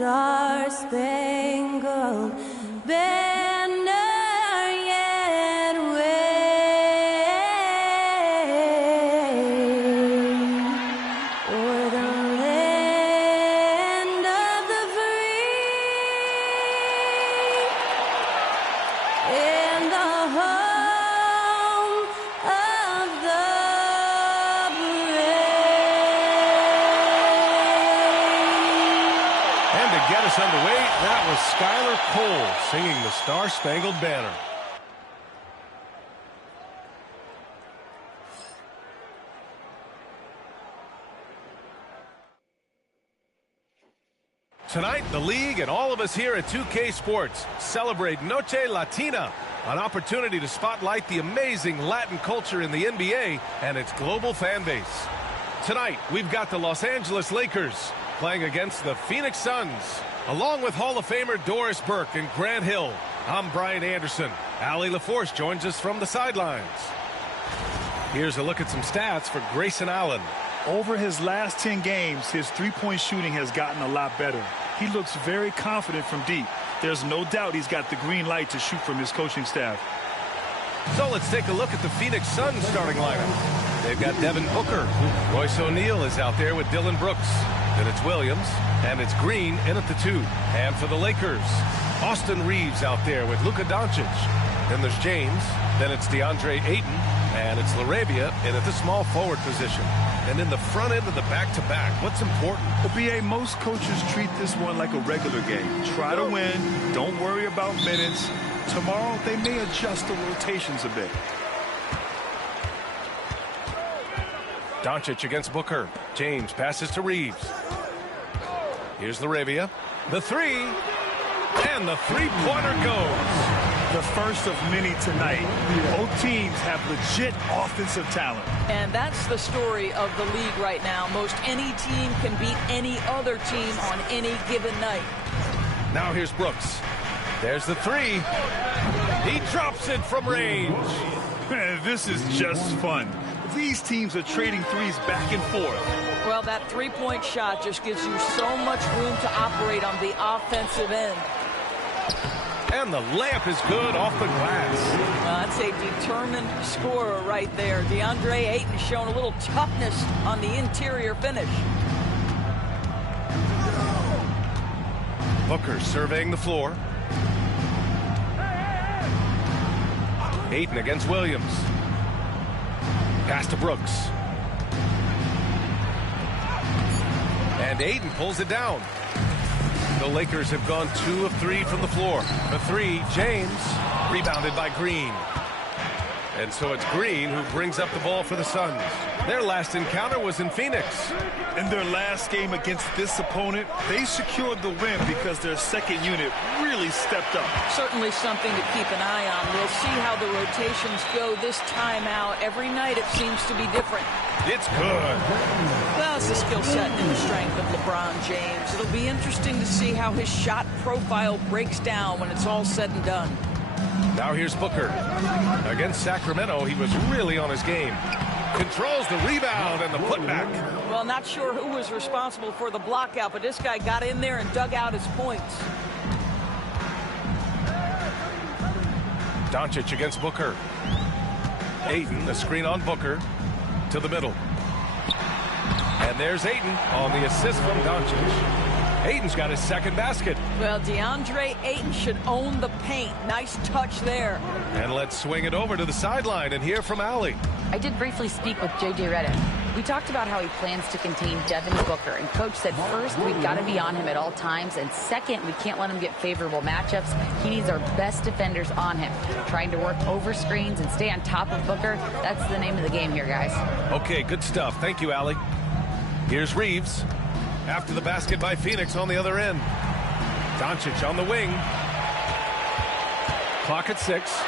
star-spangled banner yet wave o'er the land of the free and the home of the brave. And to get us underway, that was Skylar Cole singing the Star-Spangled Banner. Tonight, the league and all of us here at 2K Sports celebrate Noche Latina, an opportunity to spotlight the amazing Latin culture in the NBA and its global fan base. Tonight, we've got the Los Angeles Lakers playing against the Phoenix Suns, along with Hall of Famer Doris Burke and Grant Hill. I'm Brian Anderson. Allie LaForce joins us from the sidelines. Here's a look at some stats for Grayson Allen. Over his last 10 games, his three-point shooting has gotten a lot better. He looks very confident from deep. There's no doubt he's got the green light to shoot from his coaching staff. So let's take a look at the Phoenix Suns starting lineup. They've got Devin Booker. Royce O'Neal is out there with Dylan Brooks. Then it's Williams, and it's Green in at the 2. And for the Lakers, Austin Reeves out there with Luka Doncic. Then there's James. Then it's DeAndre Ayton. And it's LaRavia in at the small forward position. And in the front end of the back-to-back, what's important? The BA, most coaches treat this one like a regular game. Try to win. Don't worry about minutes. Tomorrow, they may adjust the rotations a bit. Doncic against Booker. James passes to Reeves. Here's LaRavia. The 3. And the three-pointer goes. The first of many tonight. Both teams have legit offensive talent. And that's the story of the league right now. Most any team can beat any other team on any given night. Now here's Brooks. There's the 3. He drops it from range. Man, this is just fun. These teams are trading threes back and forth. Well, that three-point shot just gives you so much room to operate on the offensive end. And the layup is good off the glass. That's a determined scorer right there. DeAndre Ayton showing a little toughness on the interior finish. Booker surveying the floor. Ayton against Williams. Pass to Brooks. And Ayton pulls it down. The Lakers have gone 2 of 3 from the floor. The 3, James, rebounded by Green. And so it's Green who brings up the ball for the Suns. Their last encounter was in Phoenix. In their last game against this opponent, they secured the win because their second unit really stepped up. Certainly something to keep an eye on. We'll see how the rotations go this time out. Every night it seems to be different. It's good. Well, it's the skill set and the strength of LeBron James. It'll be interesting to see how his shot profile breaks down when it's all said and done. Now here's Booker. Against Sacramento, he was really on his game. Controls the rebound and the putback. Well, not sure who was responsible for the block out, but this guy got in there and dug out his points. Doncic against Booker. Ayton, the screen on Booker. To the middle. And there's Ayton on the assist from Doncic. Ayton's got his second basket. Well, DeAndre Ayton should own the paint. Nice touch there. And let's swing it over to the sideline and hear from Allie. I did briefly speak with J.J. Redick. We talked about how he plans to contain Devin Booker, and Coach said first, we've got to be on him at all times, and second, we can't let him get favorable matchups. He needs our best defenders on him, trying to work over screens and stay on top of Booker. That's the name of the game here, guys. Okay, good stuff. Thank you, Allie. Here's Reeves. After the basket by Phoenix on the other end. Doncic on the wing. Clock at 6.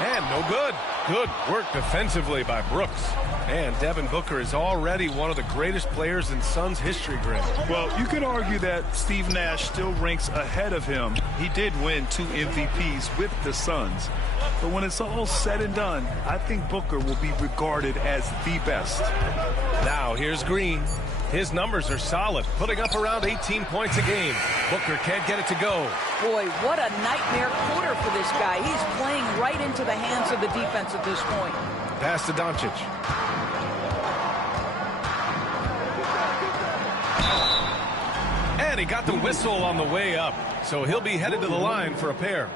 And no good. Good work defensively by Brooks. And Devin Booker is already one of the greatest players in Suns history, Grant. Well, you could argue that Steve Nash still ranks ahead of him. He did win 2 MVPs with the Suns. But when it's all said and done, I think Booker will be regarded as the best. Now here's Green. His numbers are solid, putting up around 18 points a game. Booker can't get it to go. Boy, what a nightmare quarter for this guy. He's playing right into the hands of the defense at this point. Pass to Doncic. And he got the whistle on the way up, so he'll be headed to the line for a pair.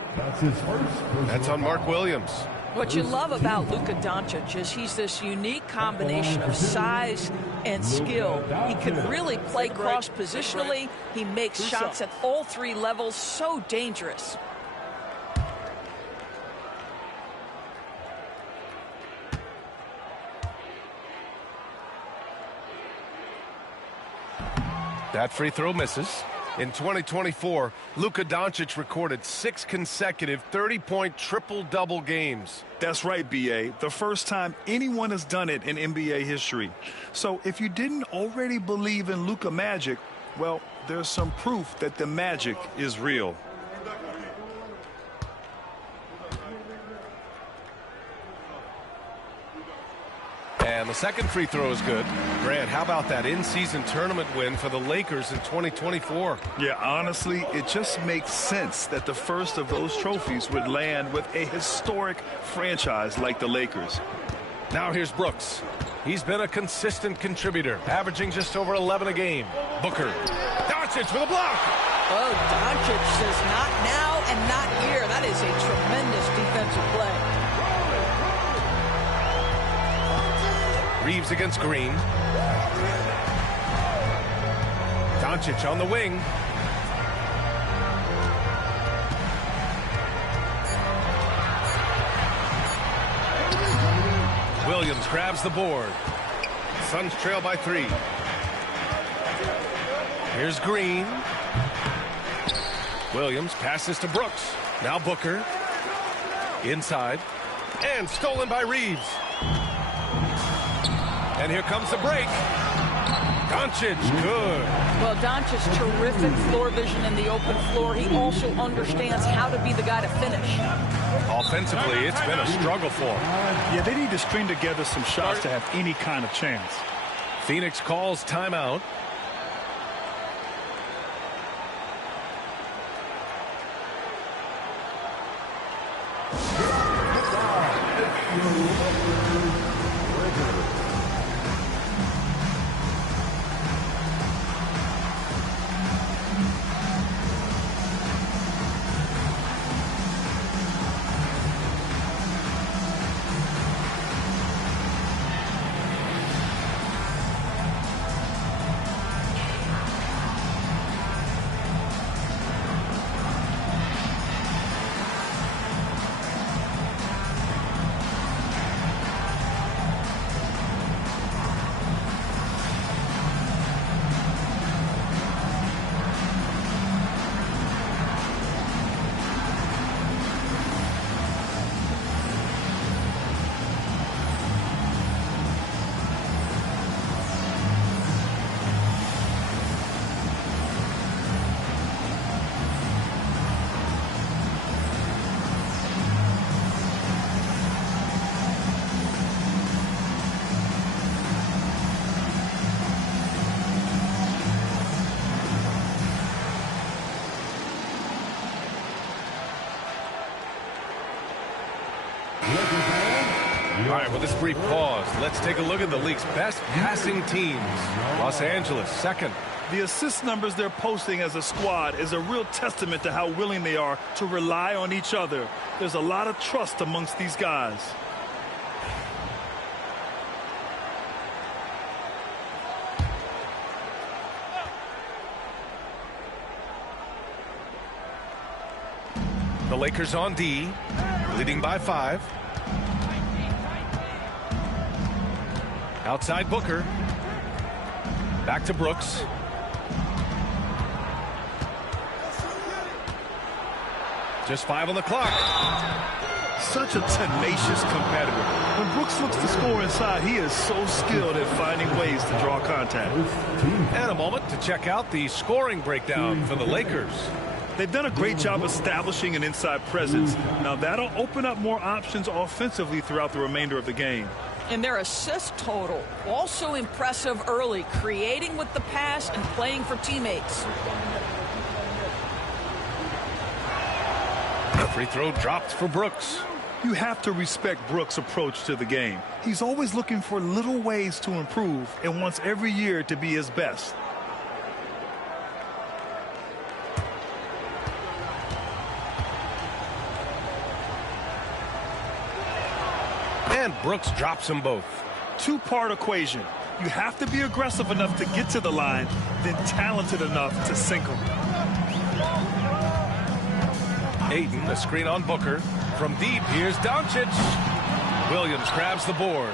That's on Mark Williams. What you love about Luka Doncic is he's this unique combination of size and skill. He can really play cross-positionally. He makes shots at all three levels, so dangerous. That free throw misses. In 2024, Luka Doncic recorded 6 consecutive 30-point triple-double games. That's right, B.A. The first time anyone has done it in NBA history. So if you didn't already believe in Luka magic, well, there's some proof that the magic is real. And the second free throw is good. Grant, how about that in-season tournament win for the Lakers in 2024? Yeah, honestly, it just makes sense that the first of those trophies would land with a historic franchise like the Lakers. Now here's Brooks. He's been a consistent contributor, averaging just over 11 a game. Booker. Doncic for the block. Oh, Doncic says not now and not here. That is a tremendous defensive play. Reeves against Green. Doncic on the wing. Williams grabs the board. Suns trail by 3. Here's Green. Williams passes to Brooks. Now Booker. Inside. And stolen by Reeves. And here comes the break. Doncic, good. Well, Doncic's terrific floor vision in the open floor. He also understands how to be the guy to finish. Offensively, it's been a struggle for him. Yeah, they need to string together some shots to have any kind of chance. Phoenix calls timeout. All right, with this brief pause, let's take a look at the league's best passing teams. Los Angeles, second. The assist numbers they're posting as a squad is a real testament to how willing they are to rely on each other. There's a lot of trust amongst these guys. The Lakers on D, leading by 5. Outside Booker. Back to Brooks. Just 5 on the clock. Such a tenacious competitor. When Brooks looks to score inside, he is so skilled at finding ways to draw contact. And a moment to check out the scoring breakdown for the Lakers. They've done a great job establishing an inside presence. Now that'll open up more options offensively throughout the remainder of the game. And their assist total, also impressive early, creating with the pass and playing for teammates. The free throw dropped for Brooks. You have to respect Brooks' approach to the game. He's always looking for little ways to improve and wants every year to be his best. And Brooks drops them both. Two-part equation. You have to be aggressive enough to get to the line, then talented enough to sink them. Ayton, a screen on Booker. From deep, here's Doncic. Williams grabs the board.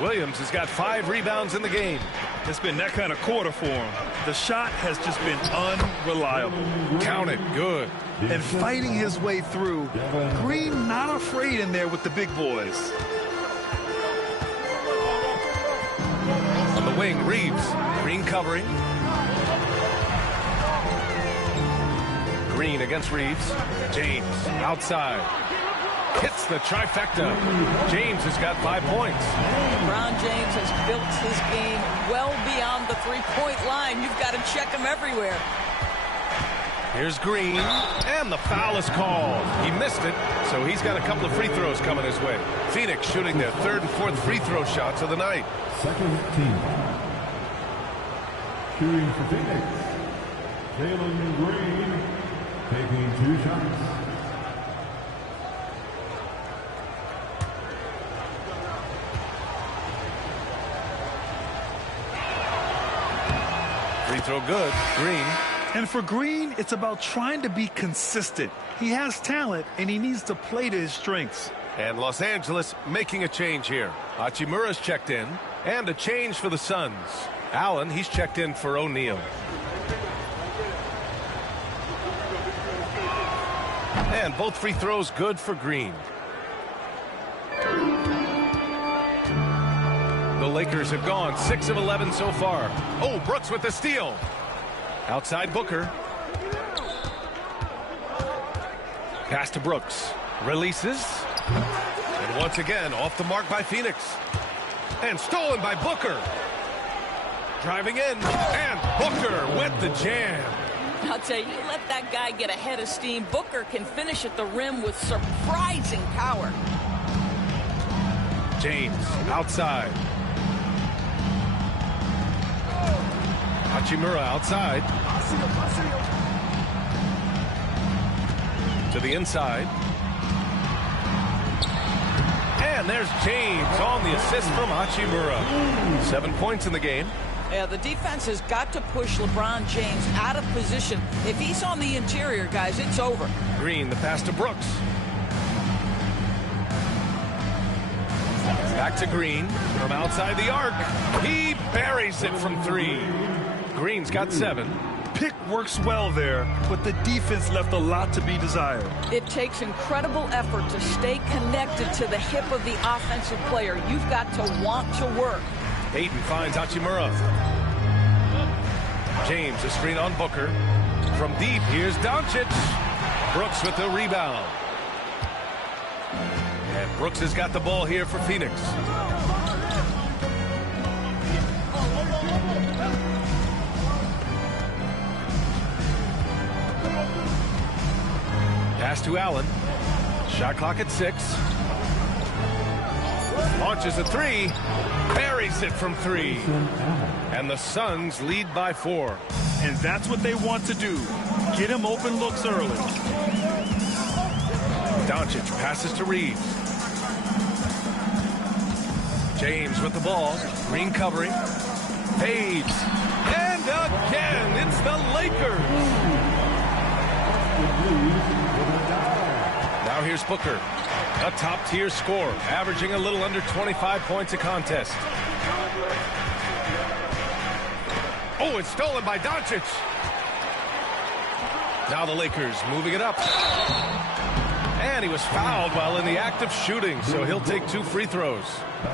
Williams has got 5 rebounds in the game. It's been that kind of quarter for him. The shot has just been unreliable. Count it, good. And fighting his way through. Green not afraid in there with the big boys. On the wing, Reeves. Green covering. Green against Reeves. James outside. Hits the trifecta. James has got 5 points. LeBron James has built his game well beyond the three-point line. You've got to check him everywhere. Here's Green, and the foul is called. He missed it, so he's got a couple of free throws coming his way. Phoenix shooting their 3rd and 4th free throw shots of the night. Second team. Shooting for Phoenix. Jalen Green taking 2 shots. Free throw good. Green. And for Green, it's about trying to be consistent. He has talent, and he needs to play to his strengths. And Los Angeles making a change here. Hachimura's checked in, and a change for the Suns. Allen, he's checked in for O'Neal. And both free throws good for Green. The Lakers have gone 6 of 11 so far. Oh, Brooks with the steal. Outside Booker. Pass to Brooks. Releases. And once again, off the mark by Phoenix. And stolen by Booker. Driving in. And Booker with the jam. I'll tell you, let that guy get a head of steam. Booker can finish at the rim with surprising power. James outside. Hachimura outside. To the inside. And there's James on the assist from Hachimura. 7 points in the game. Yeah, the defense has got to push LeBron James out of position. If he's on the interior, guys, it's over. Green, the pass to Brooks. Back to Green from outside the arc. He buries it from 3. Green's got 7. Pick works well there, but the defense left a lot to be desired. It takes incredible effort to stay connected to the hip of the offensive player. You've got to want to work. Ayton finds Hachimura. James, a screen on Booker. From deep, here's Doncic. Brooks with the rebound. And Brooks has got the ball here for Phoenix. Pass to Allen. Shot clock at 6. Launches a 3. Buries it from 3. And the Suns lead by 4. And that's what they want to do. Get him open looks early. Doncic passes to Reeves. James with the ball. Green covering. Fades. And again, it's the Lakers. Now here's Booker. A top-tier scorer, averaging a little under 25 points a contest. Oh, it's stolen by Doncic. Now the Lakers moving it up. And he was fouled while in the act of shooting, so he'll take 2 free throws.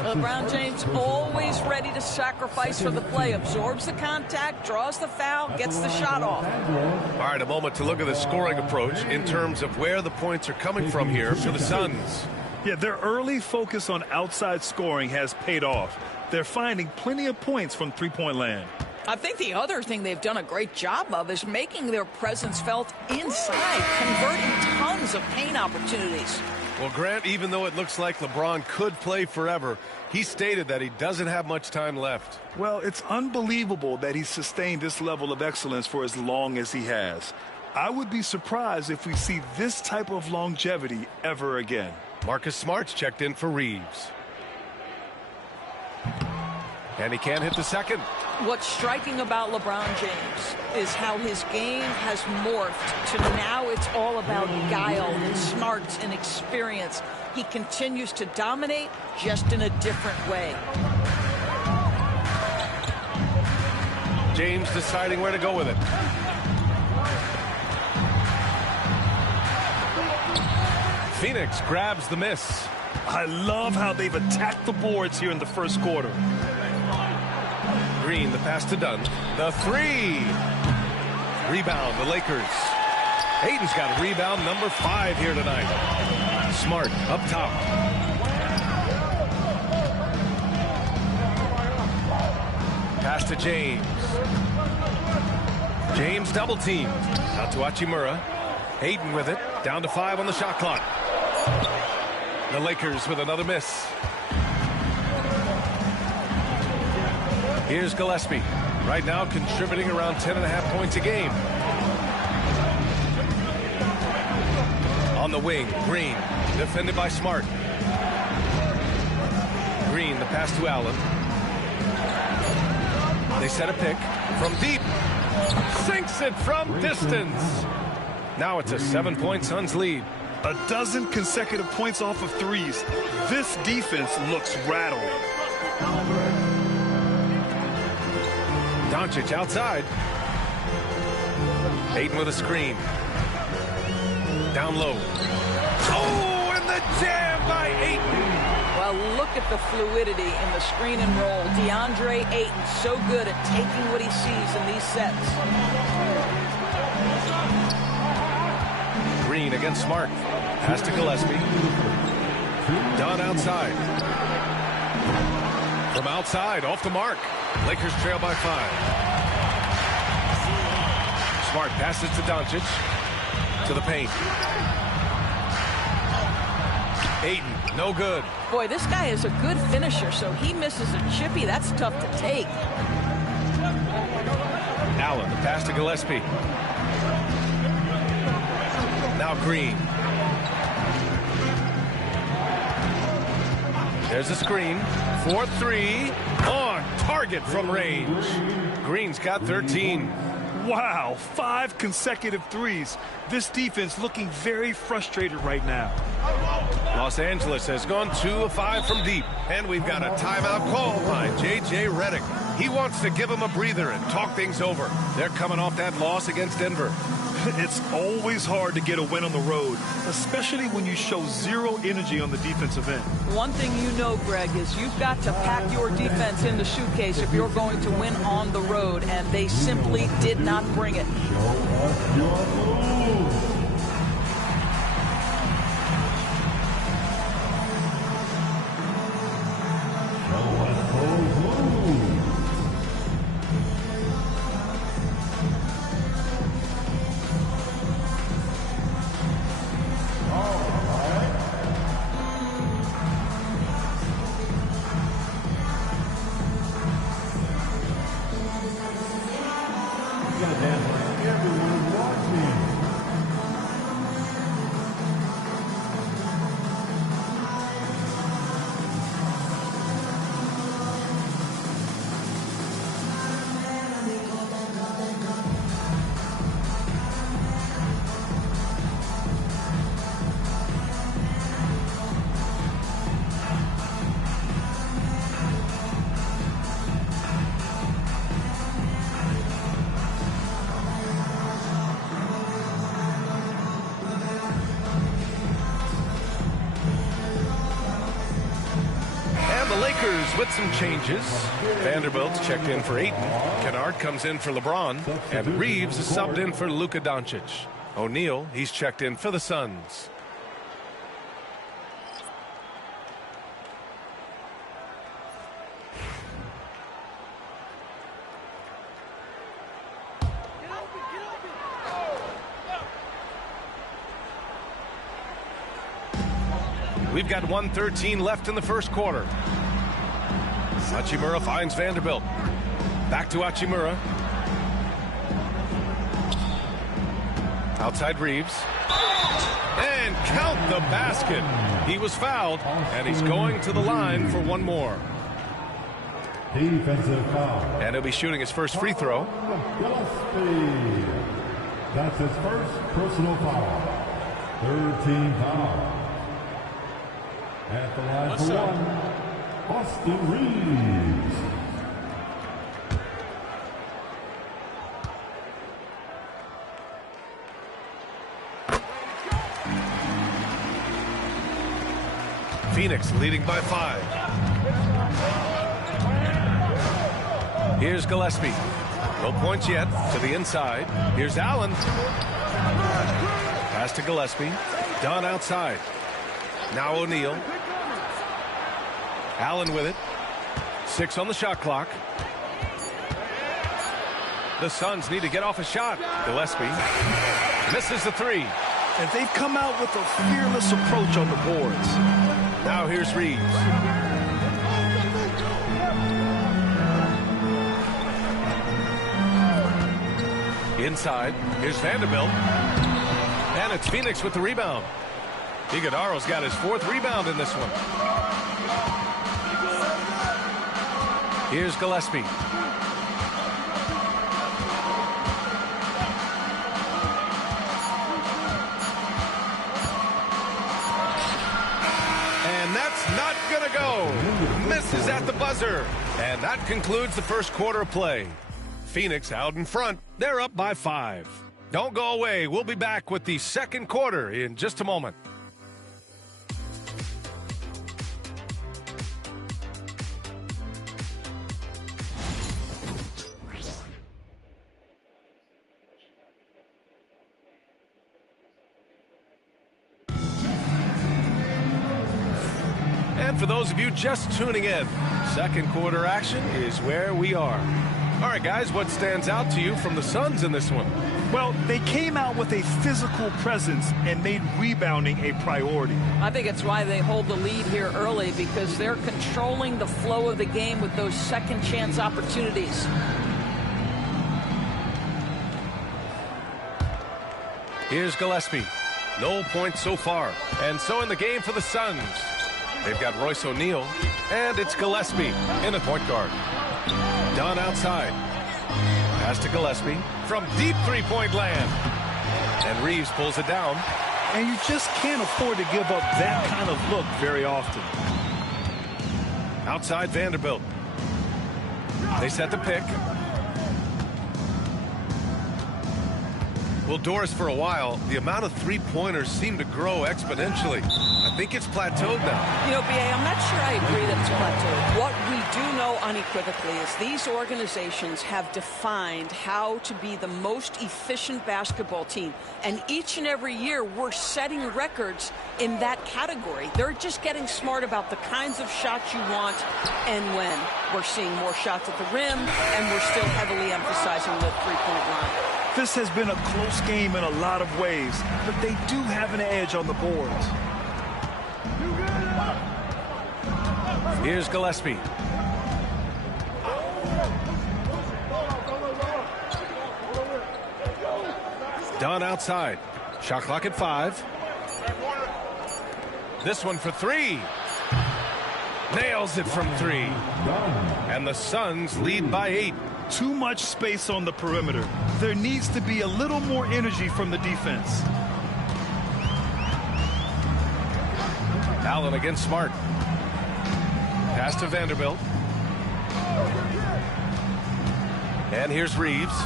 LeBron James always ready to sacrifice for the play. Absorbs the contact, draws the foul, gets the shot off. All right, a moment to look at the scoring approach in terms of where the points are coming from here for the Suns. Yeah, their early focus on outside scoring has paid off. They're finding plenty of points from three-point land. I think the other thing they've done a great job of is making their presence felt inside, converting tons of paint opportunities. Well, Grant, even though it looks like LeBron could play forever, he stated that he doesn't have much time left. Well, it's unbelievable that he's sustained this level of excellence for as long as he has. I would be surprised if we see this type of longevity ever again. Marcus Smart's checked in for Reeves. And he can't hit the second. What's striking about LeBron James is how his game has morphed to now it's all about guile and smarts and experience. He continues to dominate just in a different way. James deciding where to go with it. Phoenix grabs the miss. I love how they've attacked the boards here in the first quarter. Green, the pass to Dunn. The three. Rebound, the Lakers. Ayton's got rebound number 5 here tonight. Smart up top. Pass to James. James double teamed. Out to Hachimura. Ayton with it. Down to 5 on the shot clock. The Lakers with another miss. Here's Gillespie. Right now contributing around 10.5 points a game. On the wing, Green. Defended by Smart. Green, the pass to Allen. They set a pick from deep. Sinks it from distance. Now it's a 7-point Suns lead. A dozen consecutive points off of threes. This defense looks rattled. Doncic outside. Ayton with a screen. Down low. Oh, and the jam by Ayton. Well, look at the fluidity in the screen and roll. DeAndre Ayton so good at taking what he sees in these sets. Green against Smart. Pass to Gillespie. Dunn outside. From outside, off the mark. Lakers trail by 5. Smart passes to Doncic. To the paint. Ayton, no good. Boy, this guy is a good finisher, so he misses a chippy. That's tough to take. Allen, the pass to Gillespie. Now Green. There's a screen. 4-3. On target from range. Green's got 13. Wow, 5 consecutive threes. This defense looking very frustrated right now. Los Angeles has gone 2 of 5 from deep. And we've got a timeout call by J.J. Redick. He wants to give him a breather and talk things over. They're coming off that loss against Denver. It's always hard to get a win on the road, especially when you show zero energy on the defensive end. One thing you know, Greg, is you've got to pack your defense in the suitcase if you're going to win on the road, and they simply did not bring it. With some changes. Vanderbilt's checked in for Ayton. Kennard comes in for LeBron. And Reeves is subbed in for Luka Doncic. O'Neal, he's checked in for the Suns. We've got 1:13 left in the first quarter. Hachimura finds Vanderbilt. Back to Hachimura. Outside Reeves. And count the basket. He was fouled, and he's going to the line for one more. Defensive foul. And he'll be shooting his first free throw. Gillespie. That's his first personal foul. Third team foul. At the line for one, Austin Reeves. Phoenix leading by 5. Here's Gillespie. No points yet. To the inside. Here's Allen. Pass to Gillespie. Dunn outside. Now O'Neal. Allen with it. 6 on the shot clock. The Suns need to get off a shot. Gillespie misses the 3. And they've come out with a fearless approach on the boards. Now here's Reeves. Inside, here's Vanderbilt. And it's Phoenix with the rebound. Iguodaro's got his 4th rebound in this one. Here's Gillespie. And that's not gonna go. Misses at the buzzer. And that concludes the first quarter of play. Phoenix out in front. They're up by 5. Don't go away. We'll be back with the second quarter in just a moment. And for those of you just tuning in, second quarter action is where we are. All right, guys, what stands out to you from the Suns in this one? Well, they came out with a physical presence and made rebounding a priority. I think it's why they hold the lead here early, because they're controlling the flow of the game with those second chance opportunities. Here's Gillespie. No points so far. And so in the game for the Suns, they've got Royce O'Neal, and it's Gillespie in the point guard. Dunn outside. Pass to Gillespie from deep three-point land. And Reeves pulls it down. And you just can't afford to give up that kind of look very often. Outside Vanderbilt. They set the pick. Well, Doris, for a while, the amount of three-pointers seemed to grow exponentially. I think it's plateaued now. You know, B.A., I'm not sure I agree that it's plateaued. What we do know unequivocally is these organizations have defined how to be the most efficient basketball team. And each and every year, we're setting records in that category. They're just getting smart about the kinds of shots you want and when. We're seeing more shots at the rim, and we're still heavily emphasizing the three-point line. This has been a close game in a lot of ways, but they do have an edge on the boards. Here's Gillespie. Dunn outside. Shot clock at 5. This one for 3. Nails it from 3. And the Suns lead by 8. Too much space on the perimeter. There needs to be a little more energy from the defense. Allen against Smart. Pass to Vanderbilt. And here's Reeves.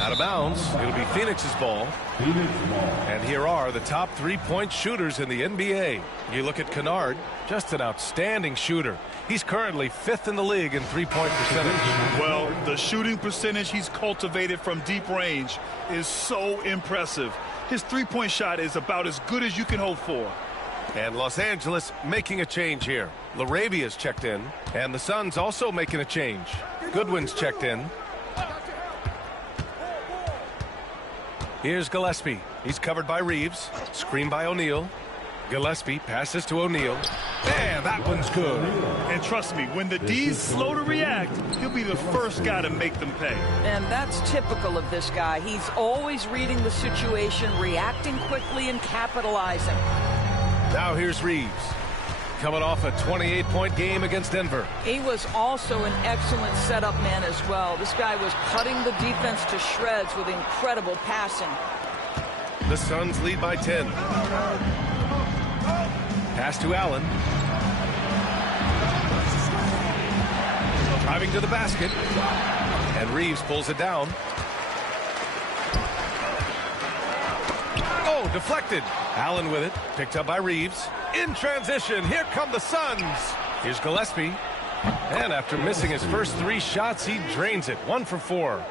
Out of bounds. It'll be Phoenix's ball. And here are the top three-point shooters in the NBA. You look at Kennard, just an outstanding shooter. He's currently 5th in the league in three-point percentage. Well, the shooting percentage he's cultivated from deep range is so impressive. His three-point shot is about as good as you can hope for. And Los Angeles making a change here. Larabia's checked in, and the Suns also making a change. Goodwin's checked in. Here's Gillespie. He's covered by Reeves. Screen by O'Neal. Gillespie passes to O'Neal. Man, that one's good. And trust me, when the D's slow to react, he'll be the first guy to make them pay. And that's typical of this guy. He's always reading the situation, reacting quickly, and capitalizing. Now here's Reeves, coming off a 28-point game against Denver. He was also an excellent setup man as well. This guy was cutting the defense to shreds with incredible passing. The Suns lead by 10. Pass to Allen. Driving to the basket. And Reeves pulls it down. Oh, deflected. Allen with it. Picked up by Reeves. In transition, here come the Suns. Here's Gillespie. And after missing his first 3 shots, he drains it. 1 for 4.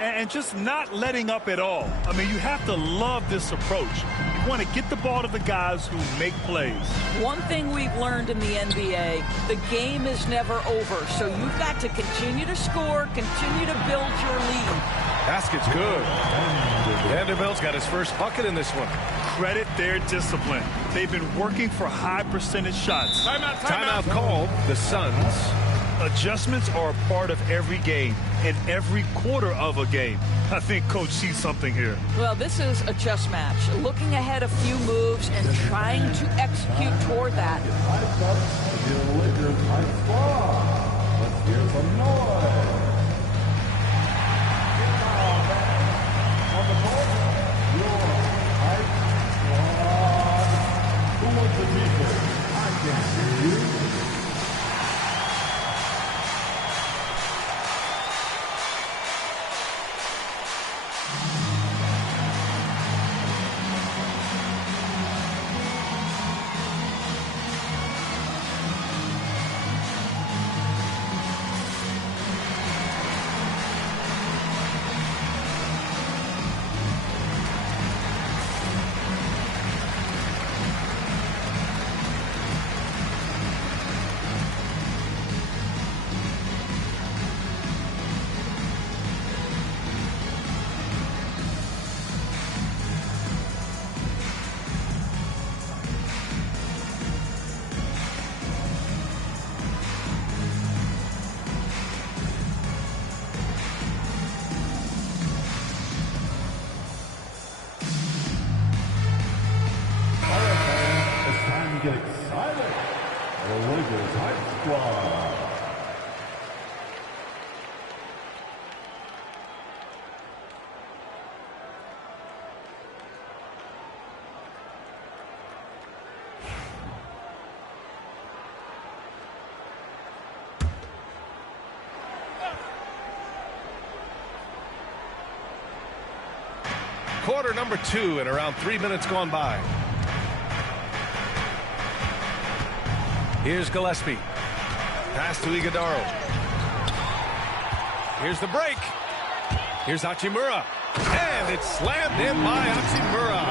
And just not letting up at all. I mean, you have to love this approach. You want to get the ball to the guys who make plays. One thing we've learned in the NBA, the game is never over. So you've got to continue to score, continue to build your lead. Basket's good. Vanderbilt's got his first bucket in this one. Credit their discipline. They've been working for high percentage shots. Timeout called. The Suns. Adjustments are a part of every game and every quarter of a game. I think Coach sees something here. Well, this is a chess match. Looking ahead a few moves and trying to execute toward that. Let's hear some noise. On the ball, your hype squad. Who wants the defense? I can hear you. Get excited. The Lakers Hype Squad. Quarter number 2 and around 3 minutes gone by. Here's Gillespie. Pass to Iguodala. Here's the break. Here's Hachimura. And it's slammed in by Hachimura.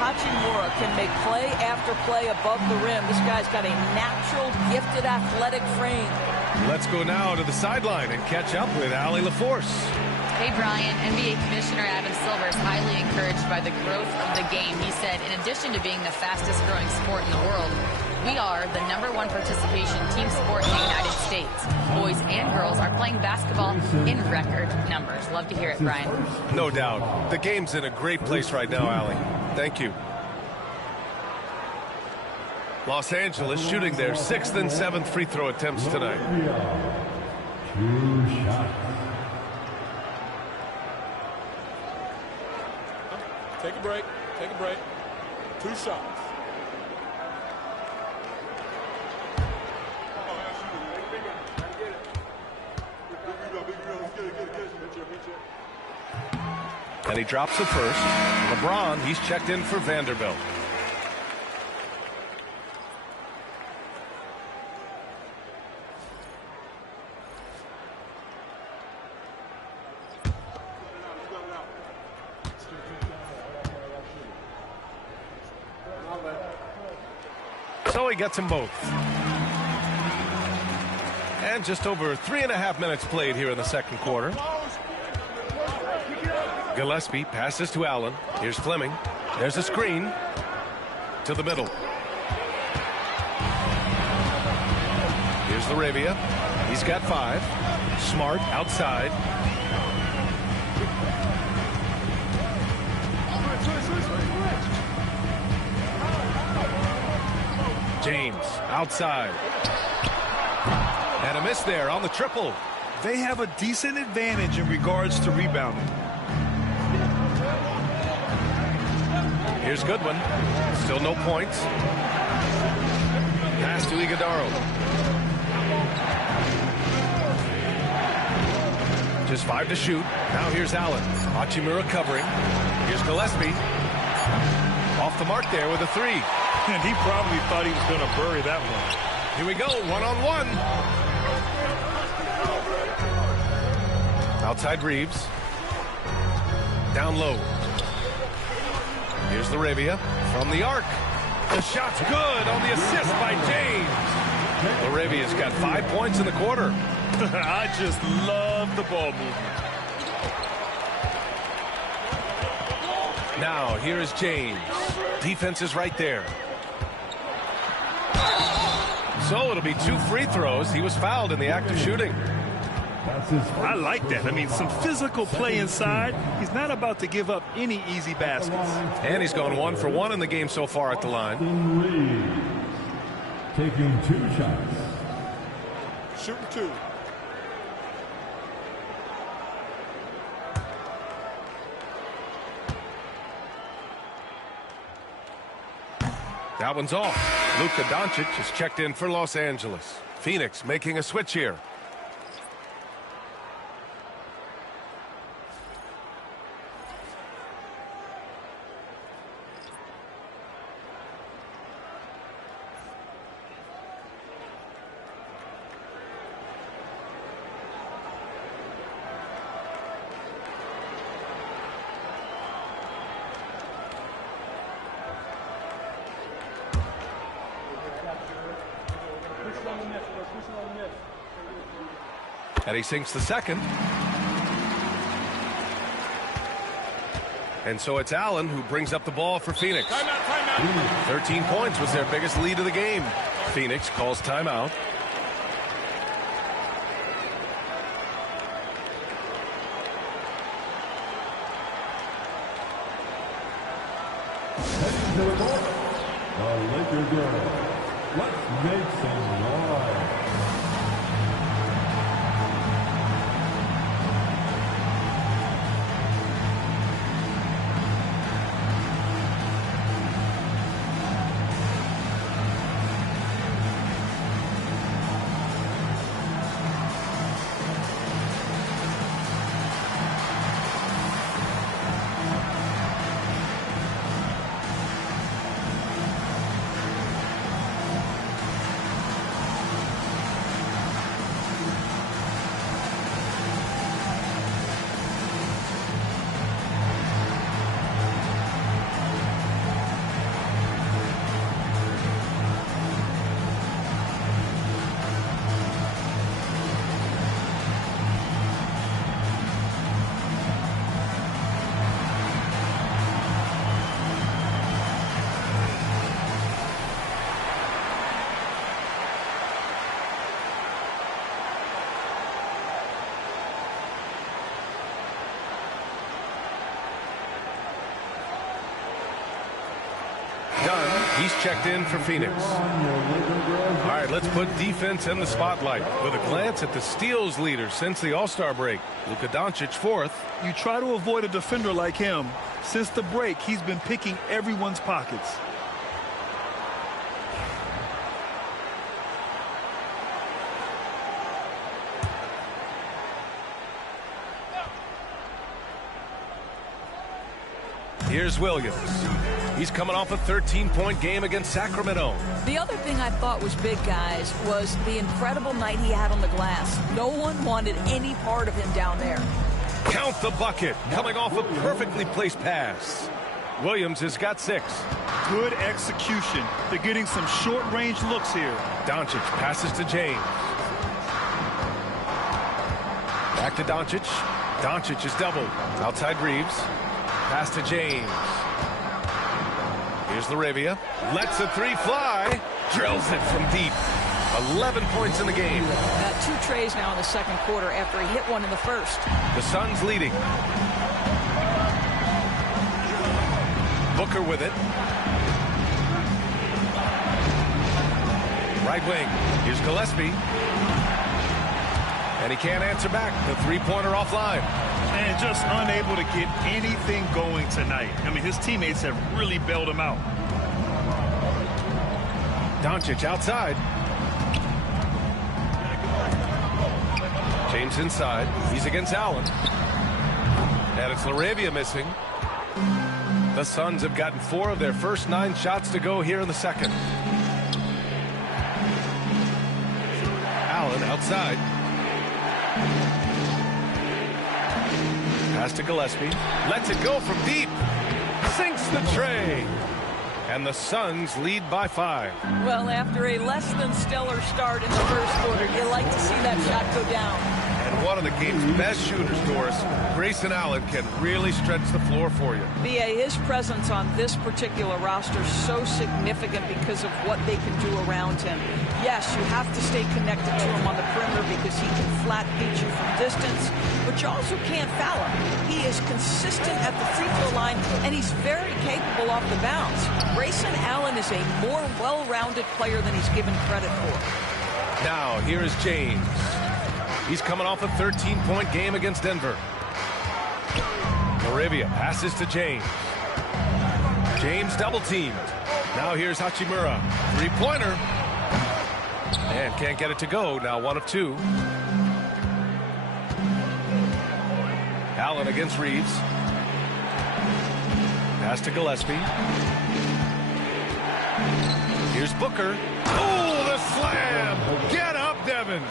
Hachimura can make play after play above the rim. This guy's got a natural, gifted, athletic frame. Let's go now to the sideline and catch up with Allie LaForce. Hey, Brian. NBA Commissioner Adam Silver is highly encouraged by the growth of the game. He said, in addition to being the fastest growing sport in the world, we are the #1 participation team sport in the United States. Boys and girls are playing basketball in record numbers. Love to hear it, Brian. No doubt. The game's in a great place right now, Allie. Thank you. Los Angeles shooting their 6th and 7th free throw attempts tonight. 2 shots. Take a break. Take a break. 2 shots. And he drops the first. LeBron, he's checked in for Vanderbilt. So he gets them both. And just over 3.5 minutes played here in the second quarter. Gillespie passes to Allen. Here's Fleming. There's a screen to the middle. Here's Laravia. He's got 5. Smart outside. James outside. And a miss there on the triple. They have a decent advantage in regards to rebounding. Here's Goodwin. Still no points. Pass to Iguodaro. Just 5 to shoot. Now here's Allen. Hachimura covering. Here's Gillespie. Off the mark there with a 3. And he probably thought he was going to bury that one. Here we go, 1-on-1. Outside Reeves. Down low. Here's Laravia from the arc. The shot's good on the assist by James. Laravia's got 5 points in the quarter. I just love the ball movement. Now, here is James. Defense is right there. So it'll be 2 free throws. He was fouled in the act of shooting. I like that. I mean, some physical play inside. He's not about to give up any easy baskets. And he's gone 1 for 1 in the game so far at the line. Taking 2 shots. Shooting 2. That one's off. Luka Doncic is checked in for Los Angeles. Phoenix making a switch here. And he sinks the second. And so it's Allen who brings up the ball for Phoenix. Timeout. 13 points was their biggest lead of the game. Phoenix calls timeout. Heading to the court, the Lakers girl. Let's make some noise. Done. He's checked in for Phoenix. All right, let's put defense in the spotlight with a glance at the steals leader since the All-Star break. Luka Doncic 4th. You try to avoid a defender like him. Since the break, he's been picking everyone's pockets. Here's Williams. He's coming off a 13-point game against Sacramento. The other thing I thought was big, guys, was the incredible night he had on the glass. No one wanted any part of him down there. Count the bucket. Coming off a perfectly placed pass. Williams has got 6. Good execution. They're getting some short-range looks here. Doncic passes to James. Back to Doncic. Doncic is doubled. Outside Reeves. Pass to James. Here's Laravia. Lets a 3 fly. Drills it from deep. 11 points in the game. 2 trays now in the second quarter after he hit one in the first. The Suns leading. Booker with it. Right wing. Here's Gillespie. And he can't answer back. The three-pointer offline. And just unable to get anything going tonight. I mean, his teammates have really bailed him out. Doncic outside. James inside. He's against Allen. And it's LaRavia missing. The Suns have gotten 4 of their first 9 shots to go here in the second. Allen outside. Pass to Gillespie. Lets it go from deep. Sinks the tray. And the Suns lead by 5. Well, after a less than stellar start in the first quarter, you like to see that shot go down. And one of the game's best shooters, Doris, Grayson Allen, can really stretch the floor for you. B.A., his presence on this particular roster is so significant because of what they can do around him. Yes, you have to stay connected to him on the perimeter because he can flat beat you from distance, but you also can't foul him. He is consistent at the free throw line, and he's very capable off the bounce. Grayson Allen is a more well-rounded player than he's given credit for. Now, here is James. He's coming off a 13-point game against Denver. LaRavia passes to James. James double-teamed. Now here's Hachimura. Three-pointer. And can't get it to go. Now 1 of 2. Allen against Reeves. Pass to Gillespie. Here's Booker. Oh, the slam! Get up, Devin!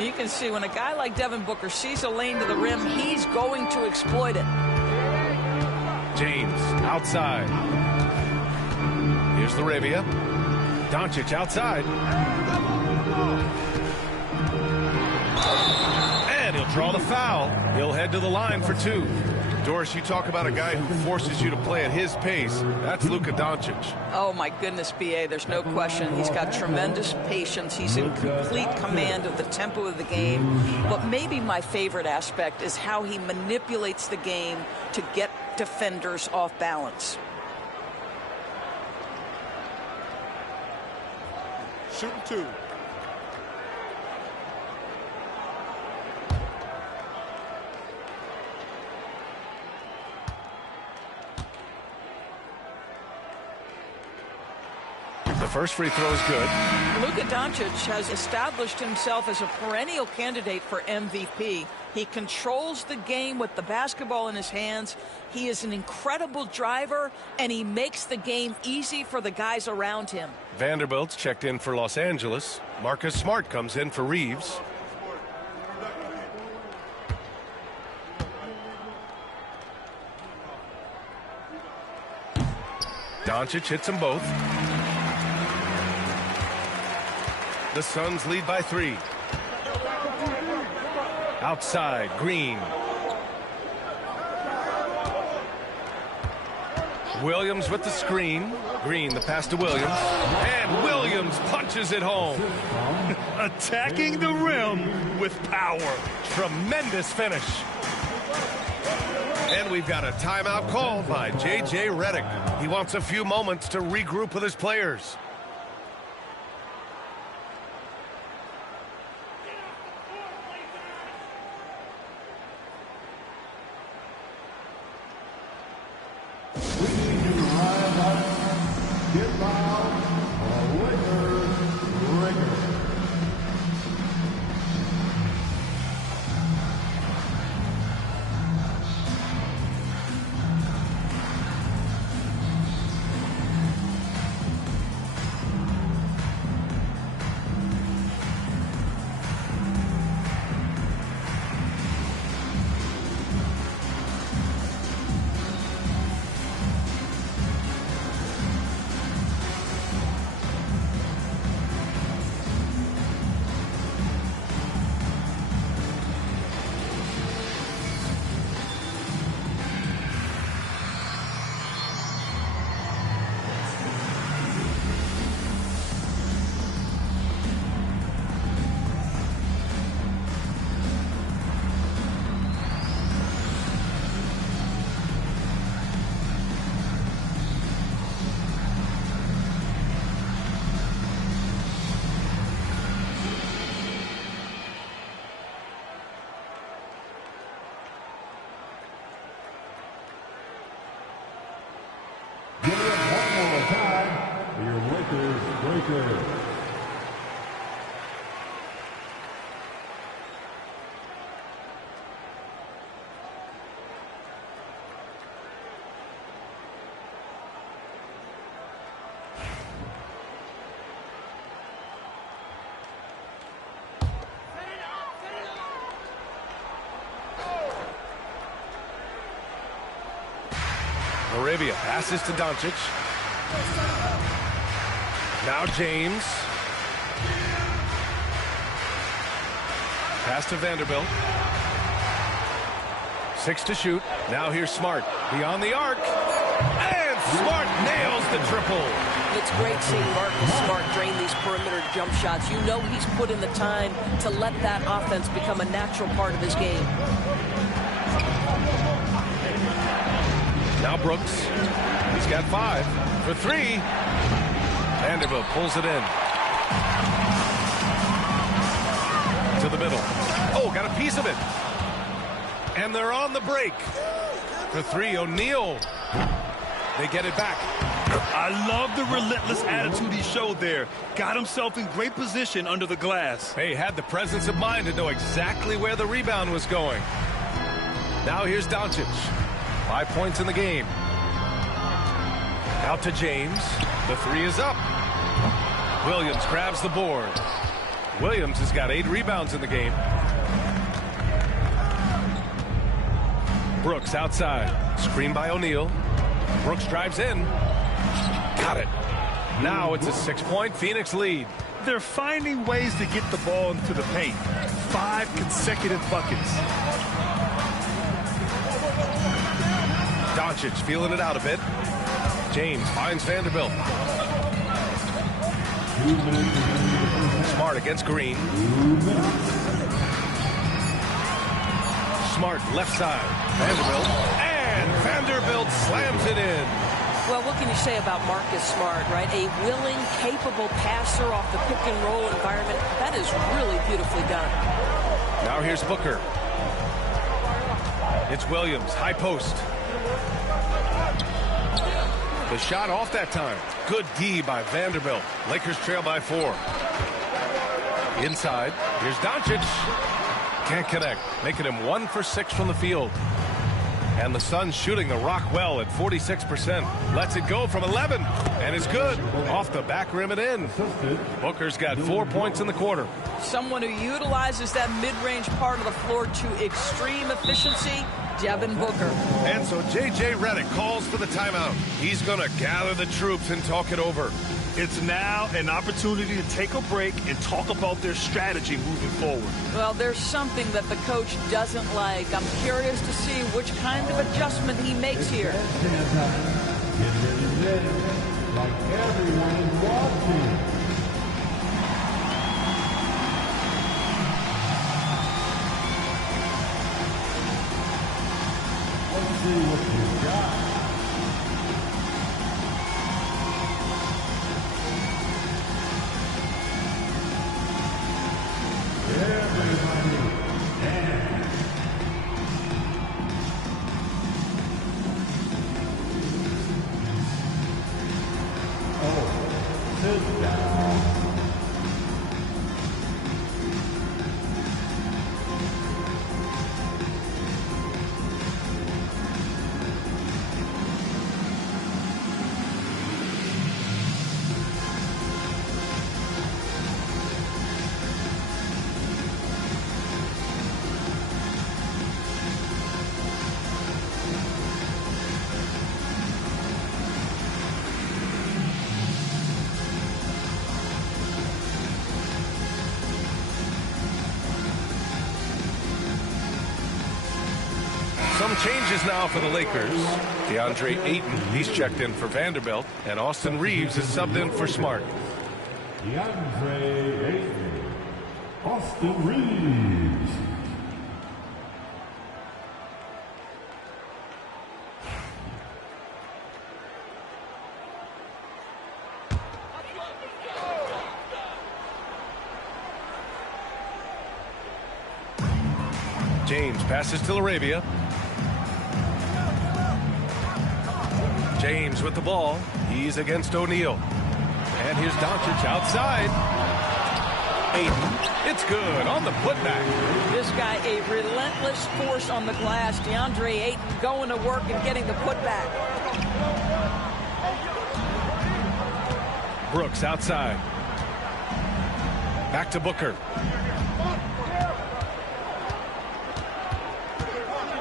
You can see when a guy like Devin Booker sees a lane to the rim, he's going to exploit it. James outside. Here's LaRavia. Doncic outside. And he'll draw the foul. He'll head to the line for 2. Doris, you talk about a guy who forces you to play at his pace. That's Luka Doncic. Oh, my goodness, B.A., there's no question. He's got tremendous patience. He's in complete command of the tempo of the game. But maybe my favorite aspect is how he manipulates the game to get defenders off balance. Shooting 2. The first free throw is good. Luka Doncic has established himself as a perennial candidate for MVP. He controls the game with the basketball in his hands. He is an incredible driver, and he makes the game easy for the guys around him. Vanderbilt's checked in for Los Angeles. Marcus Smart comes in for Reeves. Doncic hits them both. The Suns lead by 3. Outside, Green. Williams with the screen. Green, the pass to Williams. And Williams punches it home. Attacking the rim with power. Tremendous finish. And we've got a timeout called by J.J. Redick. He wants a few moments to regroup with his players. Breakers. Arabia passes to Doncic. Now James. Pass to Vanderbilt. 6 to shoot. Now here's Smart. Beyond the arc. And Smart nails the triple. It's great seeing Marcus Smart drain these perimeter jump shots. You know he's put in the time to let that offense become a natural part of his game. Now Brooks. He's got 5 for 3. Vanderbilt pulls it in. To the middle. Oh, got a piece of it. And they're on the break. For 3, O'Neal. They get it back. I love the relentless attitude he showed there. Got himself in great position under the glass. Hey, had the presence of mind to know exactly where the rebound was going. Now here's Doncic. 5 points in the game. Out to James. The 3 is up. Williams grabs the board. Williams has got 8 rebounds in the game. Brooks outside. Screen by O'Neal. Brooks drives in. Got it. Now it's a 6-point Phoenix lead. They're finding ways to get the ball into the paint. 5 consecutive buckets. Doncic feeling it out a bit. James finds Vanderbilt. Smart against Green. Smart left side. Vanderbilt. And Vanderbilt slams it in. Well, what can you say about Marcus Smart, right? A willing, capable passer off the pick and roll environment. That is really beautifully done. Now here's Booker. It's Williams, high post. The shot off that time. Good D by Vanderbilt. Lakers trail by 4. Inside, here's Doncic. Can't connect, making him 1 for 6 from the field. And the Suns shooting the rock well at 46%. Lets it go from 11, and it's good. Off the back rim and in. Booker's got 4 points in the quarter. Someone who utilizes that mid-range part of the floor to extreme efficiency, Devin Booker. And so J.J. Redick calls for the timeout. He's going to gather the troops and talk it over. It's now an opportunity to take a break and talk about their strategy moving forward. Well, there's something that the coach doesn't like. I'm curious to see which kind of adjustment he makes here. Like everyone is watching. Let's see what you got. Everybody dance. Oh, sit down. Some changes now for the Lakers. DeAndre Ayton, he's checked in for Vanderbilt, and Austin Reeves is subbed in for Smart. DeAndre Ayton, Austin Reeves. James passes to Arabia. James with the ball. He's against O'Neal. And here's Doncic outside. Ayton, it's good on the putback. This guy, a relentless force on the glass. DeAndre Ayton going to work and getting the putback. Brooks outside. Back to Booker.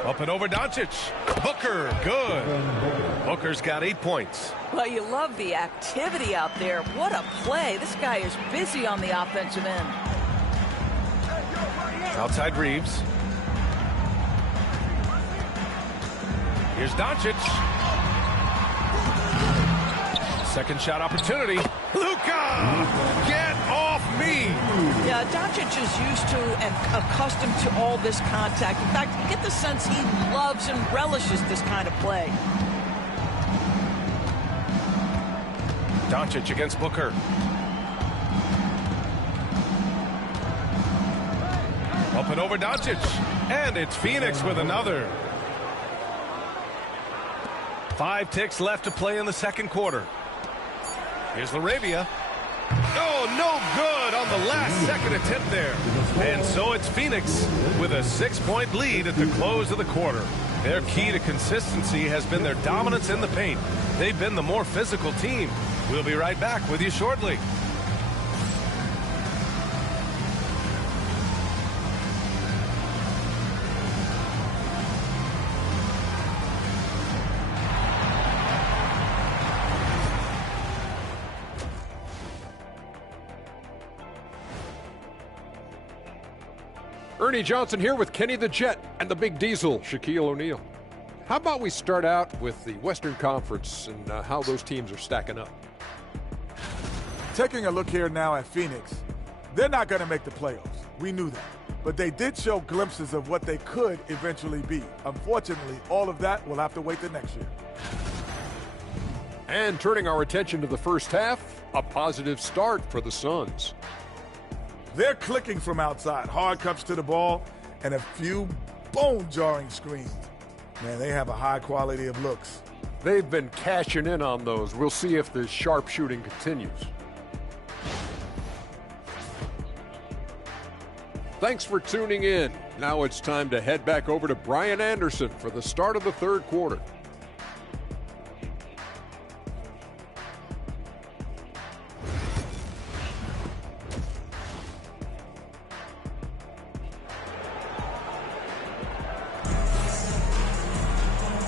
Up and over Doncic. Booker, good. Booker's got 8 points. Well, you love the activity out there. What a play. This guy is busy on the offensive end. Outside Reeves. Here's Doncic. Second shot opportunity. Luka! Get off me! Yeah, Doncic is used to and accustomed to all this contact. In fact, you get the sense he loves and relishes this kind of play. Doncic against Booker. Up and over Doncic. And it's Phoenix with another. 5 ticks left to play in the second quarter. Here's Laravia. Oh, no good on the last second attempt there. And so it's Phoenix with a 6-point lead at the close of the quarter. Their key to consistency has been their dominance in the paint. They've been the more physical team. We'll be right back with you shortly. Ernie Johnson here with Kenny the Jet and the Big Diesel, Shaquille O'Neal. How about we start out with the Western Conference and how those teams are stacking up? Taking a look here now at Phoenix, they're not going to make the playoffs. We knew that. But they did show glimpses of what they could eventually be. Unfortunately, all of that will have to wait till next year. And turning our attention to the first half, a positive start for the Suns. They're clicking from outside, hard cuts to the ball, and a few bone-jarring screens. Man, they have a high quality of looks. They've been cashing in on those. We'll see if the sharp shooting continues. Thanks for tuning in. Now it's time to head back over to Brian Anderson for the start of the third quarter.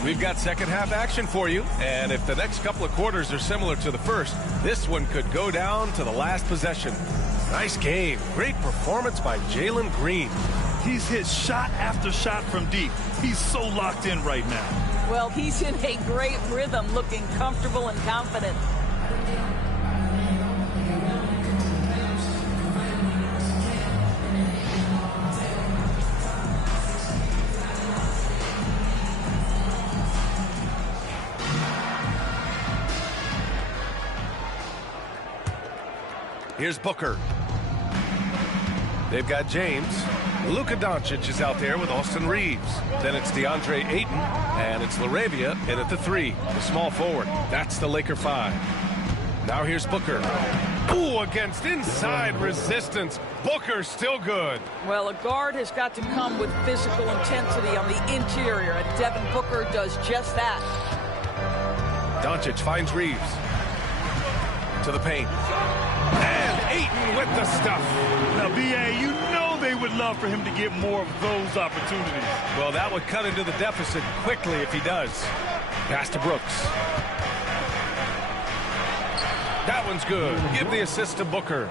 We've got second half action for you, and if the next couple of quarters are similar to the first, this one could go down to the last possession. Nice game. Great performance by Jalen Green. He's hit shot after shot from deep. He's so locked in right now. Well, he's in a great rhythm, looking comfortable and confident. Here's Booker. They've got James. Luka Doncic is out there with Austin Reeves. Then it's DeAndre Ayton, and it's Laravia in at the 3, the small forward. That's the Laker 5. Now here's Booker. Ooh, against inside resistance. Booker's still good. Well, a guard has got to come with physical intensity on the interior, and Devin Booker does just that. Doncic finds Reeves. To the paint. And Ayton with the stuff. Now, B.A., you know they would love for him to get more of those opportunities. Well, that would cut into the deficit quickly if he does. Pass to Brooks. That one's good. Give the assist to Booker.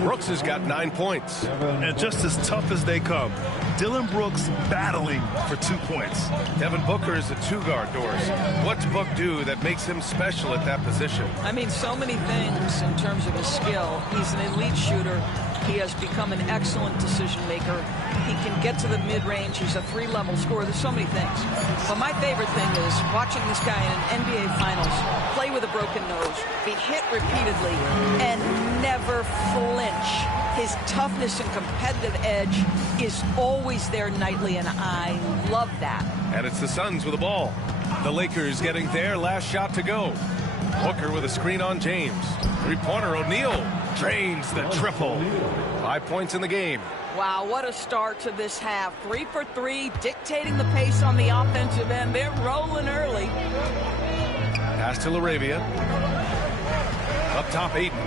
Brooks has got 9 points. And just as tough as they come, Dillon Brooks battling for 2 points. Devin Booker is a 2-guard, Doris. What's Book do that makes him special at that position? I mean, so many things in terms of his skill. He's an elite shooter. He has become an excellent decision maker. He can get to the mid-range. He's a 3-level scorer. There's so many things. But my favorite thing is watching this guy in an NBA Finals play with a broken nose, be hit repeatedly, and never flinch. His toughness and competitive edge is always there nightly, and I love that. And it's the Suns with the ball. The Lakers getting their last shot to go. Booker with a screen on James. Three-pointer, O'Neal drains the triple. 5 points in the game. Wow, what a start to this half. 3 for 3, dictating the pace on the offensive end. They're rolling early. Pass to LaRavia. Up top, Ayton.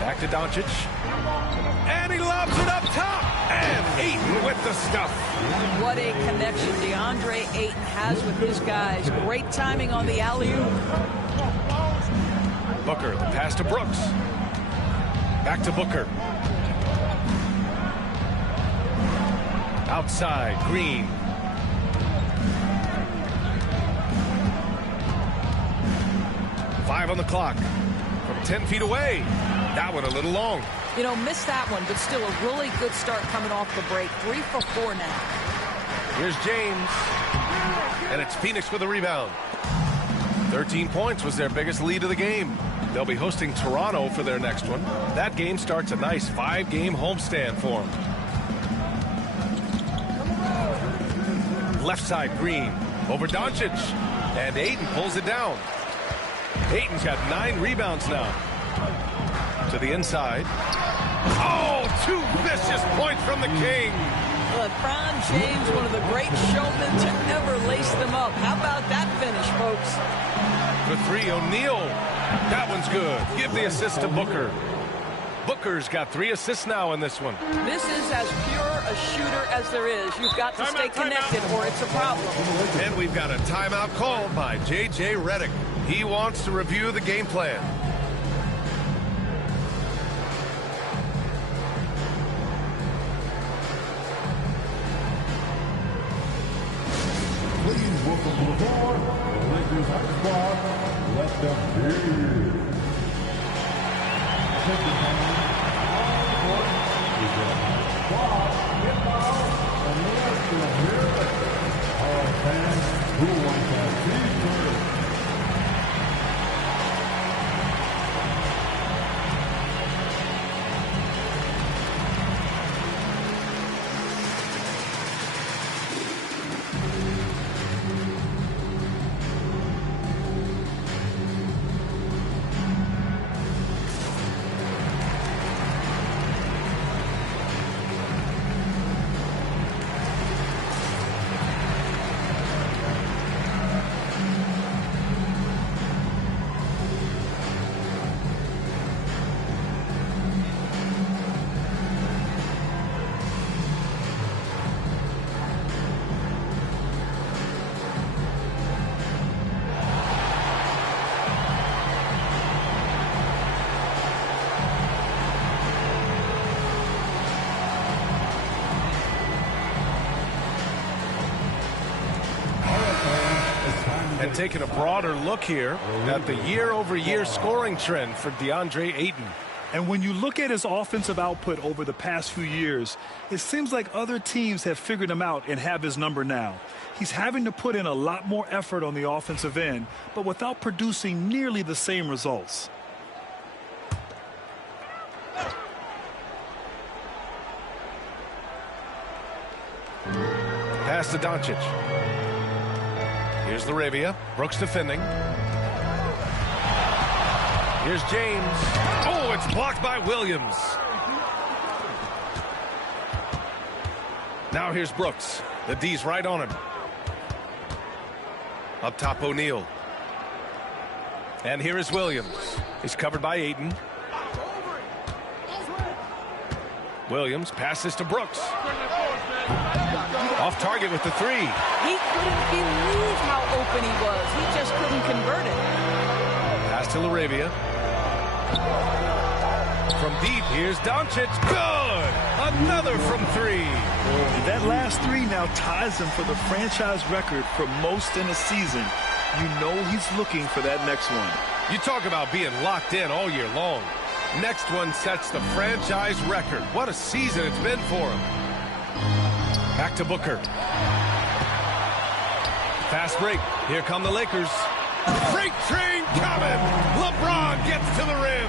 Back to Doncic. And he lobs it up top. And Ayton with the stuff. What a connection DeAndre Ayton has with his guys. Great timing on the alley-oop. Booker, the pass to Brooks. Back to Booker. Outside, Green. Five on the clock. From 10 feet away. That one a little long. You know, missed that one, but still a really good start coming off the break. 3 for 4 now. Here's James. And it's Phoenix with a rebound. 13 points was their biggest lead of the game. They'll be hosting Toronto for their next one. That game starts a nice 5-game homestand for them. Left side, Green. Over Doncic. And Ayton pulls it down. Ayton's got 9 rebounds now. To the inside. Oh, 2 vicious points from the King. LeBron James, one of the great showmen to ever lace them up. How about that finish, folks? For 3, O'Neal. That one's good. Give the assist to Booker. Booker's got 3 assists now in this one. This is as pure a shooter as there is. You've got to stay connected or it's a problem. And we've got a timeout called by J.J. Redick. He wants to review the game plan. Please welcome to the floor, the Lakers high squad. Let them hear you. Second time, on the court is the high squad. Get out and let them hear it. Our fans who want that t-shirt. And taking a broader look here at the year-over-year scoring trend for DeAndre Ayton. And when you look at his offensive output over the past few years, it seems like other teams have figured him out and have his number now. He's having to put in a lot more effort on the offensive end, but without producing nearly the same results. Pass to Doncic. Here's LaRavia. Brooks defending. Here's James. Oh, it's blocked by Williams. Now here's Brooks. The D's right on him. Up top, O'Neal. And here is Williams. He's covered by Ayton. Williams passes to Brooks. Off target with the 3. He couldn't believe how open he was. He just couldn't convert it. Pass to LaRavia. From deep, here's Doncic. Good! Another from 3. That last 3 now ties him for the franchise record for most in a season. You know he's looking for that next one. You talk about being locked in all year long. Next one sets the franchise record. What a season it's been for him. Back to Booker. Fast break. Here come the Lakers. Freight train coming. LeBron gets to the rim.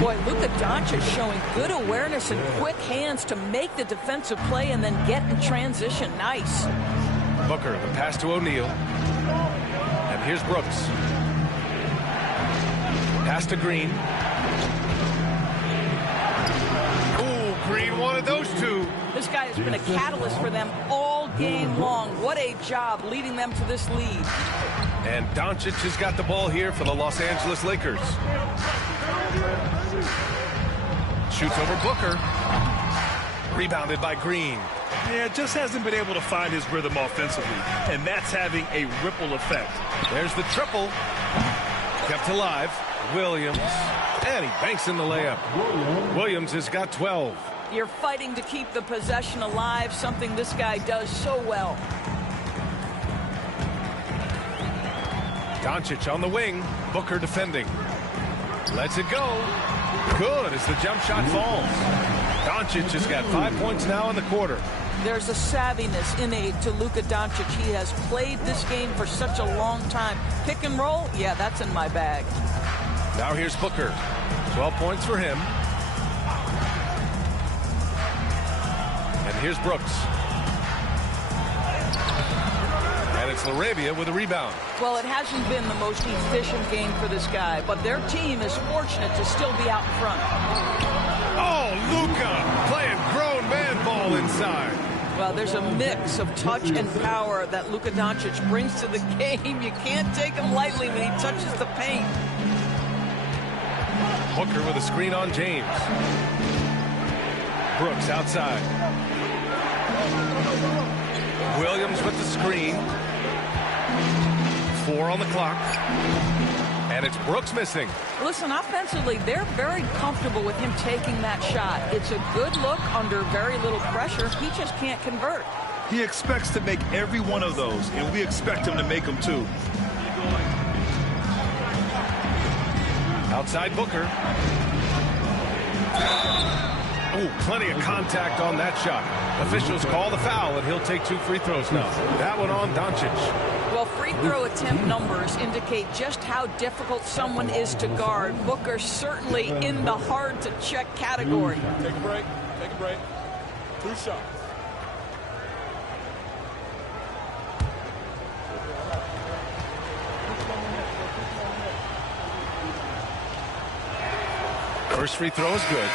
Boy, Luka Doncic showing good awareness and quick hands to make the defensive play and then get in transition. Nice. Booker, the pass to O'Neal. And And here's Brooks. Pass to Green. Ooh, Green wanted those two. This guy has been a catalyst for them all game long. What a job leading them to this lead. And Doncic has got the ball here for the Los Angeles Lakers. Shoots over Booker. Rebounded by Green. Yeah, just hasn't been able to find his rhythm offensively, and that's having a ripple effect. There's the triple. Kept alive. Williams. And he banks in the layup. Williams has got 12. You're fighting to keep the possession alive, something this guy does so well. Doncic on the wing. Booker defending. Lets it go. Good as the jump shot falls. Doncic has got 5 points now in the quarter. There's a savviness innate to Luka Doncic. He has played this game for such a long time. Pick and roll, yeah, that's in my bag. Now here's Booker. 12 points for him. And here's Brooks. And it's LaRavia with a rebound. Well, it hasn't been the most efficient game for this guy, but their team is fortunate to still be out in front. Oh, Luka playing grown man ball inside. Well, there's a mix of touch and power that Luka Doncic brings to the game. You can't take him lightly when he touches the paint. Booker with a screen on James. Brooks outside. Williams with the screen. 4 on the clock. And it's Brooks missing. Listen, offensively, they're very comfortable with him taking that shot. It's a good look under very little pressure. He just can't convert. He expects to make every one of those, and we expect him to make them too. Outside Booker. Ooh, plenty of contact on that shot. Officials call the foul, and he'll take 2 free throws now. That one on Doncic. Well, free throw attempt numbers indicate just how difficult someone is to guard. Booker certainly in the hard-to-check category. Take a break. Take a break. 2 shots. First free throw is good.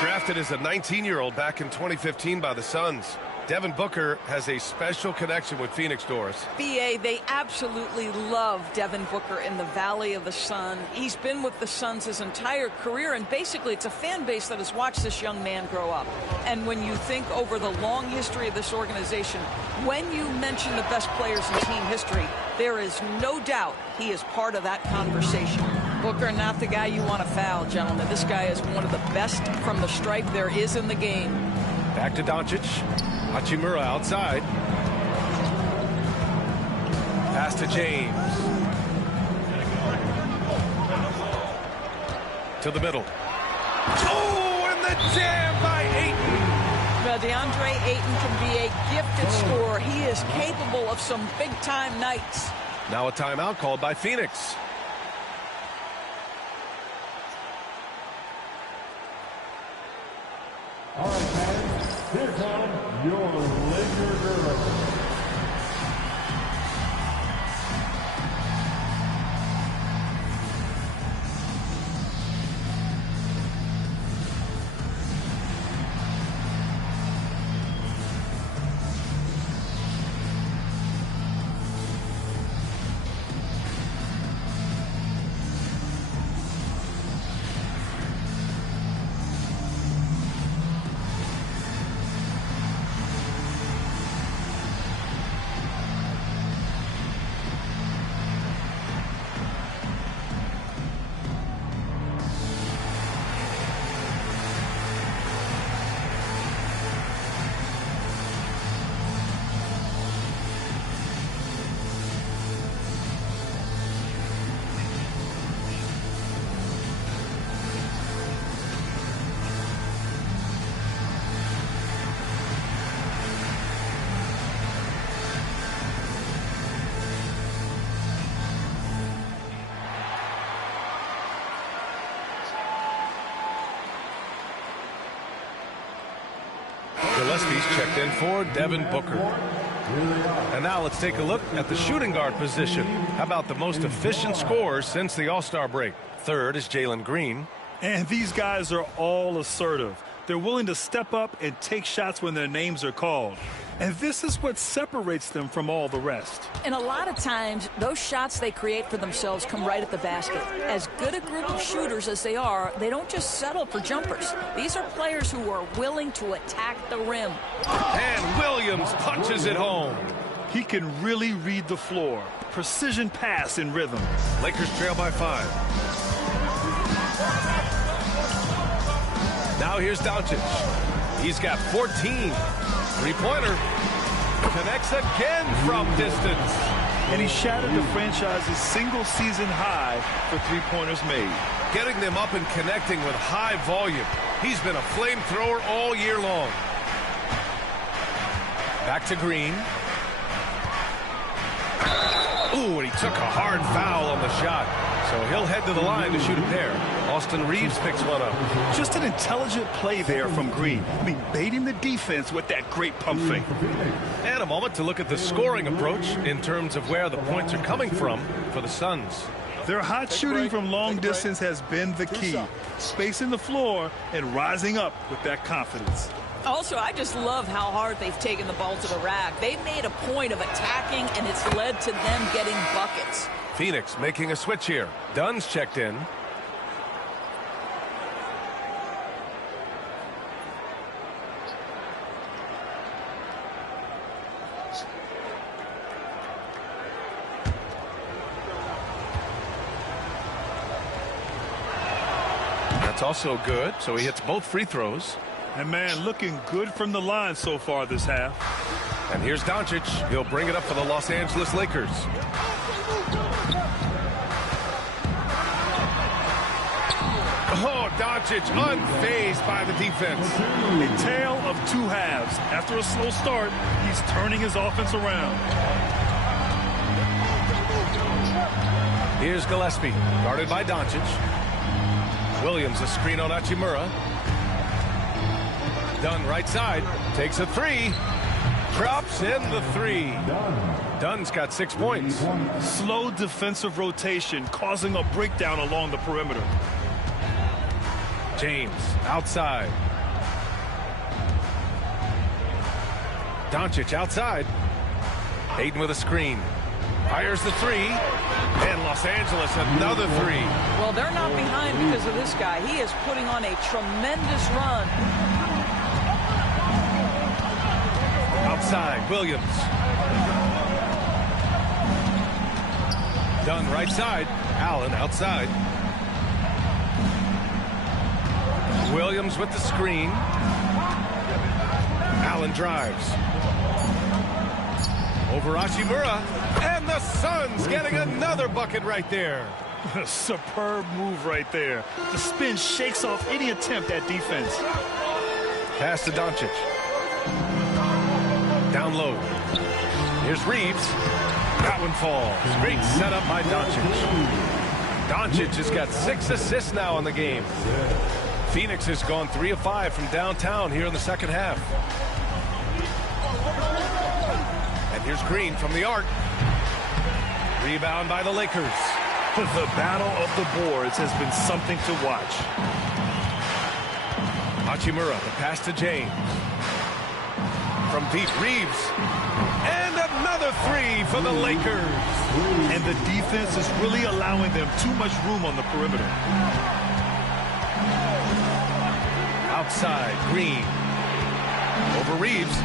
Drafted as a 19-year-old back in 2015 by the Suns, Devin Booker has a special connection with Phoenix, Doris. BA, they absolutely love Devin Booker in the Valley of the Sun. He's been with the Suns his entire career, and basically it's a fan base that has watched this young man grow up. And when you think over the long history of this organization, when you mention the best players in team history, there is no doubt he is part of that conversation. Booker, not the guy you want to foul, gentlemen. This guy is one of the best from the stripe there is in the game. Back to Doncic. Hachimura outside. Pass to James. To the middle. Oh, and the jam by Ayton. Well, DeAndre Ayton can be a gifted scorer. He is capable of some big-time nights. Now a timeout called by Phoenix. All right, fans, here come your Laker girls. Gillespie's checked in for Devin Booker. And now let's take a look at the shooting guard position. How about the most efficient scorers since the All-Star break? Third is Jalen Green. And these guys are all assertive. They're willing to step up and take shots when their names are called. And this is what separates them from all the rest. And a lot of times, those shots they create for themselves come right at the basket. As good a group of shooters as they are, they don't just settle for jumpers. These are players who are willing to attack the rim. And Williams punches it home. He can really read the floor. Precision pass in rhythm. Lakers trail by 5. Now here's Doncic. He's got 14. Three-pointer. Connects again from distance. And he shattered the franchise's single-season high for three-pointers made. Getting them up and connecting with high volume. He's been a flamethrower all year long. Back to Green. Ooh, and he took a hard foul on the shot. So he'll head to the line to shoot a pair. Austin Reeves picks one up. Just an intelligent play there from Green. I mean, baiting the defense with that great pump fake. And a moment to look at the scoring approach in terms of where the points are coming from for the Suns. Their hot shooting from long distance has been the key. Spacing the floor and rising up with that confidence. Also, I just love how hard they've taken the ball to the rack. They've made a point of attacking, and it's led to them getting buckets. Phoenix making a switch here. Dunn's checked in. That's also good, so he hits both free throws. And man, looking good from the line so far this half. And here's Doncic. He'll bring it up for the Los Angeles Lakers. Oh, Doncic unfazed by the defense. A tale of two halves. After a slow start, he's turning his offense around. Here's Gillespie, guarded by Doncic. Williams a screen on Hachimura. Dunn right side, takes a three. Drops in the three. Dunn's got 6 points. Slow defensive rotation causing a breakdown along the perimeter. James outside. Doncic outside. Hayden with a screen. Fires the three. And Los Angeles another three. Well, they're not behind because of this guy. He is putting on a tremendous run. Outside, Williams. Dunn right side. Allen outside. Williams with the screen. Allen drives. Over Hachimura. And the Suns getting another bucket right there. Superb move right there. The spin shakes off any attempt at defense. Pass to Doncic. Down low. Here's Reeves. That one falls. Great setup by Doncic. Doncic has got 6 assists now in the game. Phoenix has gone 3 of 5 from downtown here in the second half. And here's Green from the arc. Rebound by the Lakers. The battle of the boards has been something to watch. Hachimura, the pass to James. From deep, Reeves. And another three for the Lakers. And the defense is really allowing them too much room on the perimeter. Outside, Green. Over Reeves.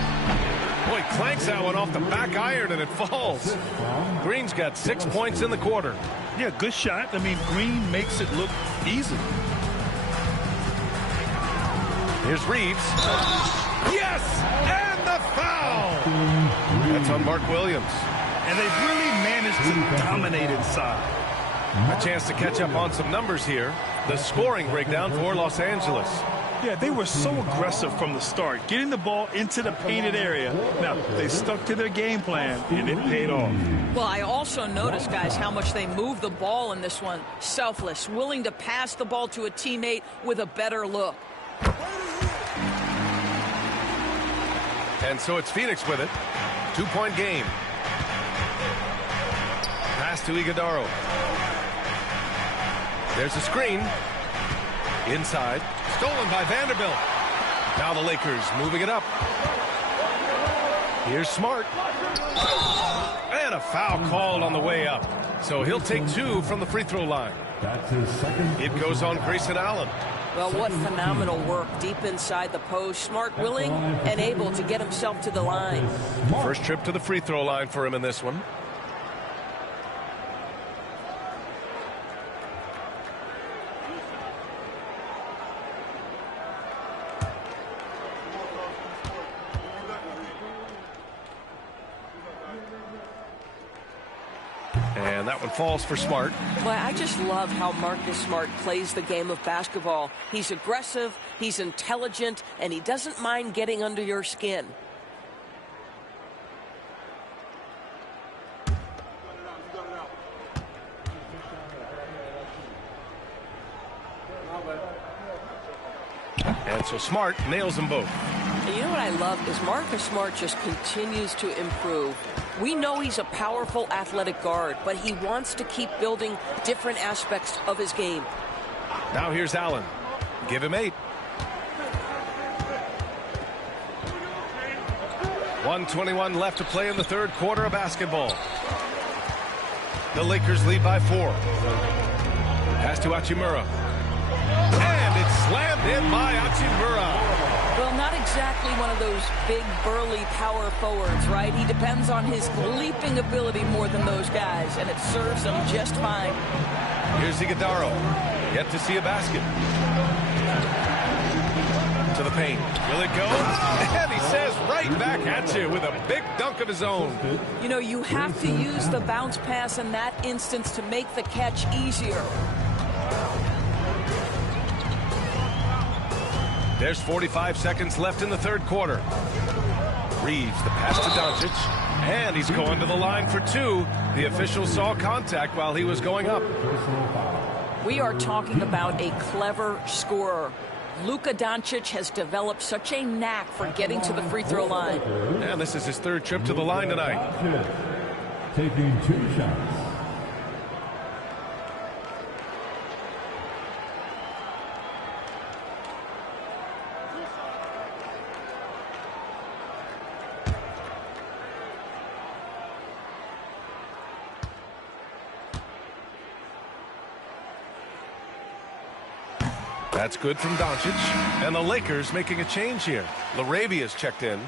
Boy, clanks that one off the back iron and it falls. Green's got 6 points in the quarter. Yeah, good shot. I mean, Green makes it look easy. Here's Reeves. Yes! And the foul! That's on Mark Williams. And they've really managed to dominate inside. A chance to catch up on some numbers here. The scoring breakdown for Los Angeles. Yeah, they were so aggressive from the start, getting the ball into the painted area. Now, they stuck to their game plan, and it paid off. Well, I also noticed, guys, how much they move the ball in this one. Selfless, willing to pass the ball to a teammate with a better look. And so it's Phoenix with it. 2-point game. Pass to Iguodaro. There's a screen. Inside. Stolen by Vanderbilt. Now the Lakers moving it up. Here's Smart. And a foul called on the way up. So he'll take 2 from the free throw line. That's his second. It goes on Grayson Allen. Well, what phenomenal work deep inside the post. Smart, willing, and able to get himself to the line. First trip to the free throw line for him in this one. And that one falls for Smart. Well, I just love how Marcus Smart plays the game of basketball. He's aggressive, he's intelligent, and he doesn't mind getting under your skin. And so Smart nails them both. And you know what I love is Marcus Smart just continues to improve. We know he's a powerful athletic guard, but he wants to keep building different aspects of his game. Now here's Allen. Give him 8. 1:21 left to play in the third quarter of basketball. The Lakers lead by 4. Pass to Hachimura. And it's slammed in by Hachimura. Well, not exactly one of those big, burly power forwards, right? He depends on his leaping ability more than those guys, and it serves him just fine. Here's Iguodaro. Yet to see a basket. To the paint. Will it go? And he says right back at you with a big dunk of his own. You know, you have to use the bounce pass in that instance to make the catch easier. There's 45 seconds left in the third quarter. Reeves the pass to Doncic. And he's going to the line for 2. The official saw contact while he was going up. We are talking about a clever scorer. Luka Doncic has developed such a knack for getting to the free throw line. And this is his third trip to the line tonight. Taking 2 shots. That's good from Doncic. And the Lakers making a change here. Larabia's checked in.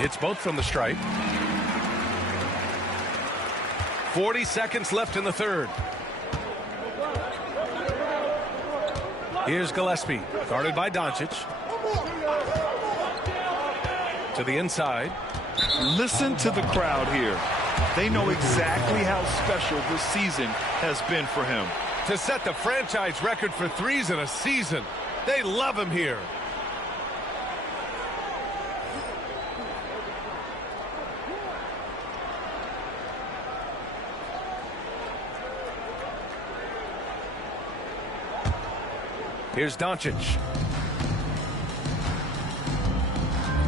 It's both from the stripe. 40 seconds left in the third. Here's Gillespie, guarded by Doncic. To the inside. Listen to the crowd here. They know exactly how special this season has been for him. To set the franchise record for threes in a season. They love him here. Here's Doncic.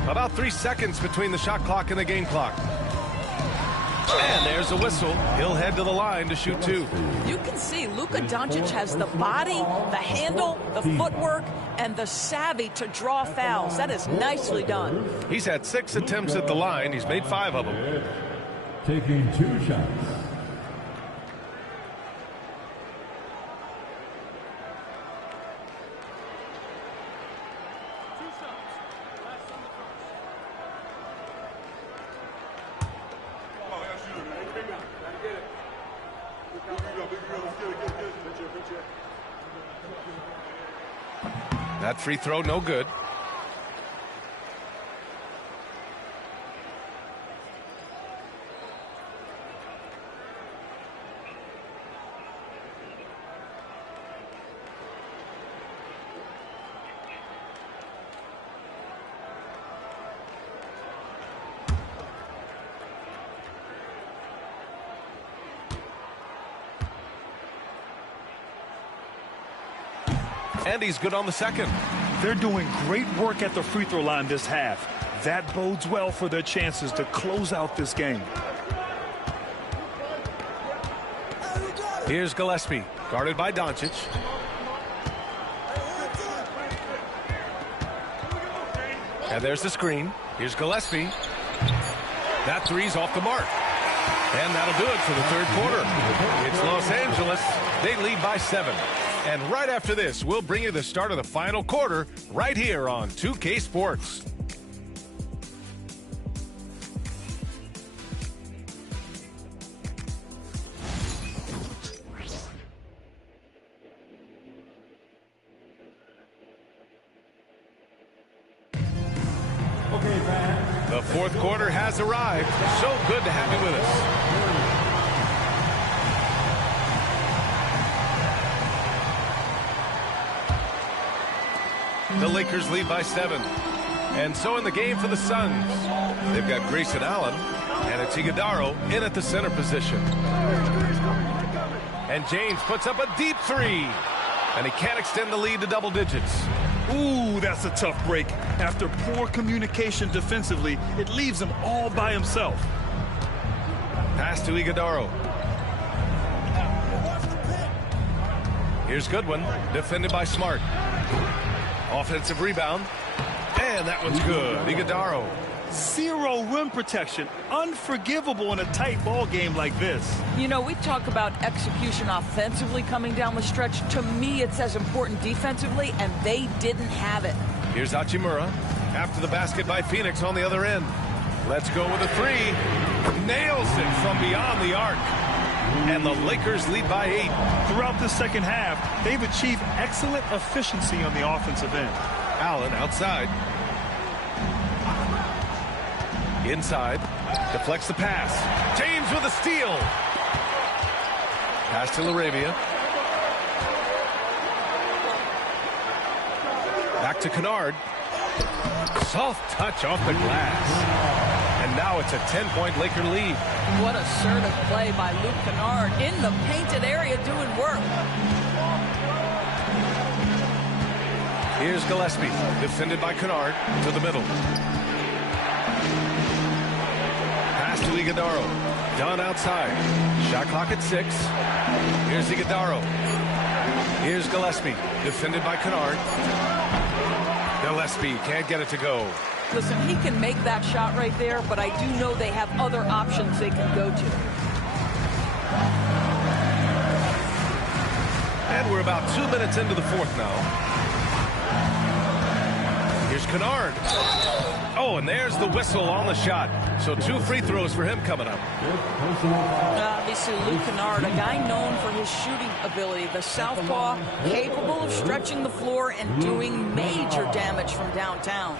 About 3 seconds between the shot clock and the game clock. And there's a whistle. He'll head to the line to shoot 2. You can see Luka Doncic has the body, the handle, the footwork, and the savvy to draw fouls. That is nicely done. He's had 6 attempts at the line. He's made 5 of them. Taking 2 shots. That free throw, no good. And he's good on the second. They're doing great work at the free throw line this half. That bodes well for their chances to close out this game. Here's Gillespie, guarded by Doncic. And there's the screen. Here's Gillespie. That three's off the mark. And that'll do it for the third quarter. It's Los Angeles. They lead by 7. And right after this, we'll bring you the start of the final quarter right here on 2K Sports. The fourth quarter has arrived. So good to have you with us. The Lakers lead by 7. And so in the game for the Suns, they've got Grayson Allen and it's Iguodala in at the center position. And James puts up a deep three. And he can't extend the lead to double digits. Ooh, that's a tough break. After poor communication defensively, it leaves him all by himself. Pass to Iguodala. Here's Goodwin, defended by Smart. Offensive rebound. And that one's good. Iguodala. Zero rim protection. Unforgivable in a tight ball game like this. You know, we talk about execution offensively coming down the stretch. To me, it's as important defensively, and they didn't have it. Here's Hachimura. After the basket by Phoenix on the other end. Let's go with a three. Nails it from beyond the arc. And the Lakers lead by 8. Throughout the second half, they've achieved excellent efficiency on the offensive end. Allen outside. Inside. Deflects the pass. James with a steal. Pass to LaRavia. Back to Kennard. Soft touch off the glass. And now it's a 10-point Laker lead. What assertive play by Luke Kennard in the painted area doing work. Here's Gillespie, defended by Kennard, to the middle. Pass to Iguodala. Done outside. Shot clock at 6. Here's Iguodala. Here's Gillespie, defended by Kennard. Gillespie can't get it to go. Listen, he can make that shot right there, but I do know they have other options they can go to. And we're about 2 minutes into the fourth now. Here's Kennard. Oh, and there's the whistle on the shot. So 2 free throws for him coming up. Obviously, Luke Kennard, a guy known for his shooting ability. The southpaw, capable of stretching the floor and doing major damage from downtown.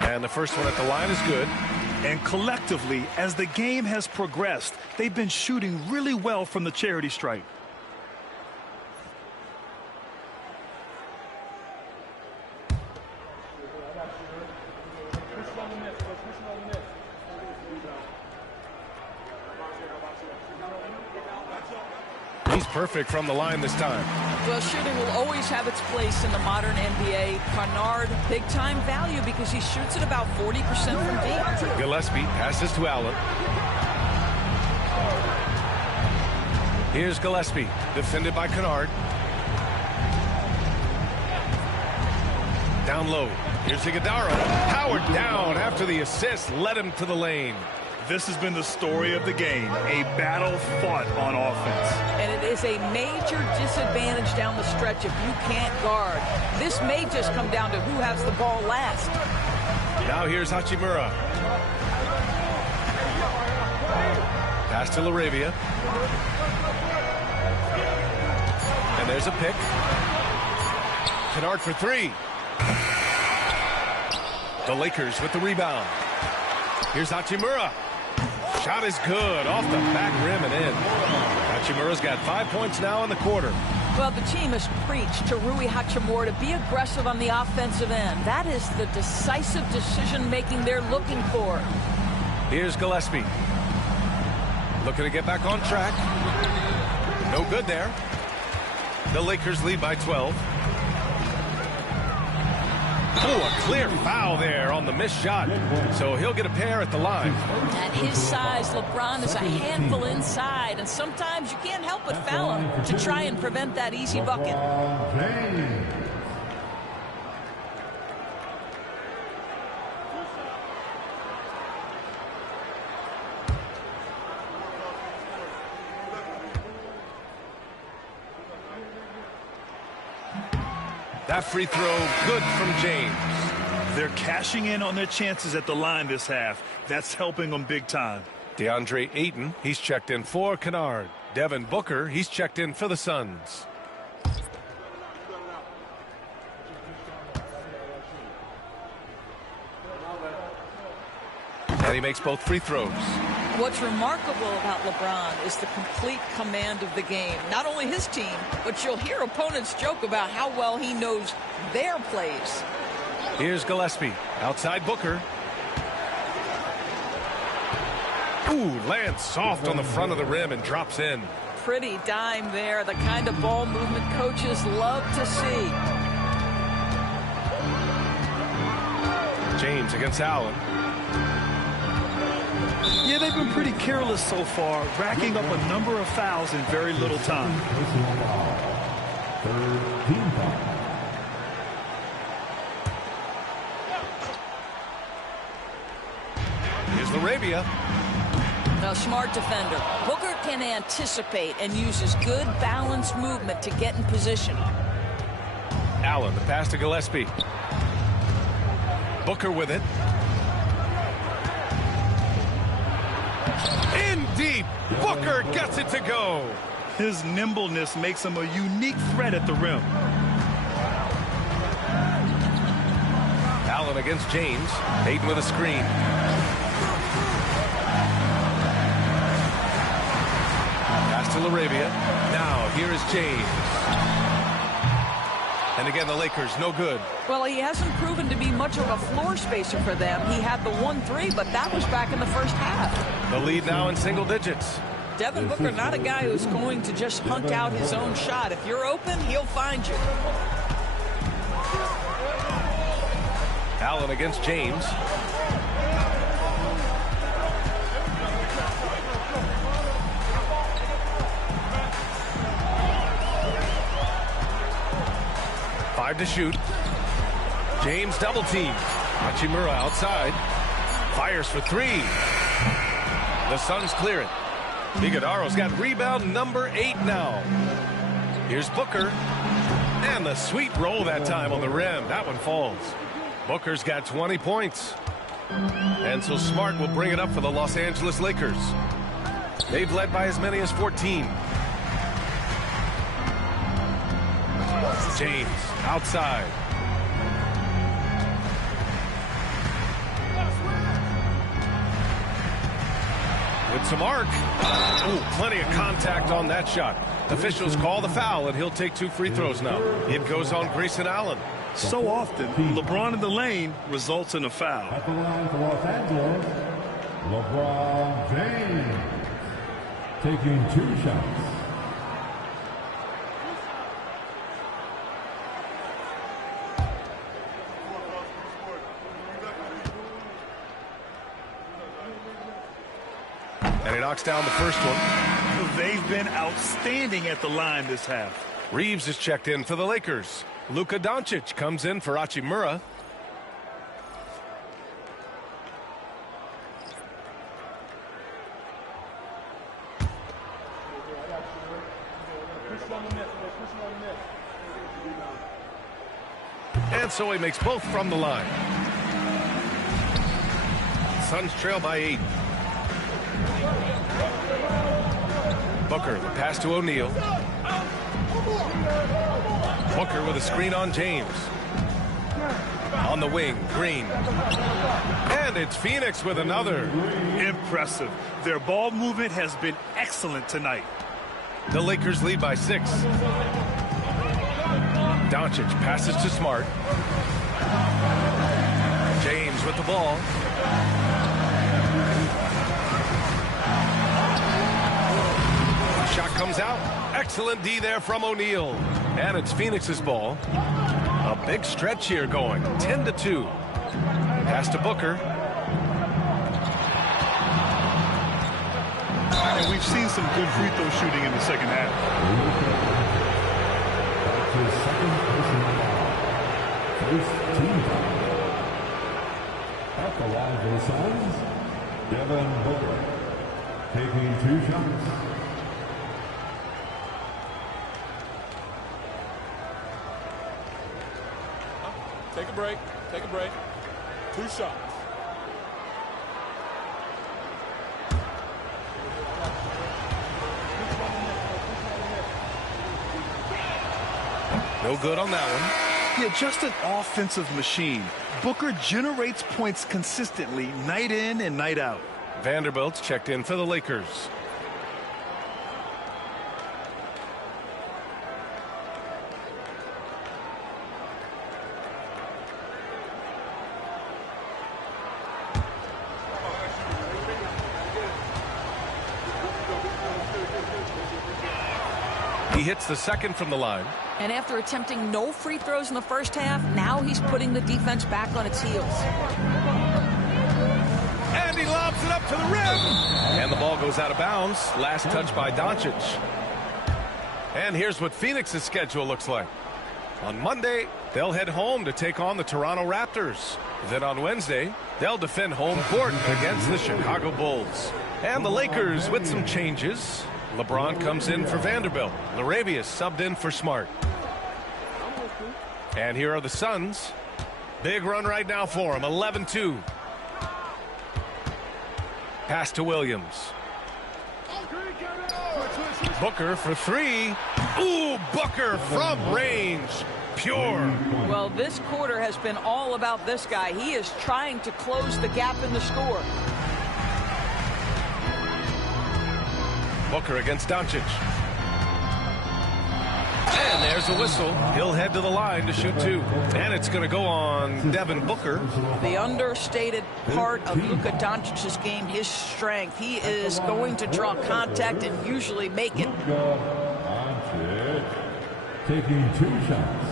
And the first one at the line is good. And collectively, as the game has progressed, they've been shooting really well from the charity stripe. He's perfect from the line this time. Well, shooting will always have its place in the modern NBA. Kennard, big-time value because he shoots at about 40% from deep. Gillespie passes to Allen. Here's Gillespie, defended by Kennard. Down low. Here's Iguodala. Powered down after the assist led him to the lane. This has been the story of the game, a battle fought on offense. And it is a major disadvantage down the stretch if you can't guard. This may just come down to who has the ball last. Now here's Hachimura. Pass to LaRavia. And there's a pick. Kennard for 3. The Lakers with the rebound. Here's Hachimura. Shot is good, off the back rim and in. Hachimura's got 5 points now in the quarter. Well, the team has preached to Rui Hachimura to be aggressive on the offensive end. That is the decisive decision-making they're looking for. Here's Gillespie. Looking to get back on track. No good there. The Lakers lead by 12. Oh, a clear foul there on the missed shot. So he'll get a pair at the line. At his size, LeBron is a handful inside, and sometimes you can't help but foul him to try and prevent that easy bucket. That free throw, good from James. They're cashing in on their chances at the line this half. That's helping them big time. DeAndre Ayton, he's checked in for Kennard. Devin Booker, he's checked in for the Suns. And he makes both free throws. What's remarkable about LeBron is the complete command of the game. Not only his team, but you'll hear opponents joke about how well he knows their plays. Here's Gillespie. Outside Booker. Ooh, lands soft on the front of the rim and drops in. Pretty dime there. The kind of ball movement coaches love to see. James against Allen. Yeah, they've been pretty careless so far, racking up a number of fouls in very little time. Here's Larabia. A smart defender. Booker can anticipate and uses good balanced movement to get in position. Allen, the pass to Gillespie. Booker with it. In deep. Booker gets it to go. His nimbleness makes him a unique threat at the rim. Allen against James. Ayton with a screen. Pass to Larabia. Now here is James. And again, the Lakers, no good. Well, he hasn't proven to be much of a floor spacer for them. He had the 1-3, but that was back in the first half. The lead now in single digits. Devin Booker, not a guy who's going to just hunt out his own shot. If you're open, he'll find you. Allen against James. Five to shoot. James double team. Hachimura outside. Fires for three. The Suns clear it. Iguodaro's got rebound number 8 now. Here's Booker. And the sweet roll that time on the rim. That one falls. Booker's got 20 points. And so Smart will bring it up for the Los Angeles Lakers. They've led by as many as 14. James outside. With some arc. Ooh, plenty of contact on that shot. Officials call the foul, and he'll take 2 free throws now. It goes on Grayson Allen. So often, LeBron in the lane results in a foul. At the line for Los Angeles, LeBron James taking 2 shots. And he knocks down the first one. They've been outstanding at the line this half. Reeves is checked in for the Lakers. Luka Doncic comes in for Hachimura. And so he makes both from the line. Suns trail by 8. Booker, the pass to O'Neal. Booker with a screen on James. On the wing, Green. And it's Phoenix with another. Impressive. Their ball movement has been excellent tonight. The Lakers lead by 6. Doncic passes to Smart. James with the ball. Shot comes out. Excellent D there from O'Neal. And it's Phoenix's ball. A big stretch here going. 10-2. Pass to Booker. And we've seen some good free throw shooting in the second half. That's his second personal foul. First team foul. At the line for the Suns, Devin Booker taking 2 shots. Take a break. Take a break. 2 shots. No good on that one. Yeah, just an offensive machine. Booker generates points consistently, night in and night out. Vanderbilt's checked in for the Lakers. He hits the second from the line. And after attempting no free throws in the first half, now he's putting the defense back on its heels. And he lobs it up to the rim. And the ball goes out of bounds. Last touch by Doncic. And here's what Phoenix's schedule looks like. On Monday, they'll head home to take on the Toronto Raptors. Then on Wednesday, they'll defend home court against the Chicago Bulls. And the Lakers with some changes. LeBron comes in for Vanderbilt. Larabius subbed in for Smart. And here are the Suns. Big run right now for them, 11-2. Pass to Williams. Booker for 3. Ooh, Booker from range. Pure. Well, this quarter has been all about this guy. He is trying to close the gap in the score. Booker against Doncic. And there's a whistle. He'll head to the line to shoot 2. And it's going to go on Devin Booker. The understated part of Luka Doncic's game, his strength. He is going to draw contact and usually make it. Doncic taking 2 shots.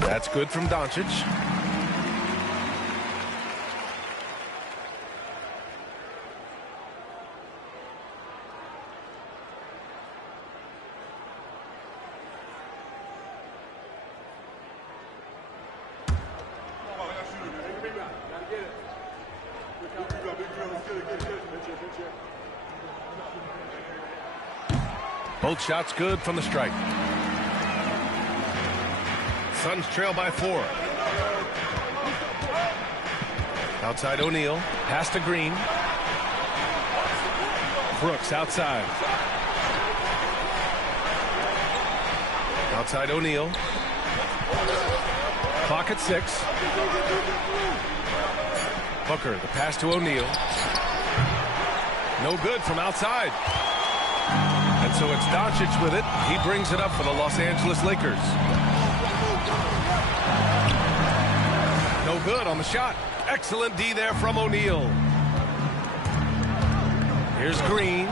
That's good from Doncic. Both shots good from the stripe. Suns trail by 4. Outside O'Neal. Pass to Green. Brooks outside. Outside O'Neal. Clock at 6. Booker, the pass to O'Neal. No good from outside. And so it's Doncic with it. He brings it up for the Los Angeles Lakers. No good on the shot. Excellent D there from O'Neal. Here's Green.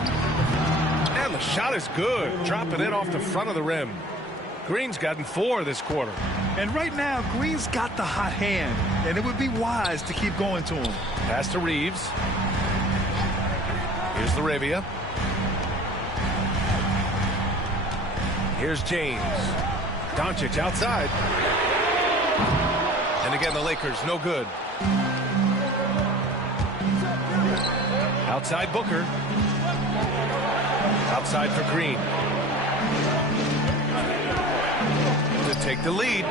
And the shot is good. Dropping it off the front of the rim. Green's gotten 4 this quarter. And right now, Green's got the hot hand, and it would be wise to keep going to him. Pass to Reeves. Here's Laravia. Here's James. Doncic outside. And again, the Lakers, no good. Outside Booker. Outside for Green. To take the lead.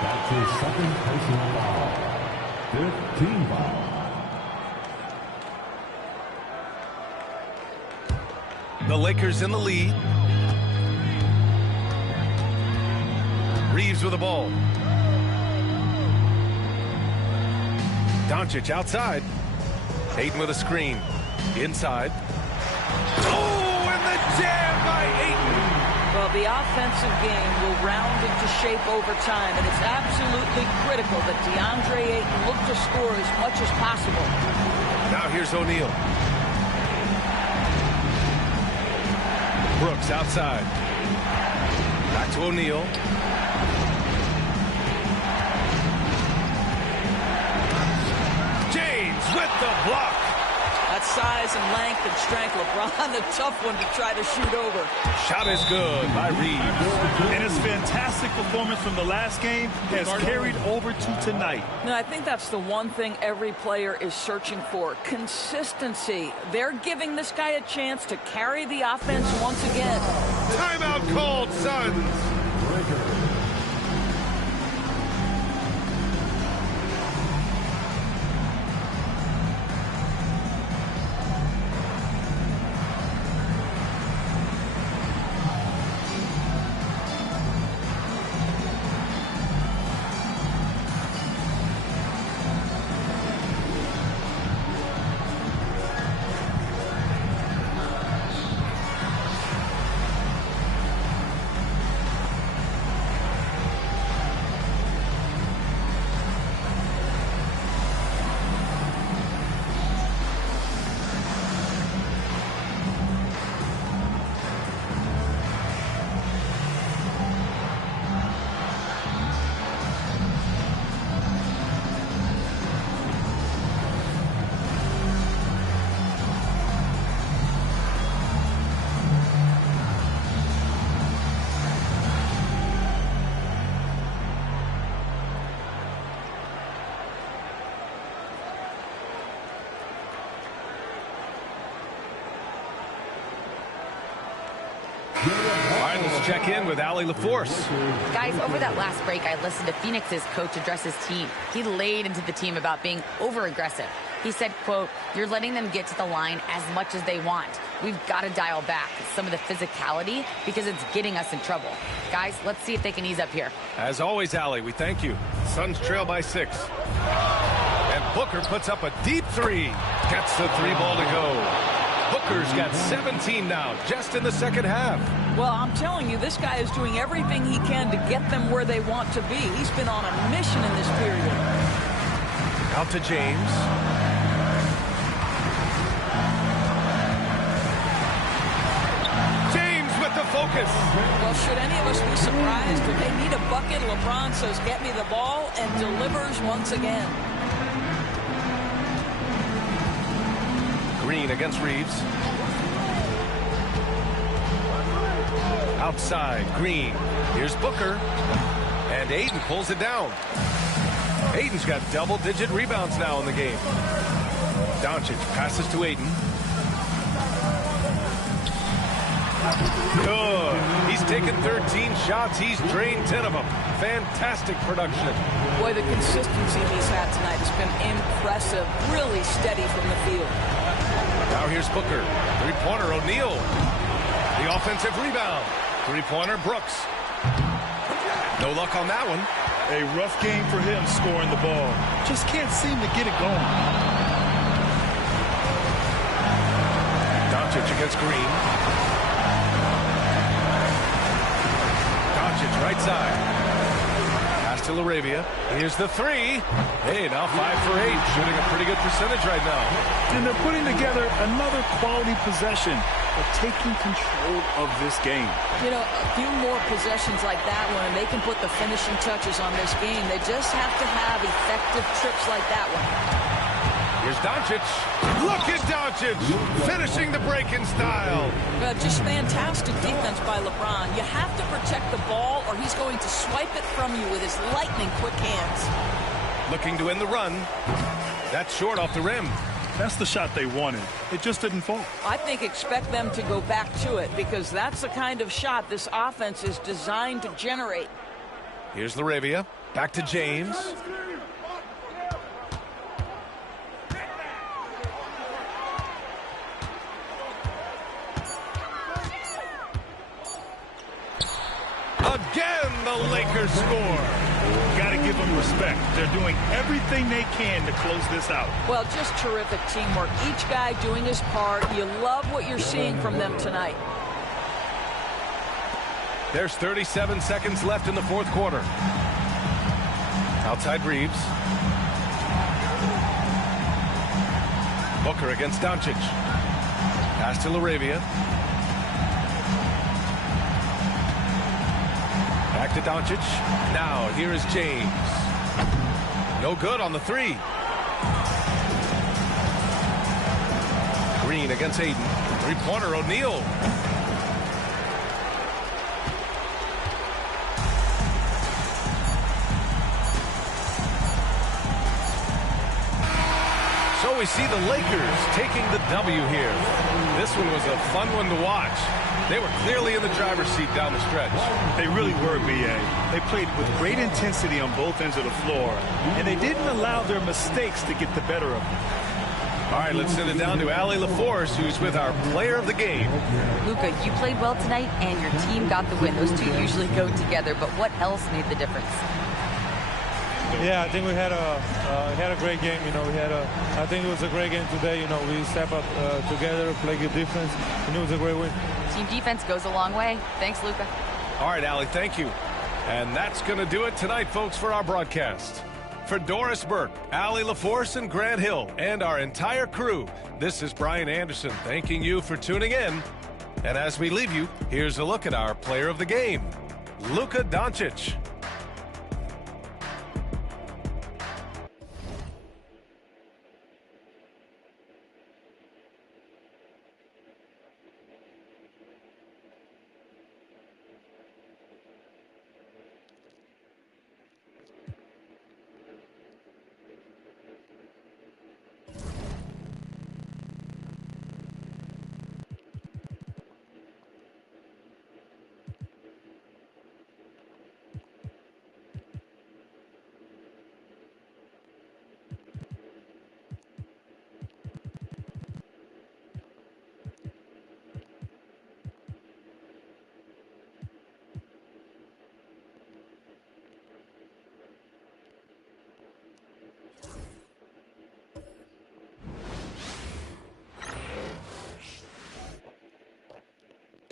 That's his second personal foul. 15 foul. The Lakers in the lead. Reeves with the ball. Doncic outside. Ayton with a screen. Inside. Oh, and the jam by Ayton. Well, the offensive game will round into shape over time, and it's absolutely critical that DeAndre Ayton look to score as much as possible. Now here's O'Neal. Brooks outside. Back to O'Neal. James with the block. That size and length and strength, LeBron, a tough one to try to shoot over. Shot is good by Reeves. And his fantastic performance from the last game has carried over to tonight. No, I think that's the one thing every player is searching for. Consistency. They're giving this guy a chance to carry the offense once again. Timeout called, Suns. Finals check in with Allie LaForce. Guys, over that last break, I listened to Phoenix's coach address his team. He laid into the team about being over-aggressive. He said, quote, "You're letting them get to the line as much as they want. We've got to dial back some of the physicality because it's getting us in trouble." Guys, let's see if they can ease up here. As always, Allie, we thank you. Suns trail by 6. And Booker puts up a deep three. Gets the 3 ball to go. Booker's got 17 now, just in the second half. Well, I'm telling you, this guy is doing everything he can to get them where they want to be. He's been on a mission in this period. Out to James. James with the focus. Well, should any of us be surprised if they need a bucket? LeBron says, "Get me the ball," and delivers once again. Green against Reeves. Outside, Green. Here's Booker. And Ayton pulls it down. Ayton's got double-digit rebounds now in the game. Doncic passes to Ayton. Good. He's taken 13 shots. He's drained 10 of them. Fantastic production. Boy, the consistency he's had tonight has been impressive. Really steady from the field. Now here's Booker. Three-pointer, O'Neal. The offensive rebound. Three-pointer, Brooks. No luck on that one. A rough game for him scoring the ball. Just can't seem to get it going. Doncic against Green. Doncic right side. Pass to LaRavia. Here's the three. Hey, now 5 for 8. Shooting a pretty good percentage right now. And they're putting together another quality possession of taking control of this game. You know, a few more possessions like that one, and they can put the finishing touches on this game. They just have to have effective trips like that one. Here's Doncic. Look at Doncic finishing the break in style. Just fantastic defense by LeBron. You have to protect the ball or he's going to swipe it from you with his lightning quick hands. Looking to end the run. That's short off the rim. That's the shot they wanted. It just didn't fall. I think expect them to go back to it because that's the kind of shot this offense is designed to generate. Here's Laravia. Back to James. Again, the Lakers score. Got to give them respect. They're doing everything they can to close this out. Well, just terrific teamwork. Each guy doing his part. You love what you're seeing from them tonight. There's 37 seconds left in the fourth quarter. Outside Reeves. Booker against Doncic. Pass to Laravia. Back to Doncic. Now here is James. No good on the three. Green against Aiden. Three-pointer O'Neal. So we see the Lakers taking the W here. This one was a fun one to watch. They were clearly in the driver's seat down the stretch. They really were, B.A. They played with great intensity on both ends of the floor, and they didn't allow their mistakes to get the better of them. All right, let's send it down to Allie LaForce, who's with our player of the game. Luka, you played well tonight, and your team got the win. Those two usually go together, but what else made the difference? Yeah, I think we had a great game. I think it was a great game today. We step up together, play good defense, and it was a great win. Team defense goes a long way. Thanks, Luka. All right, Allie, thank you. And that's going to do it tonight, folks, for our broadcast. For Doris Burke, Allie LaForce, and Grant Hill, and our entire crew, this is Brian Anderson thanking you for tuning in. And as we leave you, here's a look at our player of the game, Luka Doncic.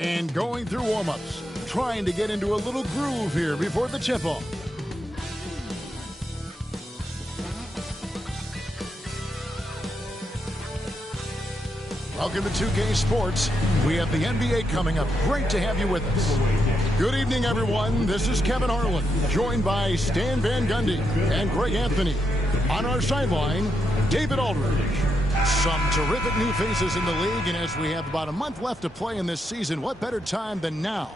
And going through warm-ups, trying to get into a little groove here before the tip-off. Welcome to 2K Sports. We have the NBA coming up. Great to have you with us. Good evening, everyone. This is Kevin Harlan, joined by Stan Van Gundy and Greg Anthony. On our sideline, David Aldridge. Some terrific new faces in the league, and as we have about a month left to play in this season, what better time than now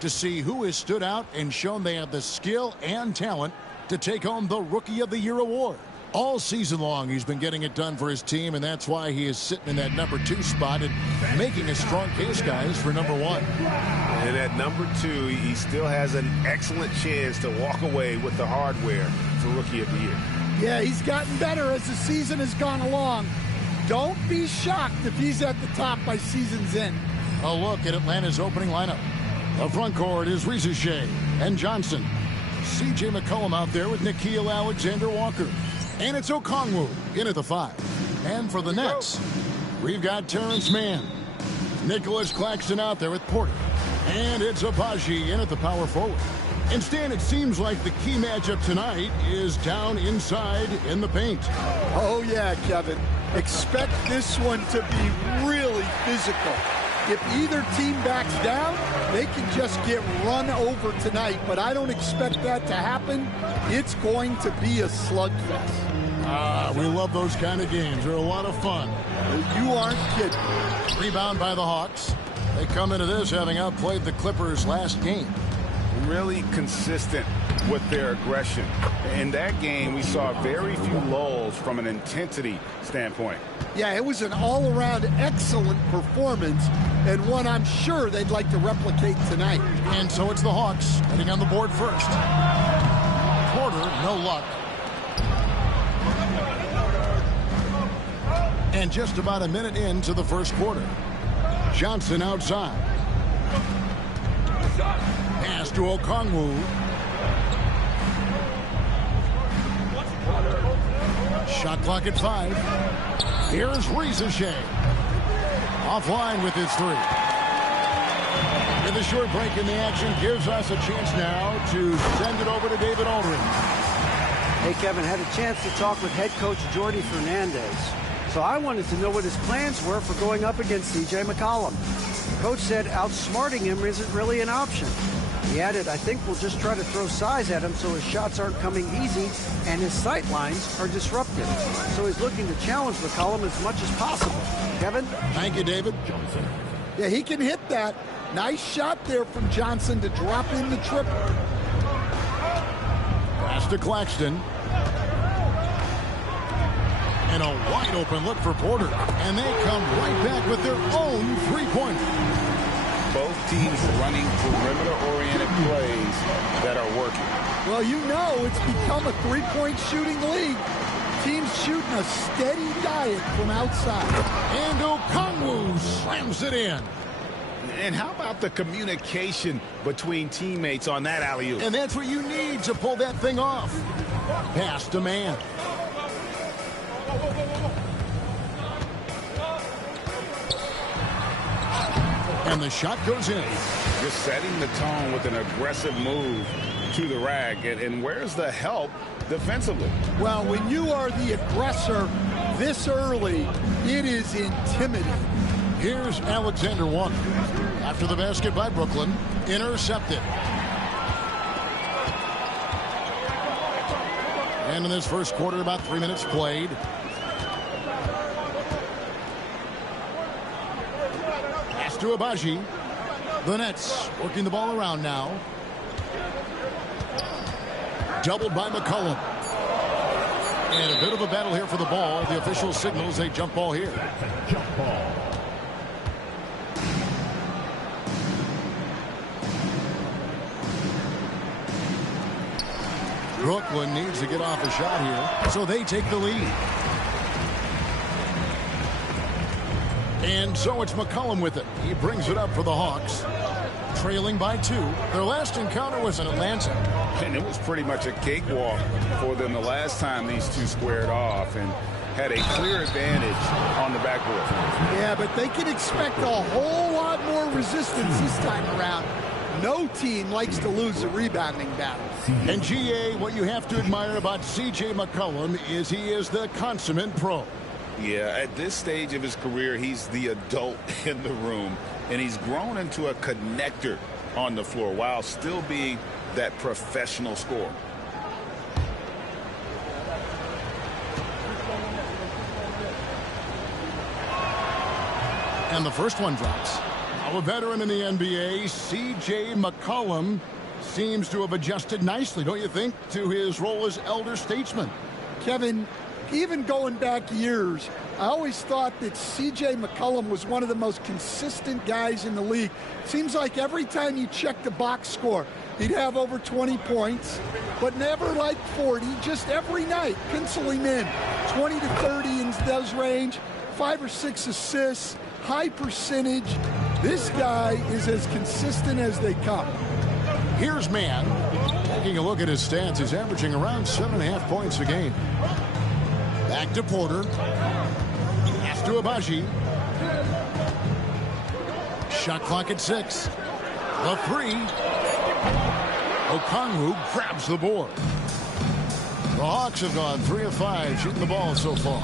to see who has stood out and shown they have the skill and talent to take home the Rookie of the Year award. All season long, he's been getting it done for his team, and that's why he is sitting in that number 2 spot and making a strong case, guys, for number 1. And at number 2, he still has an excellent chance to walk away with the hardware for Rookie of the Year. Yeah, he's gotten better as the season has gone along. Don't be shocked if he's at the top by season's end. A look at Atlanta's opening lineup. The front court is Rizushea and Johnson. C.J. McCollum out there with Nickeil Alexander-Walker. And it's Okongwu in at the 5. And for the Nets, we've got Terrence Mann. Nicholas Claxton out there with Porter. And it's Abaji in at the power forward. And Stan, it seems like the key matchup tonight is down inside in the paint. Oh, yeah, Kevin. Expect this one to be really physical. If either team backs down, they can just get run over tonight, but I don't expect that to happen. It's going to be a slugfest. We love those kind of games. They're a lot of fun. You aren't kidding. Rebound by the Hawks. They come into this having outplayed the Clippers last game. Really consistent with their aggression. In that game, we saw very few lulls from an intensity standpoint. Yeah, it was an all-around excellent performance, and one I'm sure they'd like to replicate tonight. And so it's the Hawks heading on the board first. luck. And just about a minute into the first quarter. Johnson outside. Pass to Okongwu. Shot clock at 5. Here's Rieseshay. Offline with his 3. And the short break in the action gives us a chance now to send it over to David Aldridge. Hey, Kevin, had a chance to talk with head coach Jordy Fernandez. So I wanted to know what his plans were for going up against C.J. McCollum. Coach said outsmarting him isn't really an option. He added, I think we'll just try to throw size at him so his shots aren't coming easy and his sight lines are disrupted. So he's looking to challenge McCollum as much as possible. Kevin? Thank you, David. Yeah, he can hit that. Nice shot there from Johnson to drop in the triple. Pass to Claxton. And a wide open look for Porter. And they come right back with their own three-pointer. Both teams running perimeter-oriented plays that are working. Well, you know it's become a three-point shooting league. Teams shooting a steady diet from outside. And Okongwu slams it in. And how about the communication between teammates on that alley-oop? And that's what you need to pull that thing off. Pass to man. And the shot goes in. Just setting the tone with an aggressive move to the rack. And where's the help defensively? Well, when you are the aggressor this early, it is intimidating. Here's Alexander Walker. After the basket by Brooklyn, intercepted. And in this first quarter, about 3 minutes played. Pass to Abaji. The Nets working the ball around now. Doubled by McCollum. And a bit of a battle here for the ball. The official signals a jump ball here. Jump ball. Brooklyn needs to get off a shot here, so they take the lead. And so it's McCollum with it. He brings it up for the Hawks, trailing by 2. Their last encounter was in Atlanta. And it was pretty much a cakewalk for them the last time these two squared off and had a clear advantage on the backboard. Yeah, but they can expect a whole lot more resistance this time around. No team likes to lose a rebounding battle. And GA, what you have to admire about C.J. McCollum is he is the consummate pro. Yeah, at this stage of his career, he's the adult in the room, and he's grown into a connector on the floor while still being that professional scorer. And the first one drops. Now a veteran in the NBA, C.J. McCollum, seems to have adjusted nicely, don't you think, to his role as elder statesman. Kevin, even going back years, I always thought that C.J. McCollum was one of the most consistent guys in the league. Seems like every time you check the box score, he'd have over 20 points, but never like 40, just every night, pencil him in. 20 to 30 in those range, 5 or 6 assists, high percentage. This guy is as consistent as they come. Here's Mann. Taking a look at his stats, he's averaging around 7.5 points a game. Back to Porter. Pass to Abaji. Shot clock at 6. The 3. Okongwu grabs the board. The Hawks have gone 3 of 5 shooting the ball so far.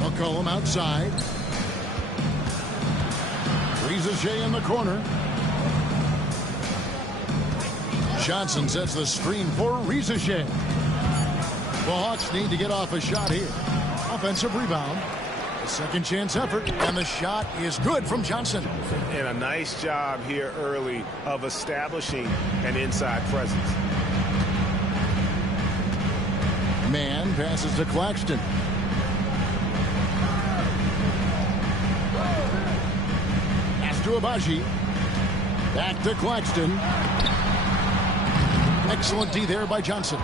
McCollum outside. Rieseshay in the corner. Johnson sets the screen for Rieseshay. The Hawks need to get off a shot here. Offensive rebound. A second chance effort, and the shot is good from Johnson. And a nice job here early of establishing an inside presence. Mann passes to Claxton. Pass to Abaji. Back to Claxton. Excellent D there by Johnson.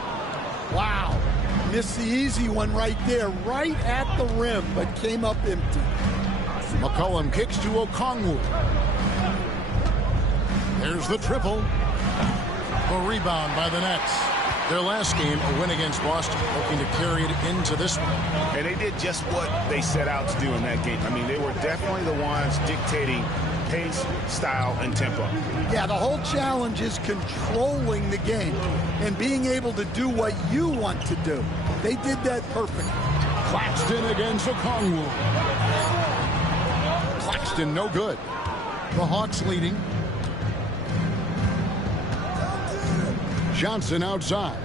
Wow. Missed the easy one right there, right at the rim, but came up empty. McCollum kicks to Okongwu. There's the triple. A rebound by the Nets. Their last game, a win against Boston, looking to carry it into this one. And they did just what they set out to do in that game. I mean, they were definitely the ones dictating pace, style, and tempo. Yeah, the whole challenge is controlling the game and being able to do what you want to do. They did that perfectly. Claxton against Okongwu. Claxton no good. The Hawks leading. Johnson outside.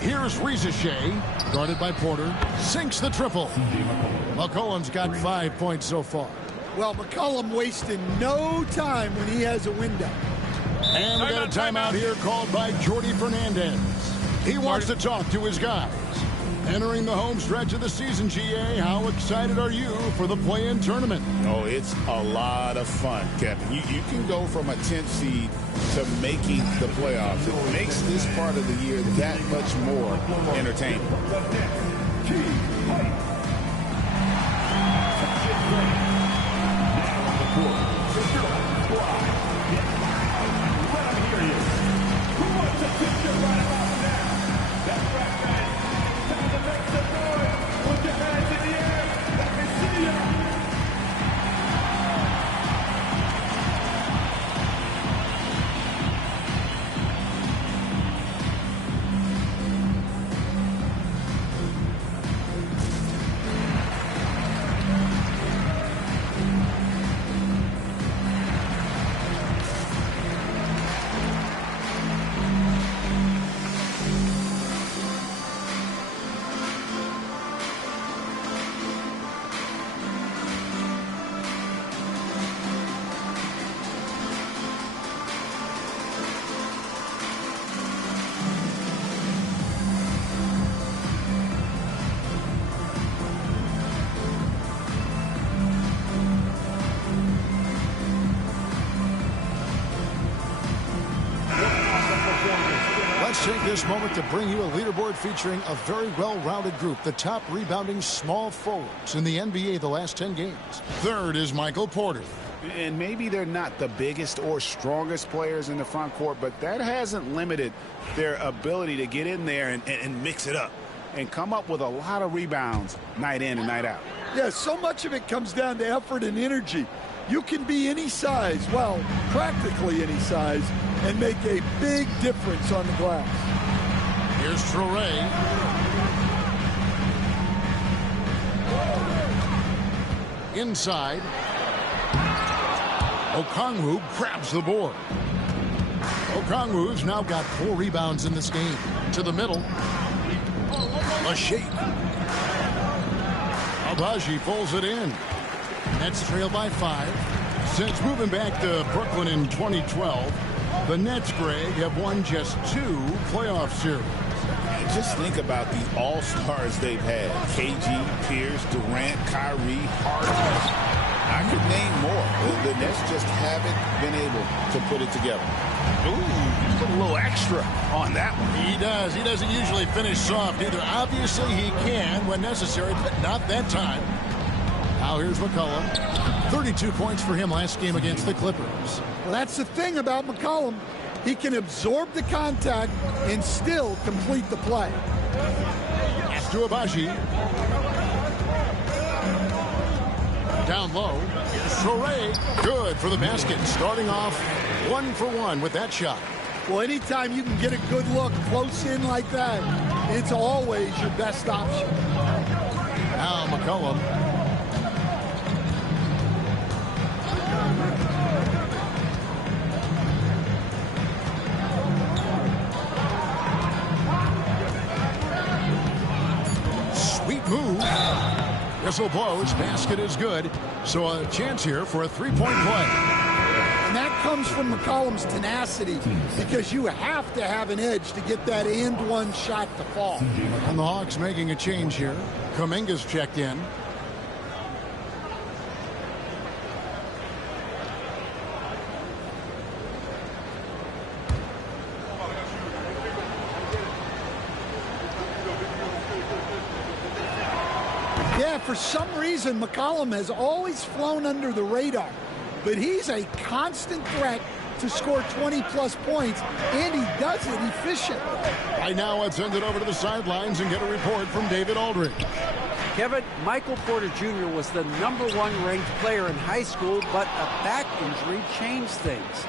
Here's Rizachet, guarded by Porter, sinks the triple. McCollum's got 5 points so far. Well, McCollum wasting no time when he has a window. And we got a timeout here called by Jordi Fernandez. He wants to talk to his guys. Entering the home stretch of the season, GA, how excited are you for the play-in tournament? Oh, it's a lot of fun, Kevin. You can go from a 10th seed to making the playoffs. It makes this part of the year that much more entertaining. Let's take this moment to bring you a leaderboard featuring a very well-rounded group, the top rebounding small forwards in the NBA the last 10 games. Third is Michael Porter. And maybe they're not the biggest or strongest players in the front court, but that hasn't limited their ability to get in there and mix it up and come up with a lot of rebounds night in and night out. Yeah, so much of it comes down to effort and energy. You can be any size, well, practically any size, and make a big difference on the glass. Here's Traoré. Inside. Okongwu grabs the board. Okongwu's now got 4 rebounds in this game. To the middle. A shake. Abaji pulls it in. Nets trail by 5. Since moving back to Brooklyn in 2012, the Nets, Greg, have won just 2 playoff series. Just think about the all-stars they've had. KG, Pierce, Durant, Kyrie, Harden. I could name more. The Nets just haven't been able to put it together. Ooh, just a little extra on that one. He does. He doesn't usually finish soft either. Obviously, he can when necessary, but not that time. Now here's McCollum. 32 points for him last game against the Clippers. Well, that's the thing about McCollum. He can absorb the contact and still complete the play. Pass to Abaji. Down low. Here's Traoré. Good for the basket. Starting off 1 for 1 with that shot. Well, anytime you can get a good look close in like that, it's always your best option. Now McCollum. Sweet move. Whistle blows. Basket is good. So a chance here for a three-point play. And that comes from McCollum's tenacity because you have to have an edge to get that and one shot to fall. And the Hawks making a change here. Kuminga's checked in. Yeah, for some reason, McCollum has always flown under the radar, but he's a constant threat to score 20-plus points, and he does it efficiently. Right now, let's send it over to the sidelines and get a report from David Aldridge. Kevin, Michael Porter Jr. was the #1 ranked player in high school, but a back injury changed things.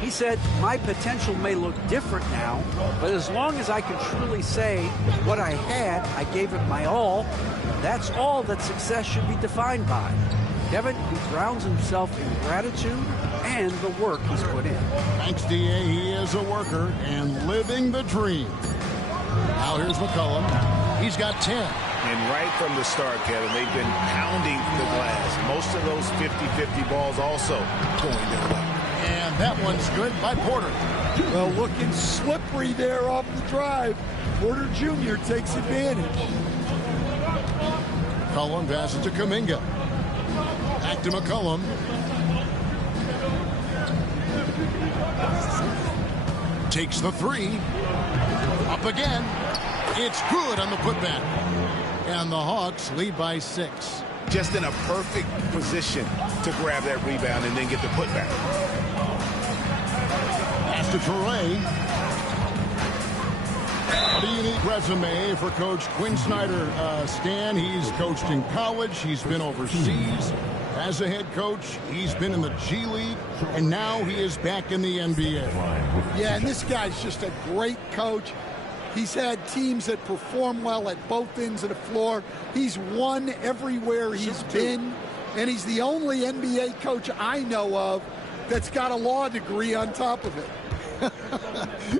He said, my potential may look different now, but as long as I can truly say what I had, I gave it my all, that's all that success should be defined by. Kevin, he grounds himself in gratitude and the work he's put in. Thanks, D.A. He is a worker and living the dream. Now here's McCollum. He's got 10. And right from the start, Kevin, they've been pounding the glass. Most of those 50-50 balls also going their way. And that one's good by Porter. Well, looking slippery there off the drive. Porter Jr. takes advantage. McCollum passes to Kuminga. Back to McCollum. Takes the three. Up again. It's good on the putback. And the Hawks lead by 6. Just in a perfect position to grab that rebound and then get the putback. Pass to Toure. What a unique resume for Coach Quinn Snyder. Stan, he's coached in college. He's been overseas as a head coach. He's been in the G League, and now he is back in the NBA. Yeah, and this guy's just a great coach. He's had teams that perform well at both ends of the floor. He's won everywhere he's been, and he's the only NBA coach I know of that's got a law degree on top of it.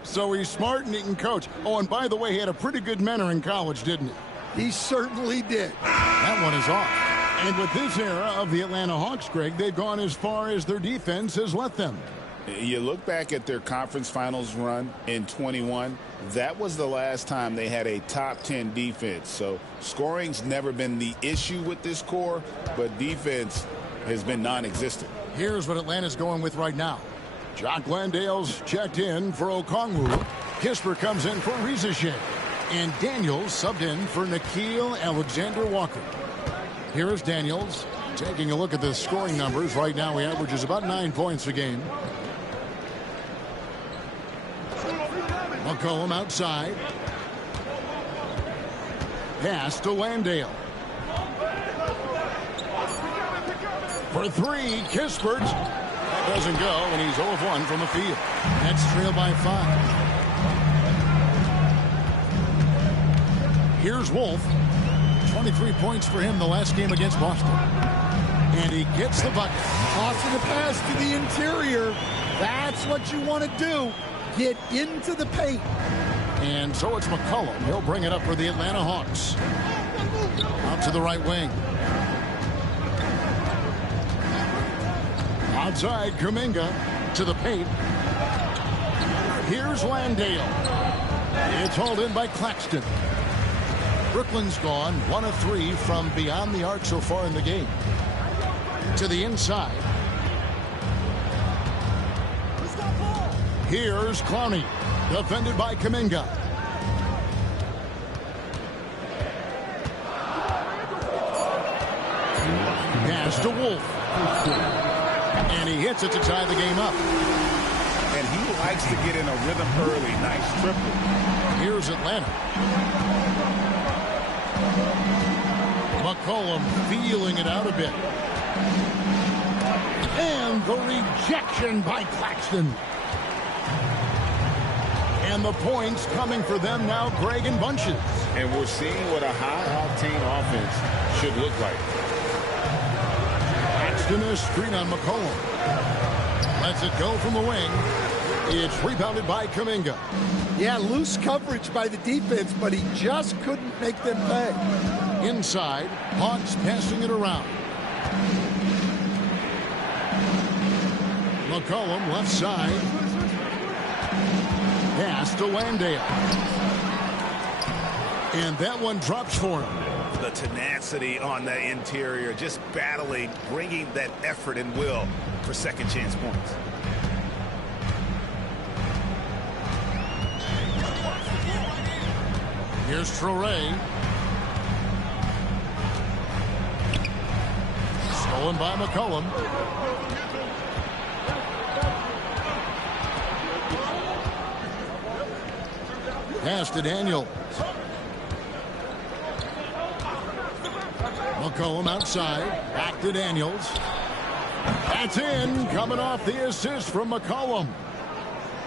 So he's smart and he can coach. Oh, and by the way, he had a pretty good mentor in college, didn't he? He certainly did. That one is off. And with this era of the Atlanta Hawks, Greg, they've gone as far as their defense has let them. You look back at their conference finals run in 21, that was the last time they had a top 10 defense. So scoring's never been the issue with this core, but defense has been non-existent. Here's what Atlanta's going with right now. Jock Landale's checked in for Okongwu. Kispert comes in for Rizachet. And Daniels subbed in for Nickeil Alexander-Walker. Here is Daniels taking a look at the scoring numbers. Right now he averages about 9 points a game. McCollum outside. Pass to Landale. For 3, Kispert. That doesn't go, and he's 0 of 1 from the field. Nets trail by 5. Here's Wolf. 23 points for him the last game against Boston. And he gets the bucket. Tossing the pass to the interior. That's what you want to do. Get into the paint. And so it's McCollum. He'll bring it up for the Atlanta Hawks. Out to the right wing. Outside, Kuminga to the paint. Here's Landale. It's hauled in by Claxton. Brooklyn's gone 1 of 3 from beyond the arc so far in the game. To the inside. Here's Clowney. Defended by Kuminga. Pass to Wolf. And he hits it to tie the game up. And he likes to get in a rhythm early. Nice triple. Here's Atlanta. McCollum feeling it out a bit. And the rejection by Claxton. And the points coming for them now, Greg, in bunches. And we're seeing what a high-octane offense should look like. Claxton is screen on McCollum. Lets it go from the wing. It's rebounded by Kuminga. Yeah, loose coverage by the defense, but he just couldn't make them pay. Inside, Hawks passing it around. McCollum left side. Pass to Landale. And that one drops for him. The tenacity on the interior, just battling, bringing that effort and will for second chance points. Here's Traore. Stolen by McCollum. Pass to Daniels. McCollum outside. Back to Daniels. That's in. Coming off the assist from McCollum.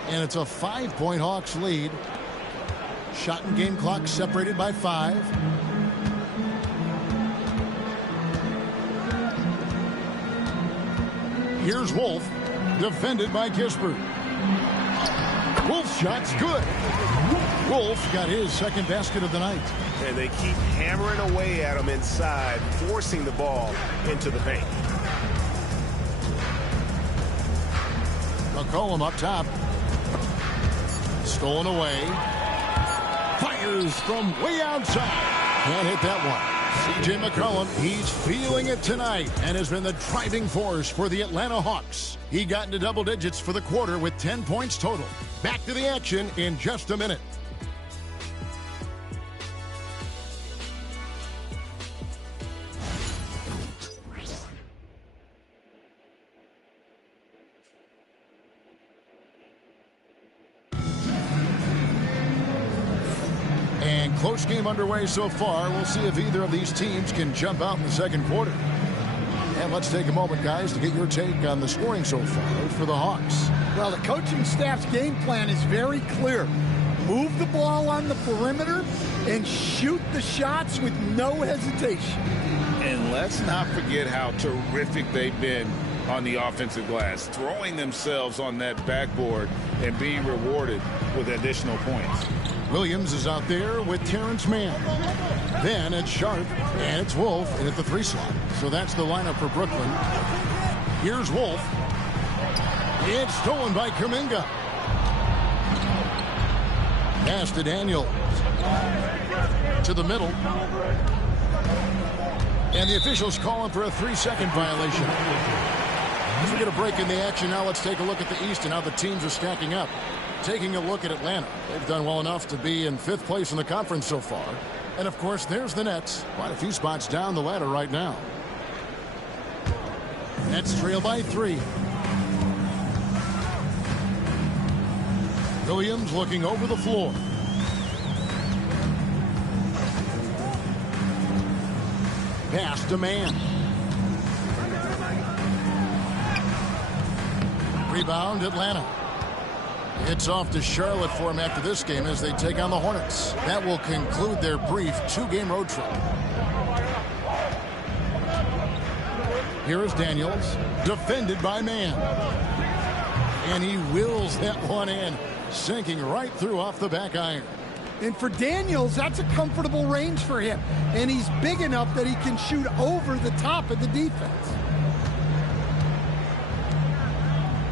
And it's a 5-point Hawks lead. Shot and game clock separated by 5. Here's Wolf. Defended by Kispert. Wolf's shot's good. Wolf got his second basket of the night. And they keep hammering away at him inside, forcing the ball into the paint. McCollum up top. Stolen away. Fires from way outside. Can't hit that one. C.J. McCollum, he's feeling it tonight and has been the driving force for the Atlanta Hawks. He got into double digits for the quarter with 10 points total. Back to the action in just a minute. Close game underway so far. We'll see if either of these teams can jump out in the second quarter. And let's take a moment, guys, to get your take on the scoring so far for the Hawks. Well, the coaching staff's game plan is very clear. Move the ball on the perimeter and shoot the shots with no hesitation. And let's not forget how terrific they've been on the offensive glass, throwing themselves on that backboard and being rewarded with additional points. Williams is out there with Terrence Mann. Then it's Sharp, and it's Wolf in at the 3 slot. So that's the lineup for Brooklyn. Here's Wolf. It's stolen by Kuminga. Pass to Daniels. To the middle. And the officials calling for a 3-second violation. As we get a break in the action now, let's take a look at the East and how the teams are stacking up. Taking a look at Atlanta. They've done well enough to be in 5th place in the conference so far. And, of course, there's the Nets. Quite a few spots down the ladder right now. Nets trail by 3. Williams looking over the floor. Pass to Mann. Rebound, Atlanta. It's off to Charlotte for him after this game as they take on the Hornets. That will conclude their brief 2-game road trip. Here is Daniels, defended by Mann. And he wills that one in, sinking right through off the back iron. And for Daniels, that's a comfortable range for him. And he's big enough that he can shoot over the top of the defense.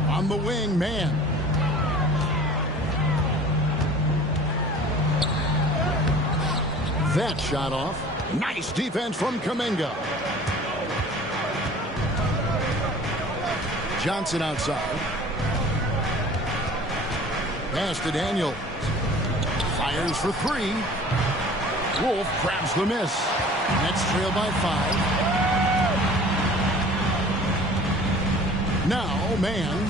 On the wing, Mann. That shot off. Nice defense from Kuminga. Johnson outside. Pass to Daniels. Fires for 3. Wolf grabs the miss. Nets trail by 5. Now, Mann.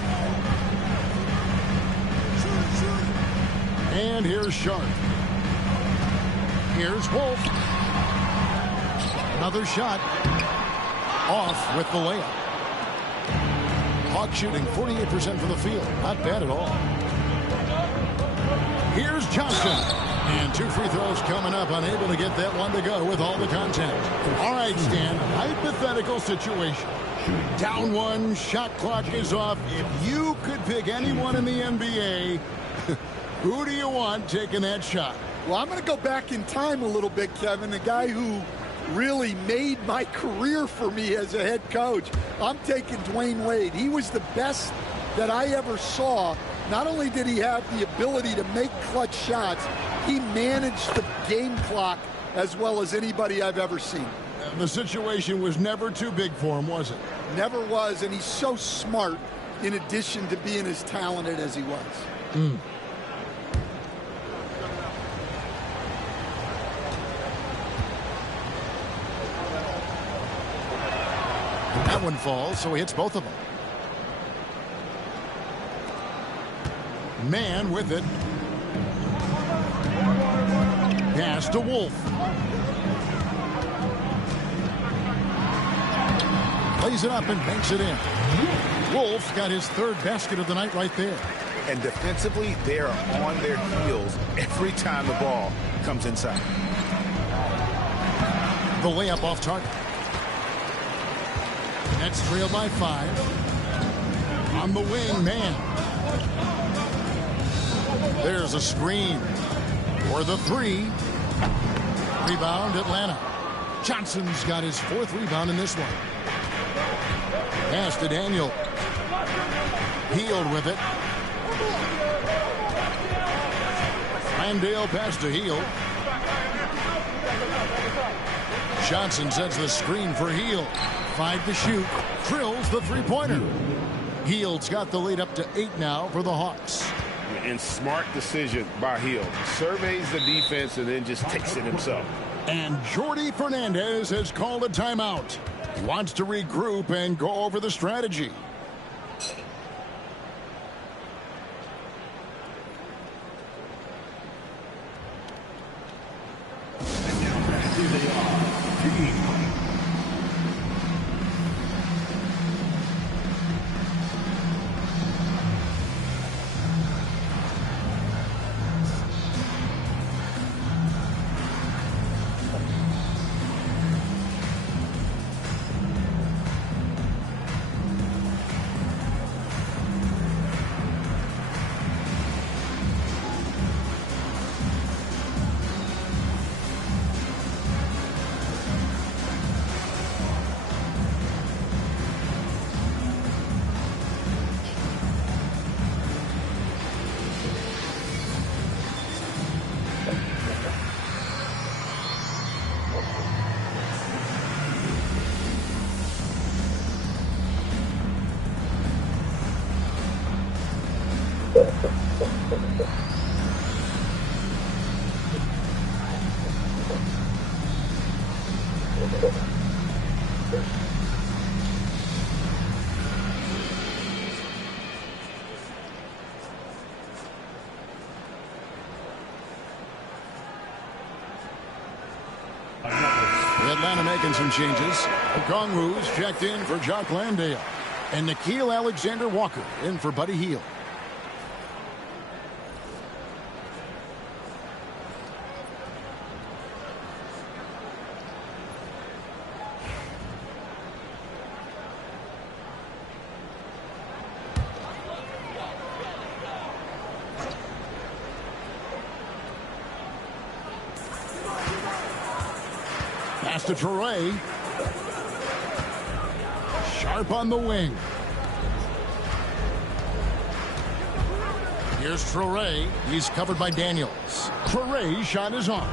And here's Sharp. Here's Wolf. Another shot. Off with the layup. Hawks shooting 48% from the field. Not bad at all. Here's Johnson. And 2 free throws coming up. Unable to get that one to go with all the contact. All right, Stan. Hypothetical situation. Down 1. Shot clock is off. If you could pick anyone in the NBA, who do you want taking that shot? Well, I'm going to go back in time a little bit, Kevin. The guy who really made my career for me as a head coach. I'm taking Dwayne Wade. He was the best that I ever saw. Not only did he have the ability to make clutch shots, he managed the game clock as well as anybody I've ever seen. The situation was never too big for him, was it? Never was, and he's so smart in addition to being as talented as he was. That one falls, so he hits both of them. Man with it. Pass to Wolf. Plays it up and banks it in. Wolf got his third basket of the night right there. And defensively, they are on their heels every time the ball comes inside. The layup off target. Nets trail by 5. On the wing, man. There's a screen for the 3. Rebound, Atlanta. Johnson's got his 4th rebound in this one. Pass to Daniel. Healed with it. Landale pass to Heal. Johnson sets the screen for Heal. 5 to shoot. Drills the three-pointer. Heald's got the lead up to 8 now for the Hawks. And smart decision by Hill. Surveys the defense and then just takes it himself. And Jordi Fernandez has called a timeout. He wants to regroup and go over the strategy. Atlanta making some changes. Okongwu's checked in for Jock Landale. And Nickeil Alexander-Walker in for Buddy Hield. Pass to Toure. Sharp on the wing. Here's Toure. He's covered by Daniels. Toure's shot is on.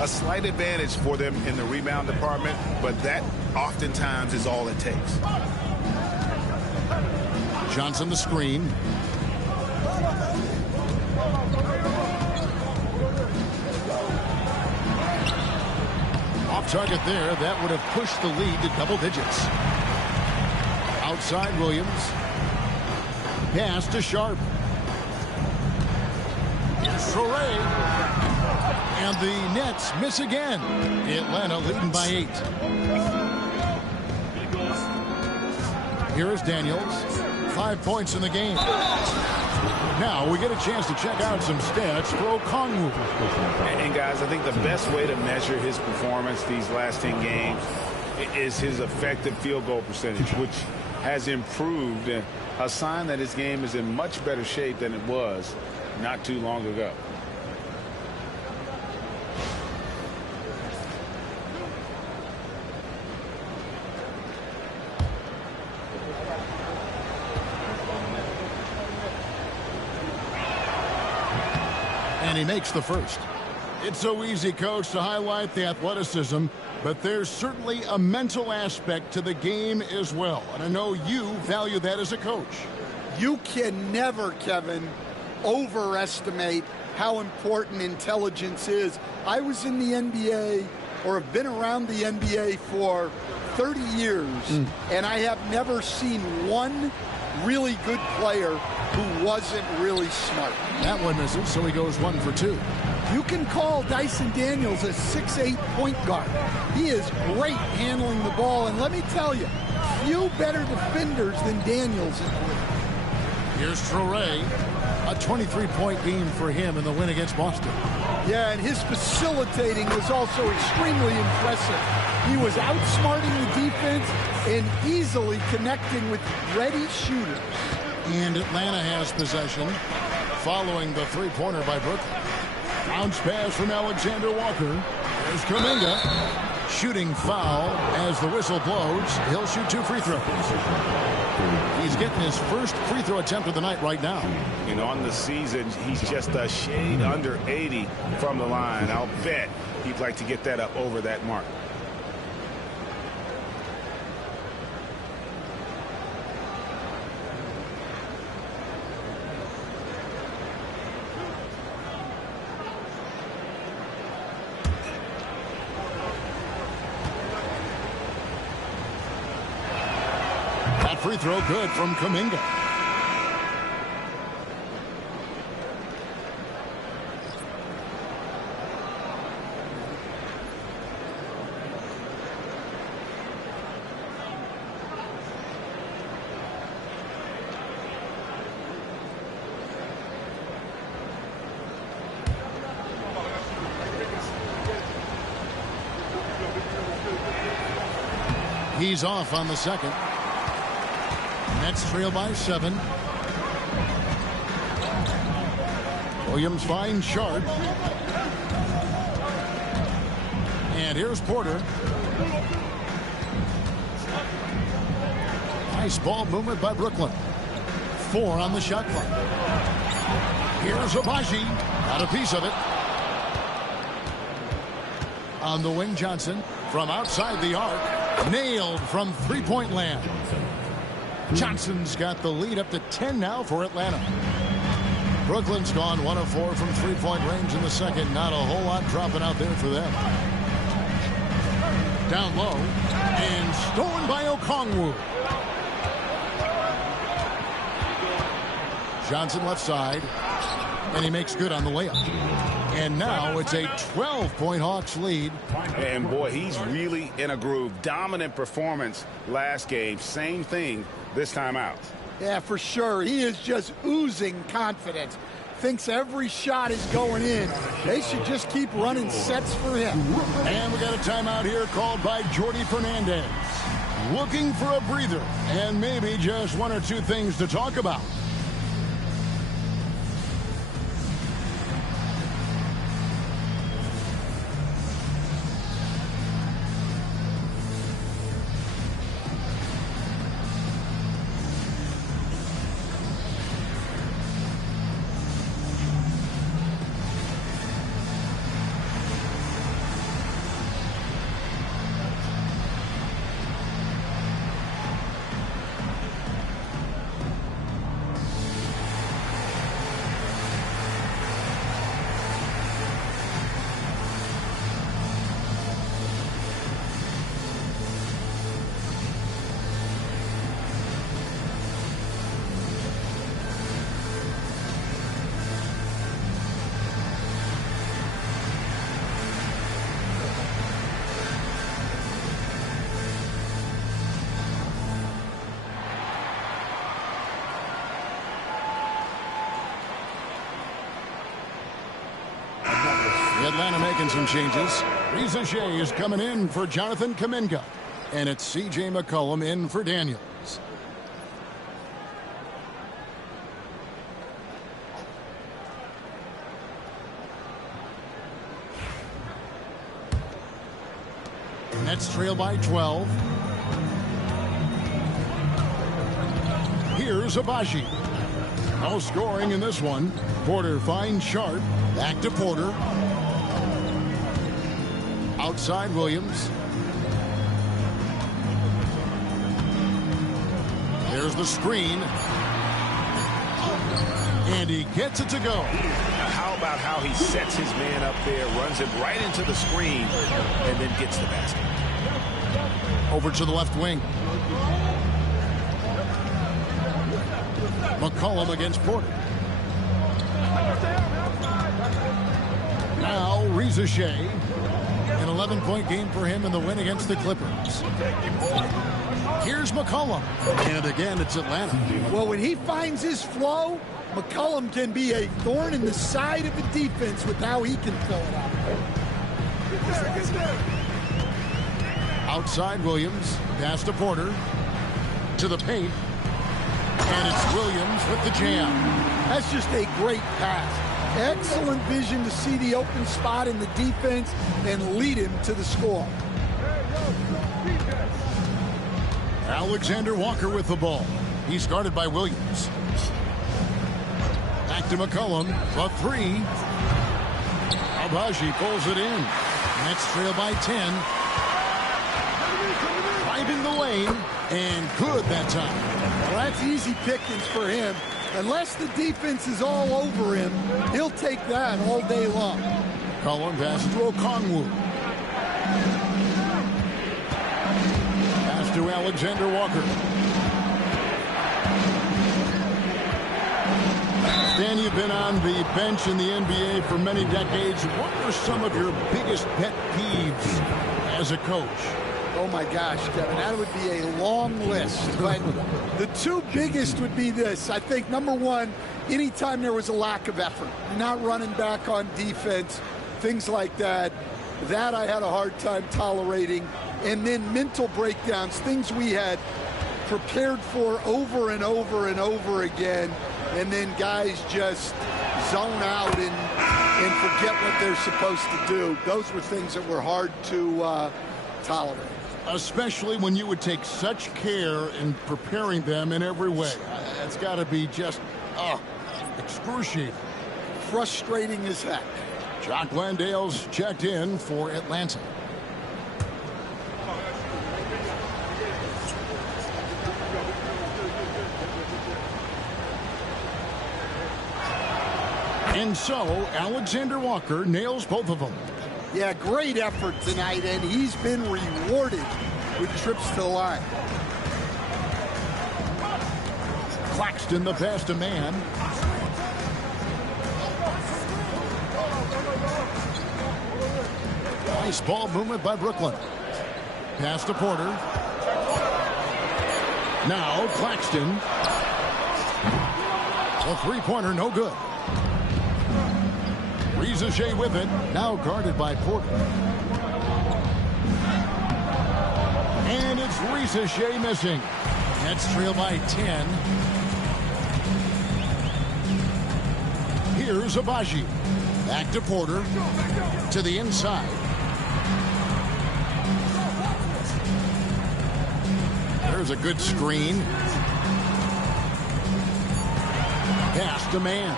A slight advantage for them in the rebound department, but that oftentimes is all it takes. Johnson the screen. Off target there. That would have pushed the lead to double digits. Outside Williams. Pass to Sharp. Here's Toure. And the Nets miss again. Atlanta leading by 8. Here's Daniels. 5 points in the game. Now we get a chance to check out some stats for Okongwu. And guys, I think the best way to measure his performance these last 10 games is his effective field goal percentage, which has improved, a sign that his game is in much better shape than it was not too long ago. And he makes the first. It's so easy, Coach, to highlight the athleticism, but there's certainly a mental aspect to the game as well. And I know you value that as a coach. You can never, Kevin, overestimate how important intelligence is. I was in the NBA, or have been around the NBA for 30 years, and I have never seen one really good player who wasn't really smart. That one misses, so he goes 1 for 2. You can call Dyson Daniels a 6'8" point guard. He is great handling the ball, and let me tell you, few better defenders than Daniels in the league. Here's Traoré, a 23-point game for him in the win against Boston. Yeah, and his facilitating was also extremely impressive. He was outsmarting the defense and easily connecting with ready shooters. And Atlanta has possession following the three-pointer by Brooklyn. Bounce pass from Alexander Walker. There's Kuminga. Shooting foul as the whistle blows. He'll shoot 2 free throws. He's getting his first free throw attempt of the night right now. You know, on the season, he's just a shade under 80 from the line. I'll bet he'd like to get that up over that mark. Free throw good from Kuminga. He's off on the second. Nets trail by 7. Williams finds Sharp. And here's Porter. Nice ball movement by Brooklyn. 4 on the shot clock. Here's Abaji. Got a piece of it. On the wing, Johnson from outside the arc. Nailed from three-point land. Johnson's got the lead up to 10 now for Atlanta. Brooklyn's gone 1 of 4 from three-point range in the second. Not a whole lot dropping out there for them. Down low and stolen by Okongwu. Johnson left side, and he makes good on the layup. And now it's a 12-point Hawks lead. And boy, he's really in a groove. Dominant performance last game. Same thing this time out. Yeah, for sure. He is just oozing confidence. Thinks every shot is going in. They should just keep running sets for him. And we got a timeout here called by Jordi Fernandez. Looking for a breather and maybe just 1 or 2 things to talk about. Atlanta making some changes. Reza Shea is coming in for Jonathan Kuminga. And it's C.J. McCollum in for Daniels. Nets trail by 12. Here's Abaji. No scoring in this one. Porter finds Sharp. Back to Porter. Outside Williams. There's the screen. And he gets it to go. How about how he sets his man up there, runs it right into the screen, and then gets the basket. Over to the left wing. McCollum against Porter. Now Reza Shea. An 11-point game for him in the win against the Clippers. Here's McCollum. And again, it's Atlanta. Well, when he finds his flow, McCollum can be a thorn in the side of the defense with how he can fill it out. Outside Williams. Pass to Porter. To the paint. And it's Williams with the jam. That's just a great pass. Excellent vision to see the open spot in the defense and lead him to the score. Alexander Walker with the ball. He's guarded by Williams. Back to McCollum. The three. Abaji pulls it in. Nets trail by 10. Driving the lane. And good that time. Well, that's easy pickings for him. Unless the defense is all over him, he'll take that all day long. Cullen passes to Okongwu. Pass to Alexander Walker. Stan, you've been on the bench in the NBA for many decades. What are some of your biggest pet peeves as a coach? Oh, my gosh, Kevin, that would be a long list. But the two biggest would be this. I think, number one, anytime there was a lack of effort, not running back on defense, things like that, that I had a hard time tolerating. And then mental breakdowns, things we had prepared for over and over and over again, and then guys just zone out and forget what they're supposed to do. Those were things that were hard to tolerate. Especially when you would take such care in preparing them in every way. It's got to be just excruciating. Frustrating as heck. Jock Landale's checked in for Atlanta. And so, Alexander Walker nails both of them. Yeah, great effort tonight, and he's been rewarded with trips to the line. Claxton the pass to man. Nice ball movement by Brooklyn. Pass to Porter. Now Claxton. A three-pointer, no good. Reza Shea with it, now guarded by Porter. And it's Reza Shea missing. Nets trail by 10. Here's Abaji. Back to Porter. To the inside. There's a good screen. Pass to man.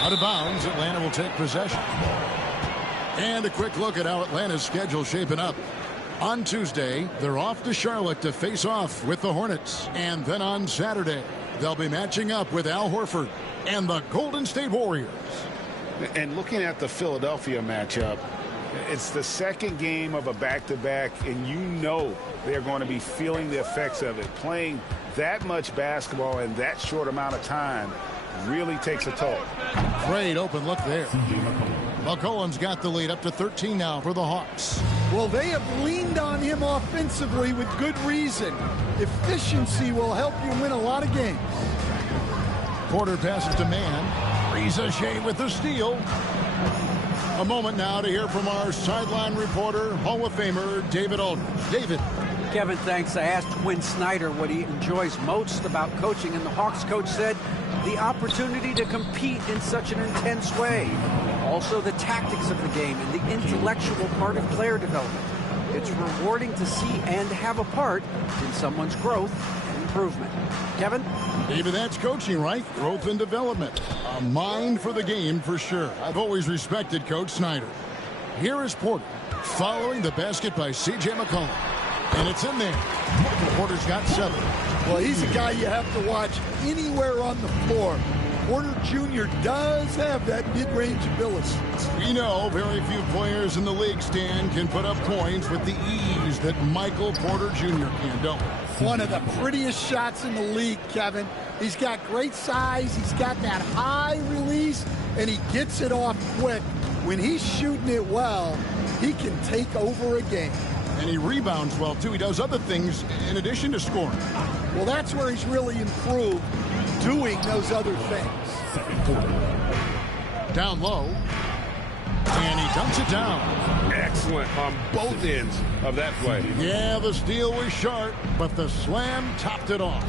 Out of bounds, Atlanta will take possession. And a quick look at how Atlanta's schedule shaping up. On Tuesday, they're off to Charlotte to face off with the Hornets. And then on Saturday, they'll be matching up with Al Horford and the Golden State Warriors. And looking at the Philadelphia matchup, it's the second game of a back-to-back, and you know they're going to be feeling the effects of it. Playing that much basketball in that short amount of time really takes a toll. Great open look there. McCollum's got the lead up to 13 now for the Hawks. Well, they have leaned on him offensively with good reason. Efficiency will help you win a lot of games. Porter passes to man. Reza Shea with the steal. A moment now to hear from our sideline reporter, Hall of Famer David Aldridge. David. Kevin, thanks. I asked Quinn Snyder what he enjoys most about coaching, and the Hawks coach said the opportunity to compete in such an intense way. Also, the tactics of the game and the intellectual part of player development. It's rewarding to see and have a part in someone's growth and improvement. Kevin? David, that's coaching, right? Growth and development. A mind for the game for sure. I've always respected Coach Snyder. Here is Porter, following the basket by C.J. McCollum. And it's in there. Porter's got 7. Well, he's a guy you have to watch anywhere on the floor. Porter Jr. does have that mid-range ability. We know very few players in the league, Stan, can put up points with the ease that Michael Porter Jr. can, don't we? One of the prettiest shots in the league, Kevin. He's got great size. He's got that high release, and he gets it off quick. When he's shooting it well, he can take over a game. And he rebounds well, too. He does other things in addition to scoring. Well, that's where he's really improved, doing those other things. Down low. And he dumps it down. Excellent on both ends of that play. Yeah, the steal was sharp, but the slam topped it off.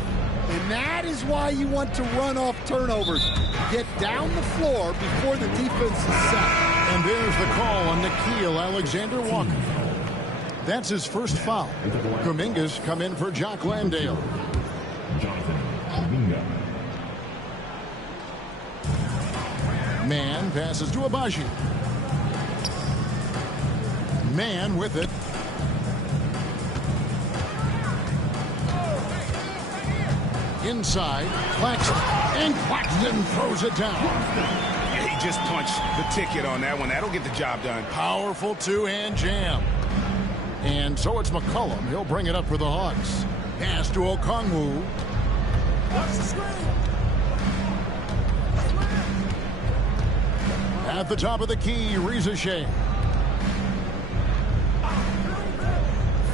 And that is why you want to run off turnovers. Get down the floor before the defense is set. And there's the call on Nickeil Alexander-Walker. That's his first foul. Kuminga's come in for Jock Landale. Man passes to Abaji. Man with it. Inside, Claxton. And Claxton throws it down. Yeah, he just punched the ticket on that one. That'll get the job done. Powerful two-hand jam. And so it's McCollum. He'll bring it up for the Hawks. Pass to Okongwu. At the top of the key, Reza Shea.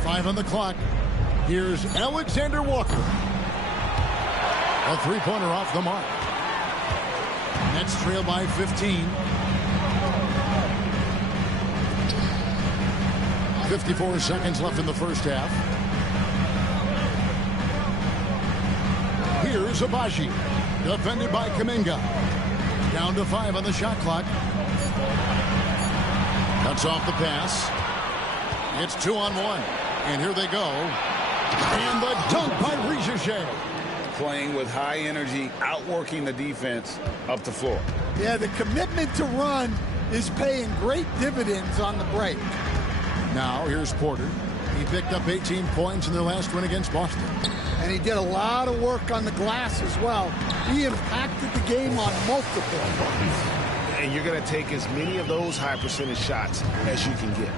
5 on the clock. Here's Alexander Walker. A three-pointer off the mark. Nets trail by 15. 54 seconds left in the first half. Here's Abaji. Defended by Kuminga. Down to 5 on the shot clock. Cuts off the pass. It's 2-on-1. And here they go. And the dunk by Reza Shea. Playing with high energy, outworking the defense up the floor. Yeah, the commitment to run is paying great dividends on the break. Now, here's Porter. He picked up 18 points in their last win against Boston. And he did a lot of work on the glass as well. He impacted the game on multiple. And you're going to take as many of those high percentage shots as you can get.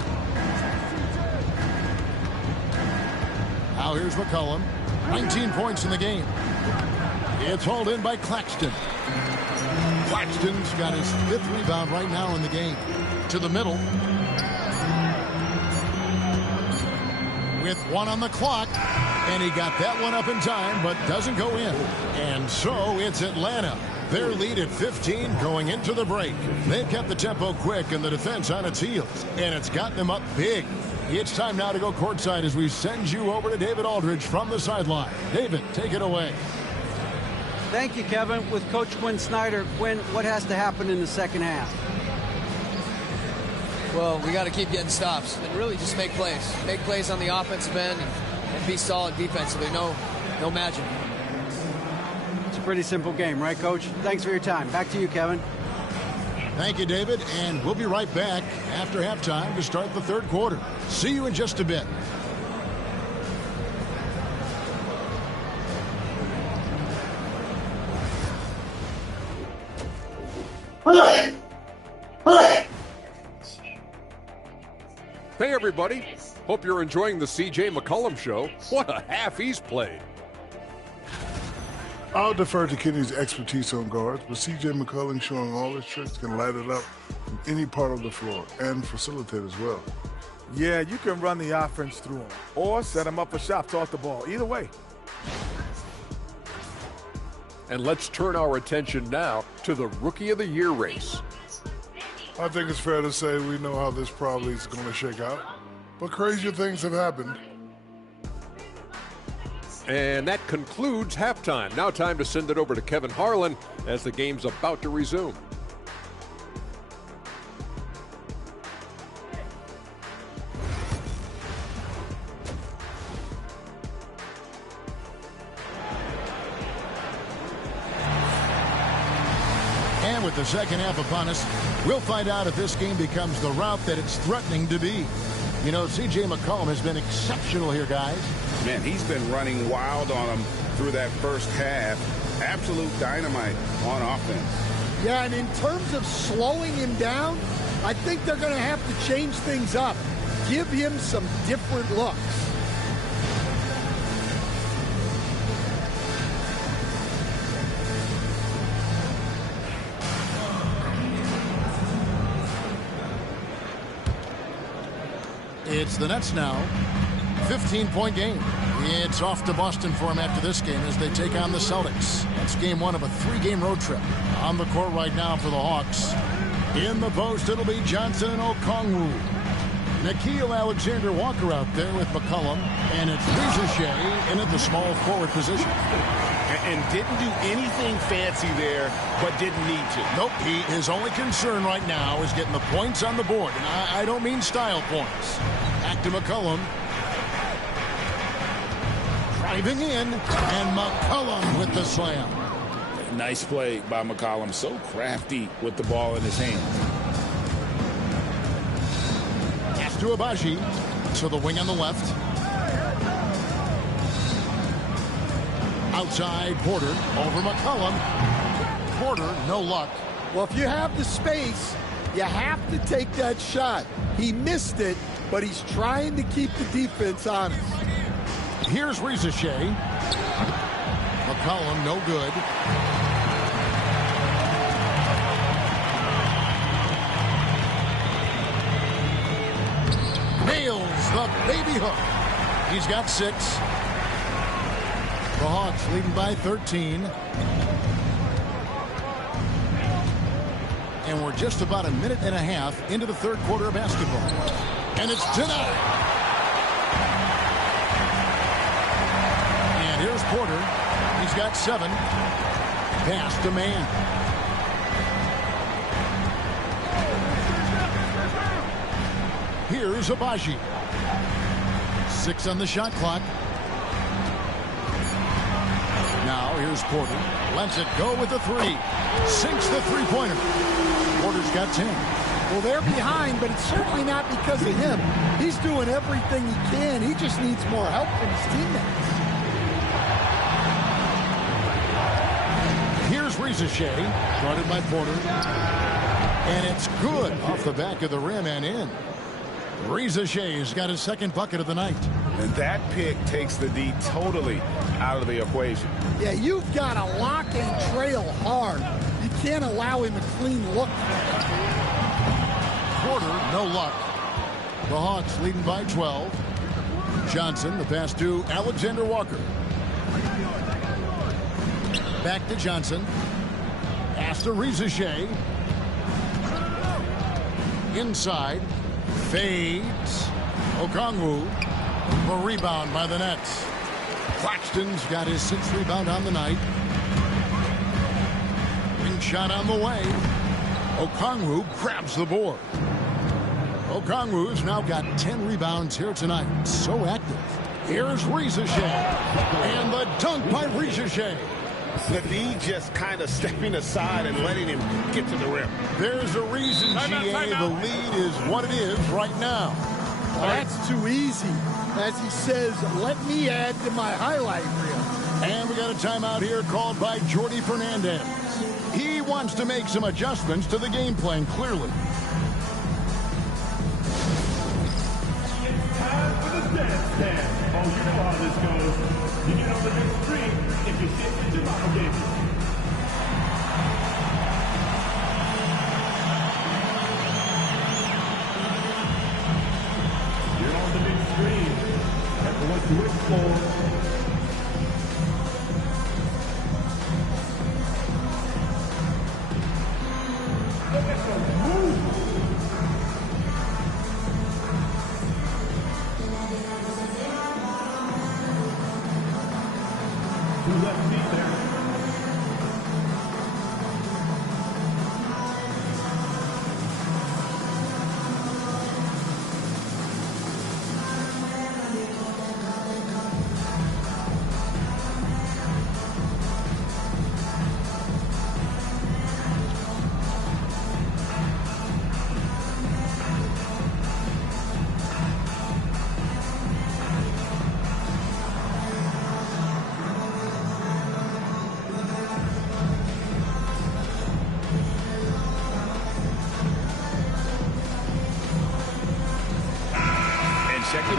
Now here's McCollum. 19 points in the game. It's hauled in by Claxton. Claxton's got his 5th rebound right now in the game. To the middle. With 1 on the clock. And he got that one up in time, but doesn't go in. And so it's Atlanta. Their lead at 15 going into the break. They've kept the tempo quick and the defense on its heels. And it's gotten them up big. It's time now to go courtside as we send you over to David Aldridge from the sideline. David, take it away. Thank you, Kevin. With Coach Quinn Snyder, Quinn, what has to happen in the second half? Well, we got to keep getting stops and really just make plays. Make plays on the offensive end and be solid defensively. No magic. It's a pretty simple game, right, Coach? Thanks for your time. Back to you, Kevin. Thank you, David, and we'll be right back after halftime to start the third quarter. See you in just a bit. Hey, everybody. Hope you're enjoying the C.J. McCollum Show. What a half he's played. I'll defer to Kenny's expertise on guards, but C.J. McCollum showing all his tricks can light it up from any part of the floor and facilitate as well. Yeah, you can run the offense through him or set him up for shots off the ball. Either way. And let's turn our attention now to the Rookie of the Year race. I think it's fair to say we know how this probably is going to shake out, but crazier things have happened. And that concludes halftime. Now time to send it over to Kevin Harlan as the game's about to resume. And with the second half upon us, we'll find out if this game becomes the route that it's threatening to be. You know, C.J. McCollum has been exceptional here, guys. Man, he's been running wild on them through that first half. Absolute dynamite on offense. Yeah, and in terms of slowing him down, I think they're going to have to change things up. Give him some different looks. It's the Nets now. 15-point game. It's off to Boston for him after this game as they take on the Celtics. It's game one of a 3-game road trip. On the court right now for the Hawks. In the post, it'll be Johnson and Okongwu. Nickeil Alexander-Walker out there with McCollum. And it's Reza Shea in at the small forward position. And didn't do anything fancy there, but didn't need to. Nope. His only concern right now is getting the points on the board. And I don't mean style points. Back to McCollum. Driving in, and McCollum with the slam. Nice play by McCollum. So crafty with the ball in his hand. Pass to Abaji. To the wing on the left. Outside, Porter. Over McCollum. Porter, no luck. Well, if you have the space, you have to take that shot. He missed it, but he's trying to keep the defense honest. Here's Reza Shea. McCollum, no good. Nails the baby hook. He's got 6. The Hawks leading by 13. And we're just about a minute and a half into the third quarter of basketball. And it's denied. And here's Porter. He's got 7. Pass to man. Here's Abaji. 6 on the shot clock. Now here's Porter. Lets it go with the 3. Sinks the three-pointer. Porter's got 10. Well, they're behind, but it's certainly not because of him. He's doing everything he can. He just needs more help from his teammates. Here's Reza Shea. Guarded by Porter. And it's good off the back of the rim and in. Reza Shea's got his second bucket of the night. And that pick takes the D totally out of the equation. Yeah, you've got to lock and trail hard. You can't allow him a clean look. Porter, no luck. The Hawks leading by 12. Johnson, the pass to Alexander Walker. Back to Johnson. Pass to Reza Shea. Inside. Fades. Okongwu. A rebound by the Nets. Claxton's got his 6th rebound on the night. Ring shot on the way. Okongwu grabs the board. Okongwu's now got 10 rebounds here tonight. So active. Here's Reza Shea. And the dunk by Reza Shea. The D just kind of stepping aside and letting him get to the rim. There's a reason, GA, the lead is what it is right now. Well, that's too easy. As he says, let me add to my highlight reel. And we got a timeout here called by Jordi Fernandez. He wants to make some adjustments to the game plan, clearly. Time for the dance stand. Oh, you know how this goes. You get on the big screen if you sit into my game. You're on the big screen. That's what you wish for. Look at the move. Two left feet there.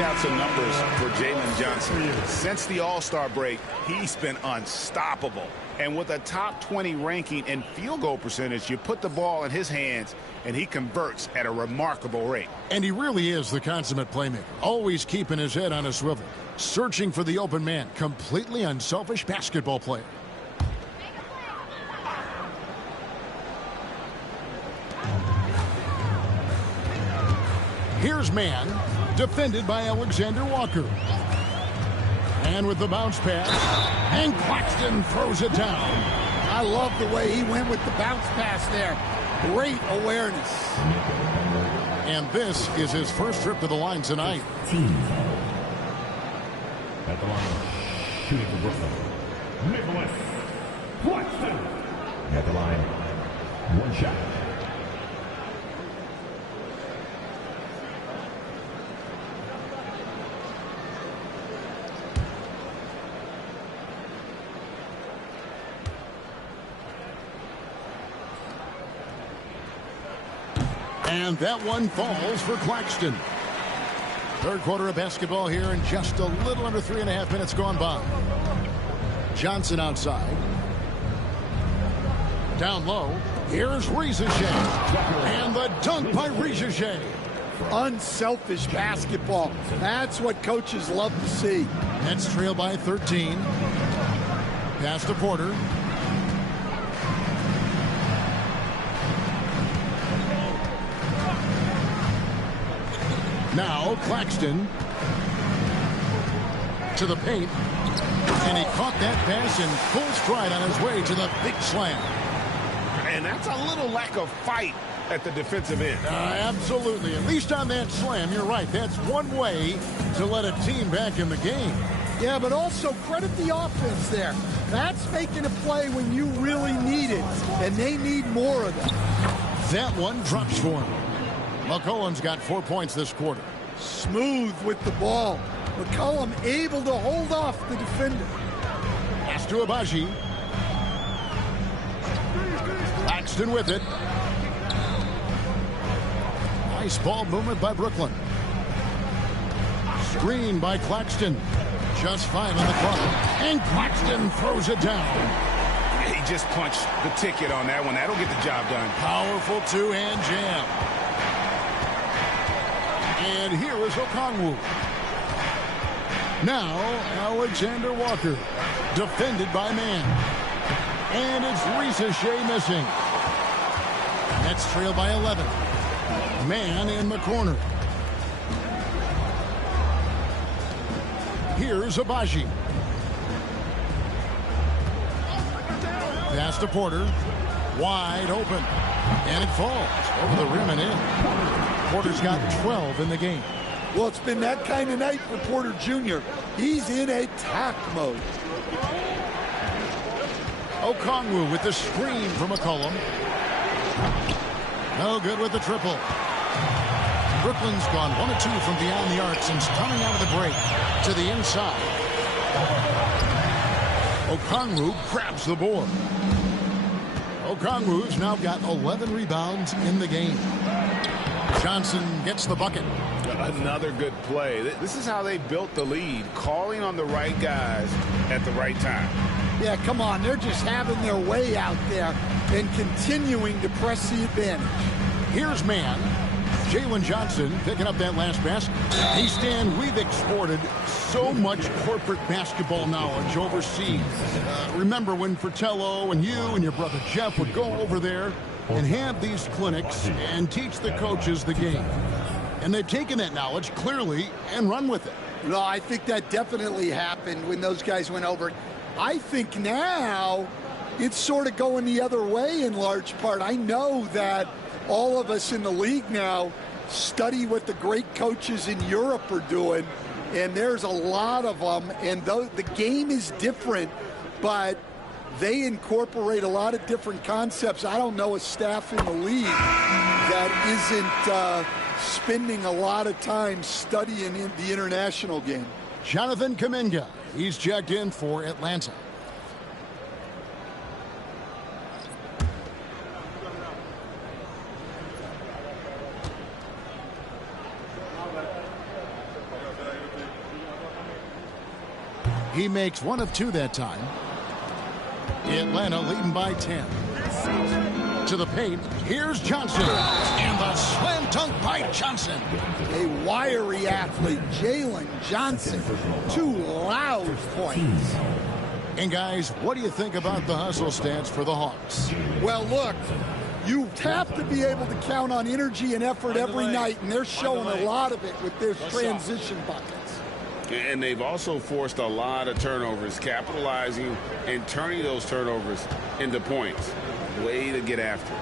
out some numbers for Jalen Johnson. Since the All-Star break, he's been unstoppable. And with a top 20 ranking in field goal percentage, you put the ball in his hands, and he converts at a remarkable rate. And he really is the consummate playmaker, always keeping his head on a swivel, searching for the open man, completely unselfish basketball player. Here's man, defended by Alexander Walker. And with the bounce pass, and Claxton throws it down. I love the way he went with the bounce pass there. Great awareness. And this is his first trip to the line tonight. At the line, shooting for Brooklyn, Nicholas Claxton. At the line, one shot. And that one falls for Claxton. Third quarter of basketball here, and just a little under 3.5 minutes gone by. Johnson outside. Down low. Here's Rizichet. And the dunk by Rizichet. Unselfish basketball. That's what coaches love to see. Nets trail by 13. Pass to Porter. Now Claxton to the paint, and he caught that pass in full stride on his way to the big slam. And that's a little lack of fight at the defensive end. Absolutely. At least on that slam, you're right. That's one way to let a team back in the game. Yeah, but also credit the offense there. That's making a play when you really need it, and they need more of that. That one drops for him. McCollum's got 4 points this quarter. Smooth with the ball. McCollum able to hold off the defender. Pass to Abaji. Claxton with it. Nice ball movement by Brooklyn. Screen by Claxton. Just 5 on the clock. And Claxton throws it down. He just punched the ticket on that one. That'll get the job done. Powerful two-hand jam. And here is Okongwu. Now, Alexander Walker, defended by man. And it's Rizichet missing. Nets trail by 11. Man in the corner. Here's Abaji. Pass to Porter. Wide open. And it falls over the rim and in. Porter's got 12 in the game. Well, it's been that kind of night for Porter Jr. He's in attack mode. Okongwu with the screen from McCollum. No good with the triple. Brooklyn's gone 1 of 2 from beyond the arc since coming out of the break to the inside. Okongwu grabs the board. Okongwu's now got 11 rebounds in the game. Johnson gets the bucket. Another good play. This is how they built the lead, calling on the right guys at the right time. Yeah, come on. They're just having their way out there and continuing to press the advantage. Here's man. Jalen Johnson picking up that last pass. Hey, Stan, we've exported so much corporate basketball knowledge overseas. Remember when Fratello and you and your brother Jeff would go over there and have these clinics and teach the coaches the game. And they've taken that knowledge clearly and run with it. No, I think that definitely happened when those guys went over. I think now it's sort of going the other way in large part. I know that all of us in the league now study what the great coaches in Europe are doing, and there's a lot of them, and the game is different, but they incorporate a lot of different concepts. I don't know a staff in the league that isn't spending a lot of time studying in the international game. Jonathan Kuminga, he's checked in for Atlanta. He makes one of two that time. Atlanta leading by 10. To the paint, here's Johnson. And the slam dunk by Johnson. A wiry athlete, Jalen Johnson. 2 loud points. And guys, what do you think about the hustle stats for the Hawks? Well, look, you have to be able to count on energy and effort every night, and they're showing a lot of it with their transition buckets. And they've also forced a lot of turnovers, capitalizing and turning those turnovers into points. Way to get after it.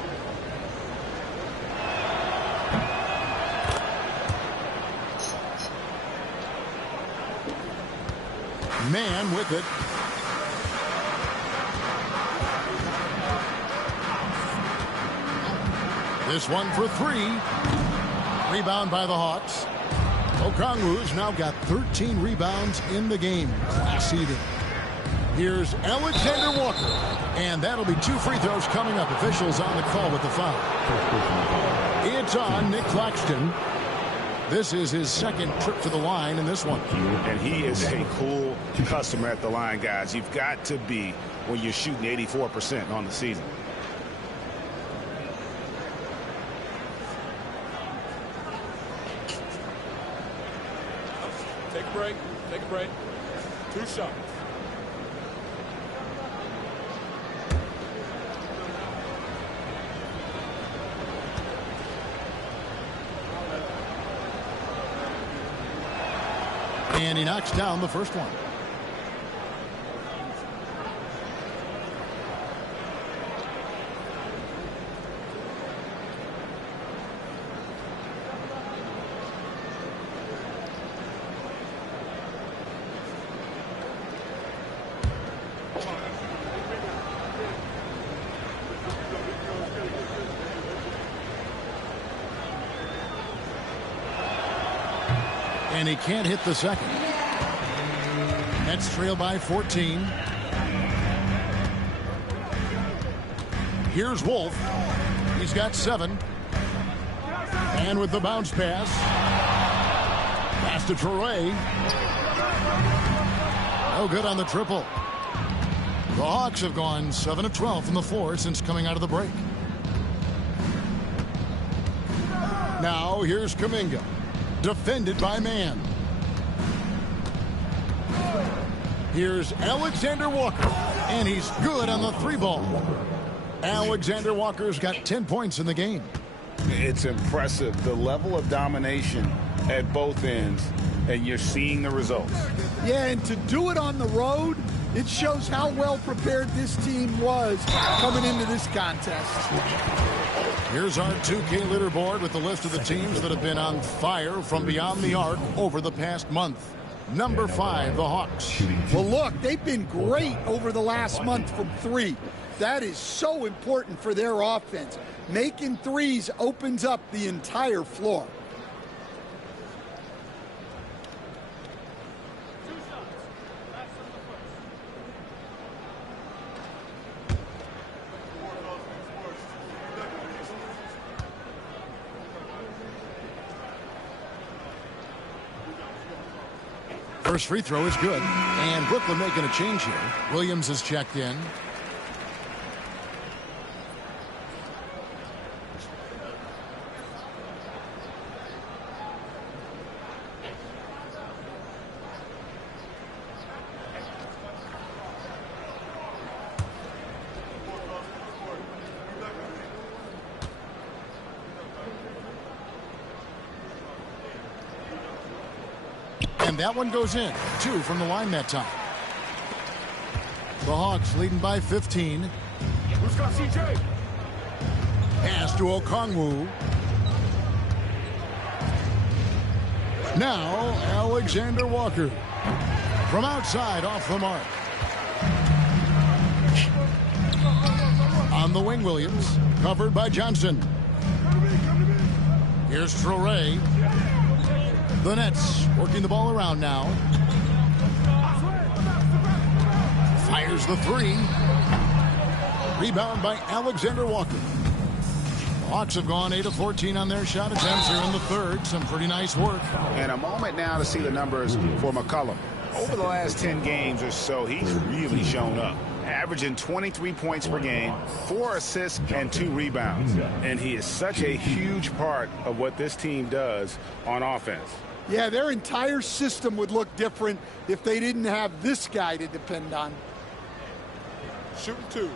Man with it. This one for 3. Rebound by the Hawks. Okongwu's now got 13 rebounds in the game. Class eating. Here's Alexander Walker. And that'll be 2 free throws coming up. Officials on the call with the foul. It's on Nick Claxton. This is his second trip to the line in this one. And he is a cool customer at the line, guys. You've got to be when you're shooting 84% on the season. Take a break. Take a break. 2 shots. And he knocks down the first one. And he can't hit the second. Nets trail by 14. Here's Wolf. He's got 7. And with the bounce pass. Pass to Traore. No good on the triple. The Hawks have gone 7 of 12 from the floor since coming out of the break. Now here's Kuminga. Defended by Man. Here's Alexander Walker. And he's good on the 3-ball. Alexander Walker's got 10 points in the game. It's impressive, the level of domination at both ends, and you're seeing the results. Yeah, and to do it on the road, it shows how well prepared this team was coming into this contest. Here's our 2K leaderboard with the list of the teams that have been on fire from beyond the arc over the past month. Number 5, the Hawks. Well, look, they've been great over the last month from 3. That is so important for their offense. Making threes opens up the entire floor. First free throw is good. And Brooklyn making a change here. Williams is checked in. And that one goes in. 2 from the line that time. The Hawks leading by 15. Who's got CJ? Pass to Okongwu. Now Alexander Walker. From outside off the mark. On the wing, Williams. Covered by Johnson. Here's Traore. The Nets working the ball around now. Fires the 3. Rebound by Alexander Walker. Hawks have gone 8 of 14 on their shot attempts here in the third. Some pretty nice work. And a moment now to see the numbers for McCollum. Over the last 10 games or so, he's really shown up, averaging 23 points per game, 4 assists, and 2 rebounds. And he is such a huge part of what this team does on offense. Yeah, their entire system would look different if they didn't have this guy to depend on. Shooting 2.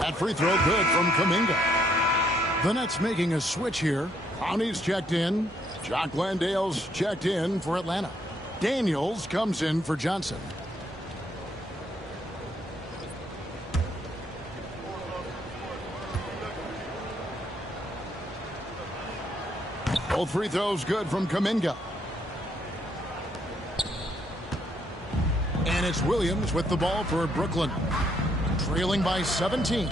That free throw good from Kuminga. The Nets making a switch here. Clowney's checked in. Jock Landale's checked in for Atlanta. Daniels comes in for Johnson. Both free throws good from Kuminga. And it's Williams with the ball for Brooklyn. Trailing by 17.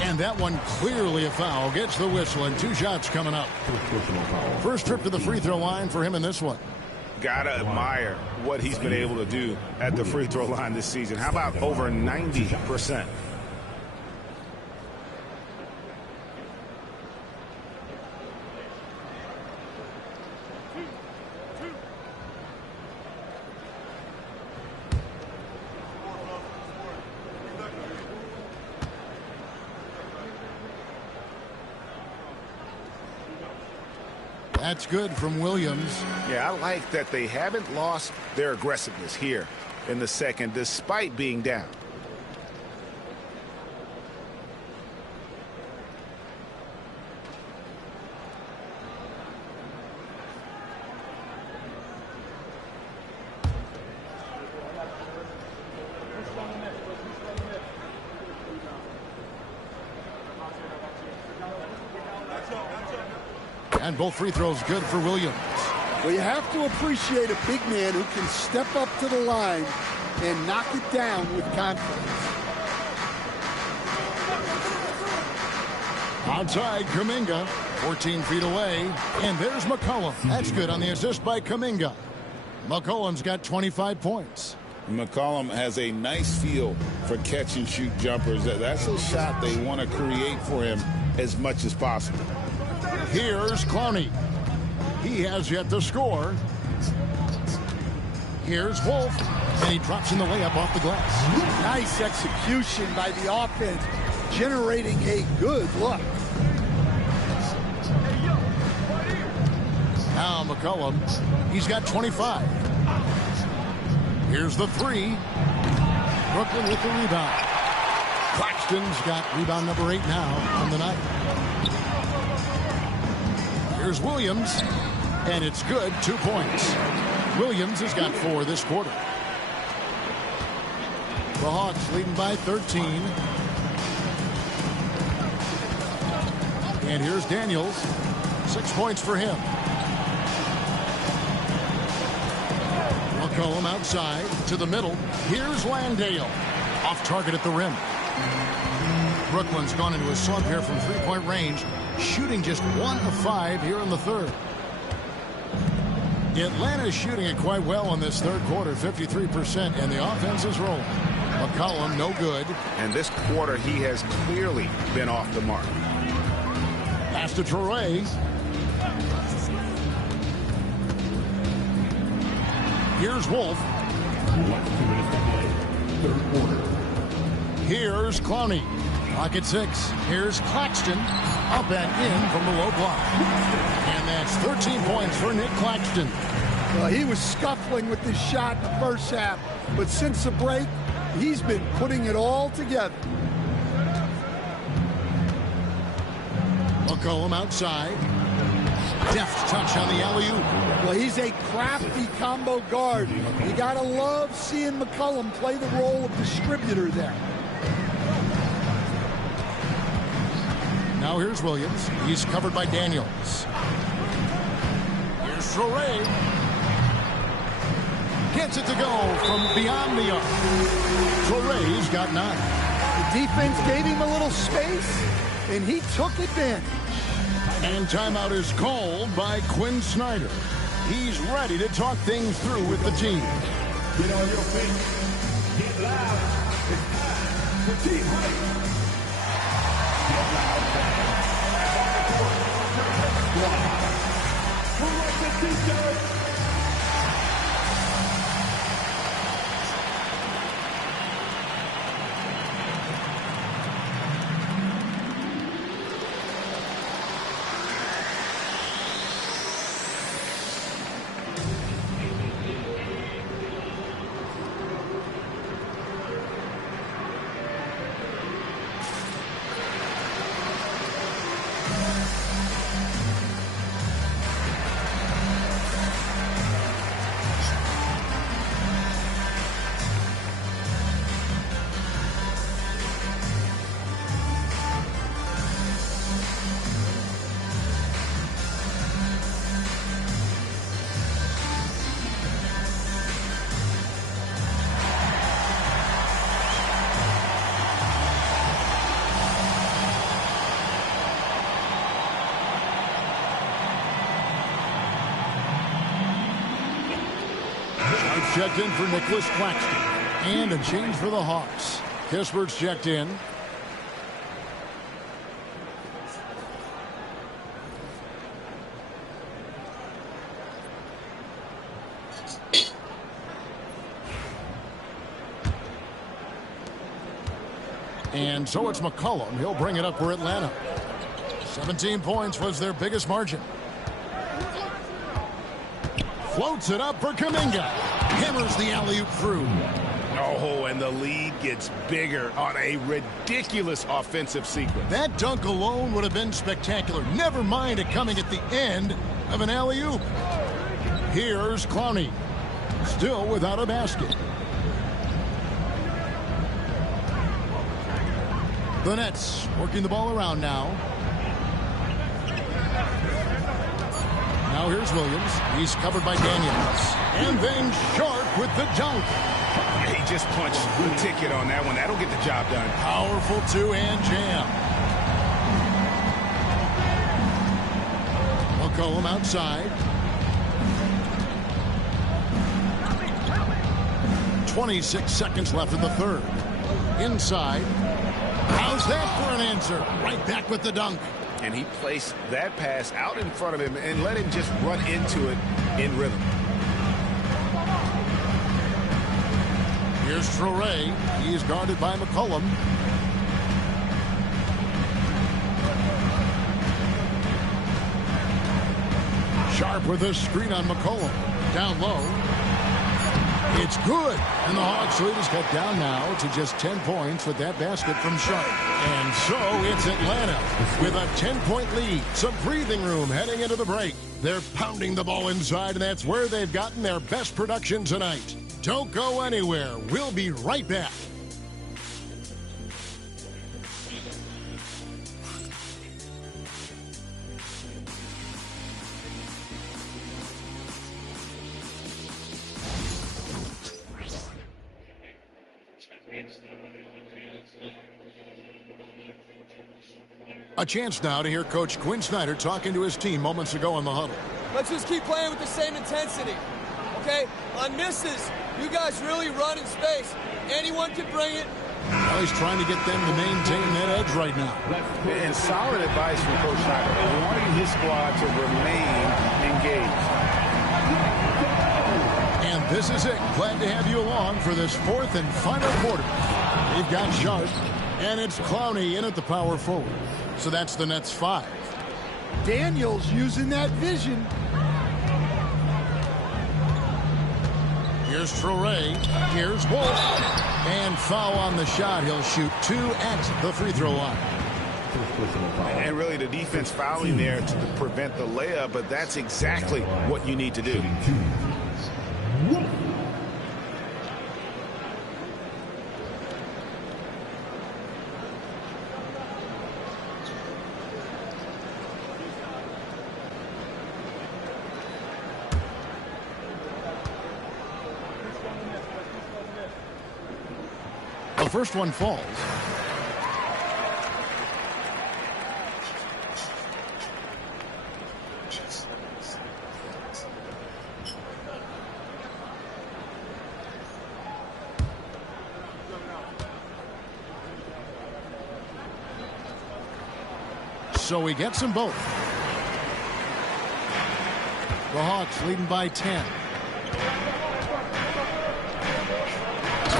And that one clearly a foul. Gets the whistle and 2 shots coming up. First trip to the free throw line for him in this one. Gotta admire what he's been able to do at the free throw line this season. How about over 90%? That's good from Williams. Yeah, I like that they haven't lost their aggressiveness here in the second, despite being down. And both free throws good for Williams. Well, you have to appreciate a big man who can step up to the line and knock it down with confidence. Outside, Kuminga, 14 feet away. And there's McCollum. That's good on the assist by Kuminga. McCollum's got 25 points. McCollum has a nice feel for catch and shoot jumpers. That's a shot they want to create for him as much as possible. Here's Clowney. He has yet to score. Here's Wolf. And he drops in the layup off the glass. Nice execution by the offense, generating a good look. Now McCollum, he's got 25. Here's the 3. Brooklyn with the rebound. Claxton's got rebound number 8 now on the night. Here's Williams, and it's good, 2 points. Williams has got 4 this quarter. The Hawks leading by 13. And here's Daniels, 6 points for him. McCollum outside to the middle. Here's Landale, off target at the rim. Brooklyn's gone into a slump here from 3-point range, shooting just 1 of 5 here in the third. Atlanta's shooting it quite well in this third quarter, 53%, and the offense is rolling. McCollum, no good. And this quarter, he has clearly been off the mark. Pass to Traore. Here's Wolf. Third quarter. Here's Clowney. Clock at 6. Here's Claxton. Up and in from the low block. And that's 13 points for Nick Claxton. Well, he was scuffling with this shot in the first half, but since the break, he's been putting it all together. McCollum outside. Deft touch on the alley-oop. Well, he's a crafty combo guard. You got to love seeing McCollum play the role of distributor there. Now here's Williams. He's covered by Daniels. Here's Traore. Gets it to go from beyond the arc. Traore's got 9. The defense gave him a little space, and he took advantage. And timeout is called by Quinn Snyder. He's ready to talk things through with the team. Get on your feet. Get loud. It's time for team hype. Get loud, fans. Who wants the t-shirt? Checked in for Nicholas Claxton. And a change for the Hawks. Kispert's checked in. And so it's McCollum. He'll bring it up for Atlanta. 17 points was their biggest margin. Floats it up for Kuminga. Hammers the alley-oop through. Oh, and the lead gets bigger on a ridiculous offensive sequence. That dunk alone would have been spectacular. Never mind it coming at the end of an alley-oop. Here's Clowney. Still without a basket. The Nets working the ball around now. Now here's Williams. He's covered by Daniels. And then Sharp with the dunk. He just punched the ticket on that one. That'll get the job done. Powerful two-hand jam. McCollum outside. 26 seconds left in the third. Inside. How's that for an answer? Right back with the dunk. And he placed that pass out in front of him and let him just run into it in rhythm. Here's Traoré. He's guarded by McCollum. Sharp with a screen on McCollum. Down low. It's good. And the Hawks lead is cut down now to just 10 points with that basket from Sharp. And so it's Atlanta with a 10-point lead. Some breathing room heading into the break. They're pounding the ball inside, and that's where they've gotten their best production tonight. Don't go anywhere. We'll be right back. A chance now to hear Coach Quinn Snyder talking to his team moments ago in the huddle. Let's just keep playing with the same intensity, okay? On misses, you guys really run in space. Anyone can bring it. Well, he's trying to get them to maintain that edge right now. And solid advice from Coach Snyder, wanting his squad to remain engaged. And this is it. Glad to have you along for this fourth and final quarter. They've got Sharp, and it's Clowney in at the power forward. So that's the Nets 5. Daniels using that vision. Here's Traoré. Here's Wolf. And foul on the shot. He'll shoot 2 at the free throw line. And really the defense fouling there to prevent the layup, but that's exactly what you need to do. The first one falls. so he gets them both. The Hawks leading by 10.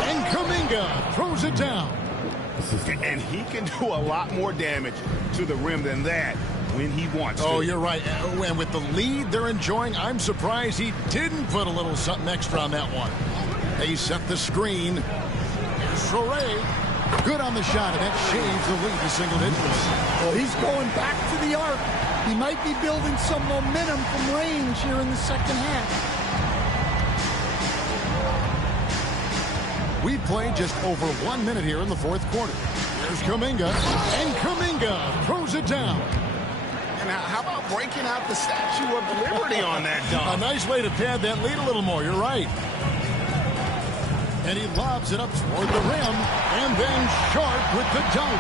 And Kuminga throws it down. And he can do a lot more damage to the rim than that when he wants to. Oh, you're right. And with the lead they're enjoying, I'm surprised he didn't put a little something extra on that one. They set the screen. Here's Sorey. Good on the shot, and that shaves the lead to single digits. Well, he's going back to the arc. He might be building some momentum from range here in the second half. We played just over 1 minute here in the fourth quarter. Here's Kuminga, and Kuminga throws it down. And how about breaking out the Statue of Liberty on that dunk? A nice way to pad that lead a little more. You're right. And he lobs it up toward the rim, and then Sharp with the dunk.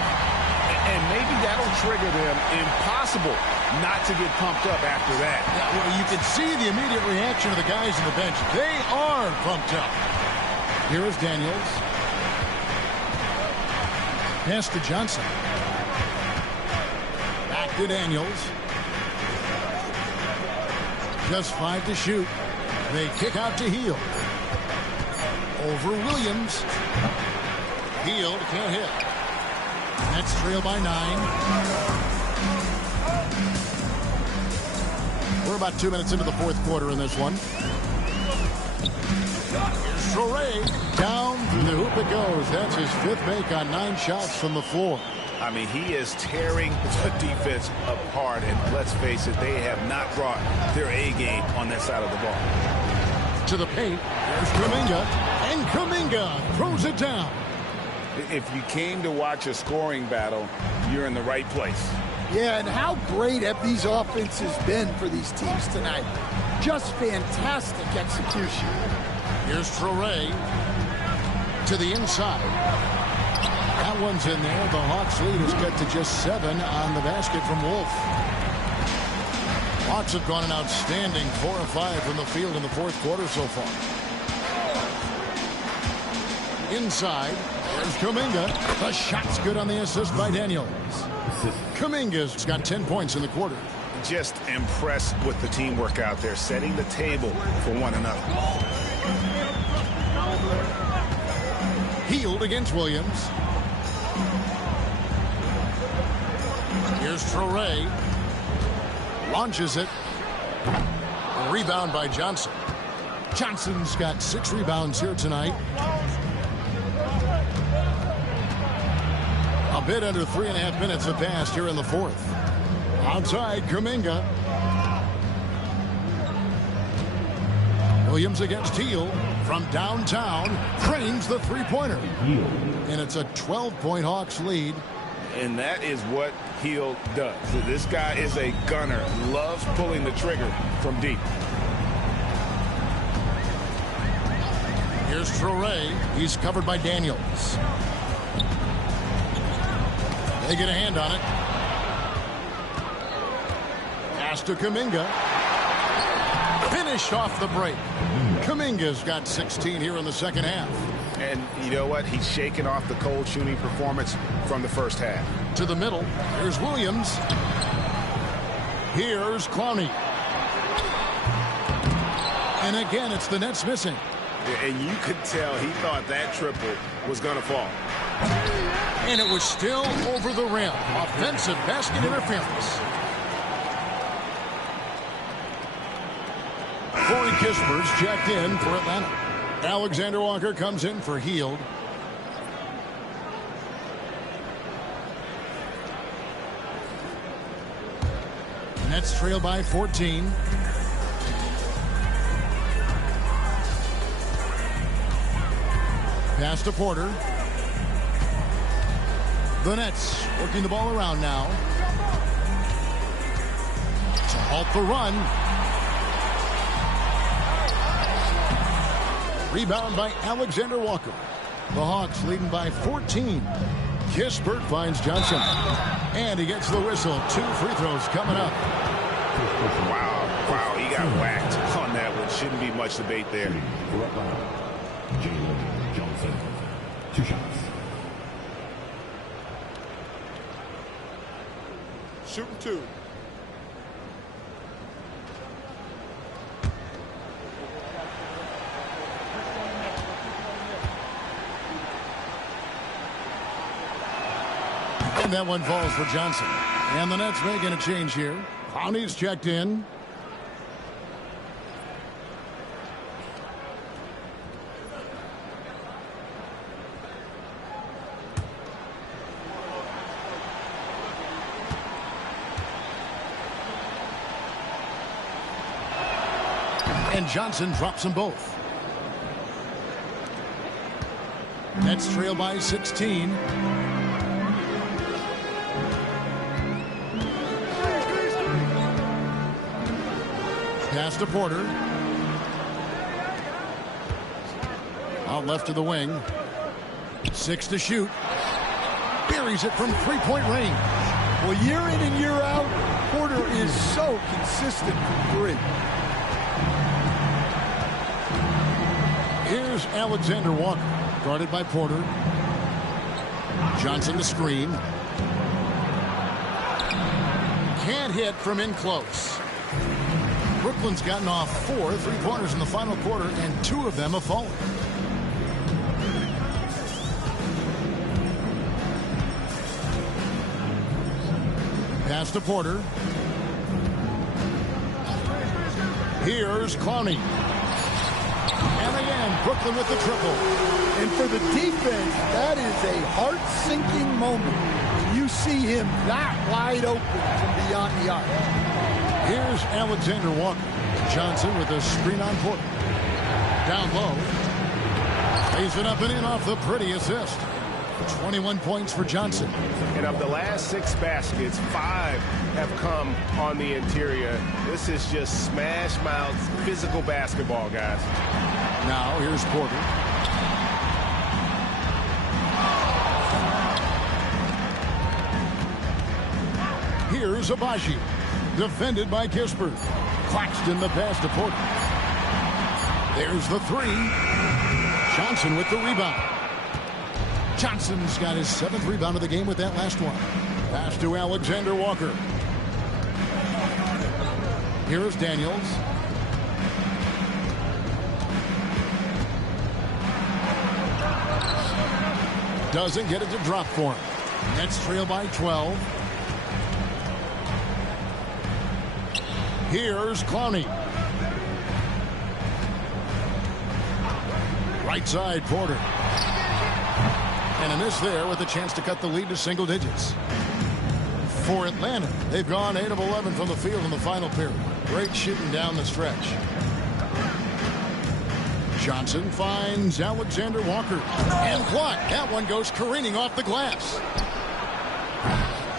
And maybe that'll trigger them. Impossible not to get pumped up after that. Yeah, well, you can see the immediate reaction of the guys on the bench. They are pumped up. Here is Daniels. Pass to Johnson. Back to Daniels. Just 5 to shoot. They kick out to Hield. Over Williams. Hield can't hit. Nets trail by 9. We're about 2 minutes into the fourth quarter in this one. Here's Sorey. Down through the hoop it goes. That's his 5th make on 9 shots from the floor. I mean, he is tearing the defense apart. And let's face it, they have not brought their A game on that side of the ball. To the paint. There's Kuminga. And Kuminga throws it down. If you came to watch a scoring battle, you're in the right place. Yeah, and how great have these offenses been for these teams tonight? Just fantastic execution. Here's Sorey to the inside. That one's in there. The Hawks lead is cut to just 7 on the basket from Wolf. Hawks have gone an outstanding 4 of 5 from the field in the fourth quarter so far. Inside, there's Kuminga. The shot's good on the assist by Daniels. Kuminga's got 10 points in the quarter. Just impressed with the teamwork out there, setting the table for one another. Hield against Williams. Here's Sorey. Launches it. A rebound by Johnson. Johnson's got 6 rebounds here tonight. A bit under 3.5 minutes have passed here in the fourth. Outside, Kuminga. Williams against Hield from downtown. Drains the three-pointer. And it's a 12-point Hawks lead. And that is what Hield does. So this guy is a gunner. Loves pulling the trigger from deep. Here's Sorey. He's covered by Daniels. They get a hand on it. Pass to Kuminga. Finished off the break. Kuminga's got 16 here in the second half. And you know what? He's shaking off the cold shooting performance from the first half. To the middle. Here's Williams. Here's Clowney. And again, it's the Nets missing. And you could tell he thought that triple was going to fall. And it was still over the rim. Offensive basket interference. Corey Kisper's checked in for Atlanta. Alexander Walker comes in for Hield. Nets trail by 14. Pass to Porter. The Nets working the ball around now. To halt the run. Rebound by Alexander Walker. The Hawks leading by 14. Kispert finds Johnson. And he gets the whistle. 2 free throws coming up. Wow, he got whacked on that one. Shouldn't be much debate there. Johnson, 2 shots. shooting 2. And that one falls for Johnson. And the Nets making a change here. Clowney's checked in. And Johnson drops them both. Nets trail by 16. Pass to Porter. Out left to the wing. 6 to shoot. Buries it from three-point range. Well, year in and year out, Porter is so consistent from 3. Here's Alexander Walker, guarded by Porter. Johnson the screen. Can't hit from in close. Brooklyn's gotten off 4 3-pointers in the final quarter, and 2 of them have fallen. Pass to Porter. Here's Clowney. And again, Brooklyn with the triple. And for the defense, that is a heart-sinking moment when you see him that wide open from beyond the arc. Here's Alexander Walker. Johnson with a screen on Porter. Down low. Lays it up and in off the pretty assist. 21 points for Johnson. And of the last 6 baskets, 5 have come on the interior. This is just smash mouth physical basketball, guys. Now here's Porter. Here's Abaji. Defended by Kispert. Claxton the pass to Porter. There's the 3. Johnson with the rebound. Johnson's got his 7th rebound of the game with that last one. Pass to Alexander Walker. Here's Daniels. Doesn't get it to drop for him. Nets trail by 12. Here's Clowney. Right side, Porter. And a miss there with a chance to cut the lead to single digits. For Atlanta, they've gone 8 of 11 from the field in the final period. Great shooting down the stretch. Johnson finds Alexander Walker. And blocked. That one goes careening off the glass.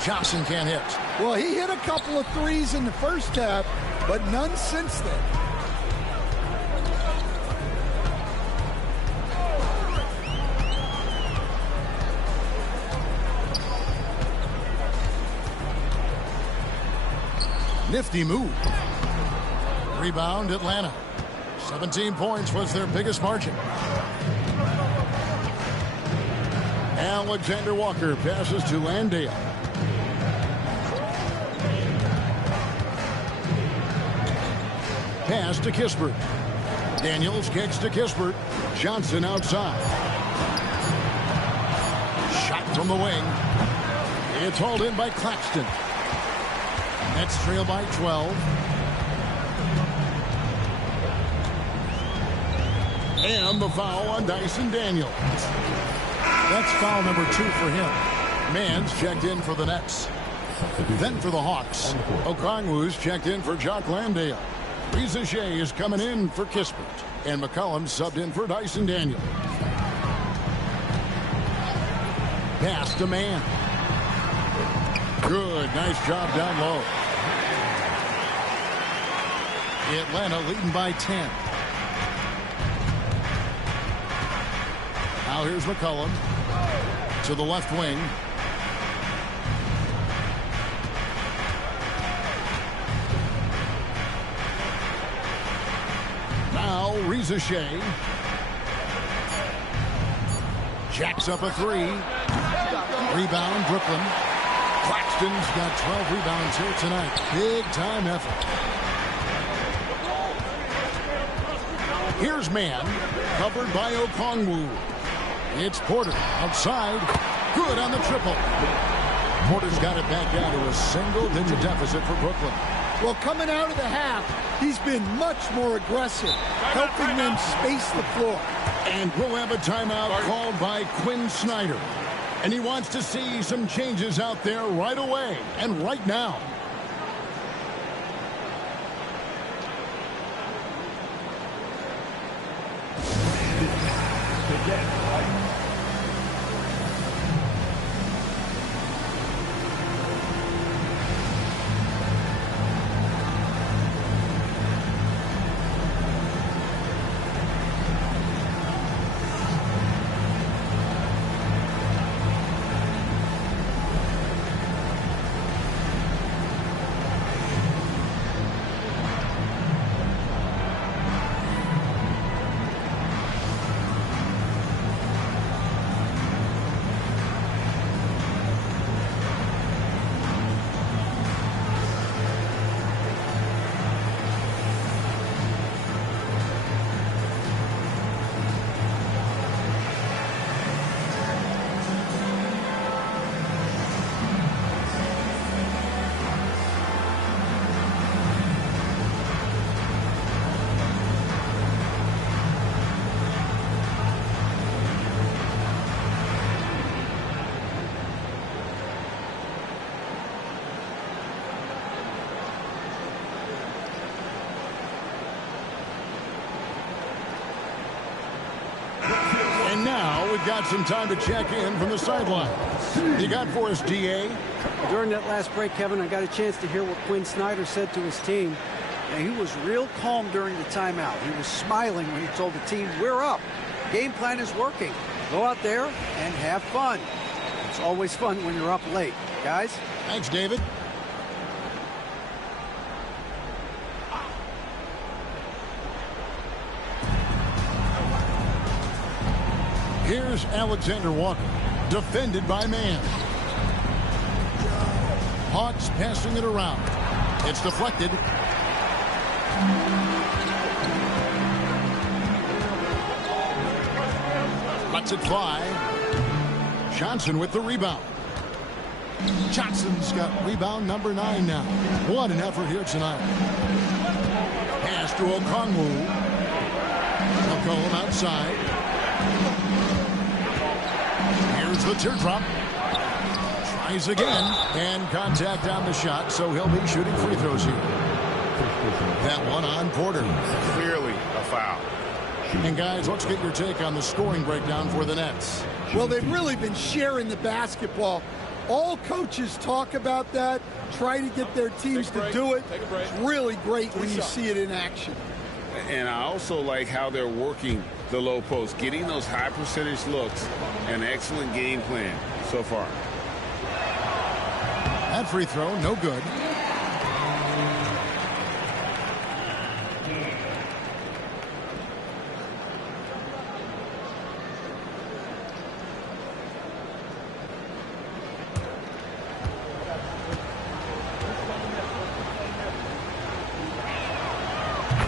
Johnson can't hit. Well, he hit a couple of threes in the first half, but none since then. Nifty move. Rebound, Atlanta. 17 points was their biggest margin. Alexander Walker passes to Landale. Pass to Kispert. Daniels kicks to Kispert. Johnson outside. Shot from the wing. It's hauled in by Claxton. Nets trail by 12. And the foul on Dyson Daniels. That's foul number 2 for him. Mann's checked in for the Nets. Then for the Hawks, Okongwu's checked in for Jock Landale. Reza Shea is coming in for Kispert. And McCollum subbed in for Dyson Daniels. Pass to Mann. Good, nice job down low. Atlanta leading by 10. Now here's McCollum to the left wing. Now Reza Shea. Jacks up a 3. Rebound Brooklyn. Claxton's got 12 rebounds here tonight. Big-time effort. Here's man, covered by Okongwu. It's Porter outside. Good on the triple. Porter's got it back down to a single-digit deficit for Brooklyn. Well, coming out of the half, he's been much more aggressive, helping them space the floor. And we'll have a timeout called by Quinn Snyder. And he wants to see some changes out there right away and right now. Now we've got some time to check in from the sideline. You got for us, DA? During that last break, Kevin, I got a chance to hear what Quinn Snyder said to his team. And he was real calm during the timeout. He was smiling when he told the team, we're up. Game plan is working. Go out there and have fun. It's always fun when you're up late. Guys? Thanks, David. Here's Alexander Walker, defended by man. Hawks passing it around. It's deflected. Lets it fly. Johnson with the rebound. Johnson's got rebound number 9 now. What an effort here tonight. Pass to Okongwu. McCollum outside. Here's the teardrop. Tries again. And contact on the shot, so he'll be shooting free throws here. That one on Porter. Clearly a foul. And guys, let's get your take on the scoring breakdown for the Nets. Well, they've really been sharing the basketball. All coaches talk about that, try to get their teams to do it. It's really great when you see it in action. And I also like how they're working the low post, getting those high percentage looks. An excellent game plan so far. That free throw, no good.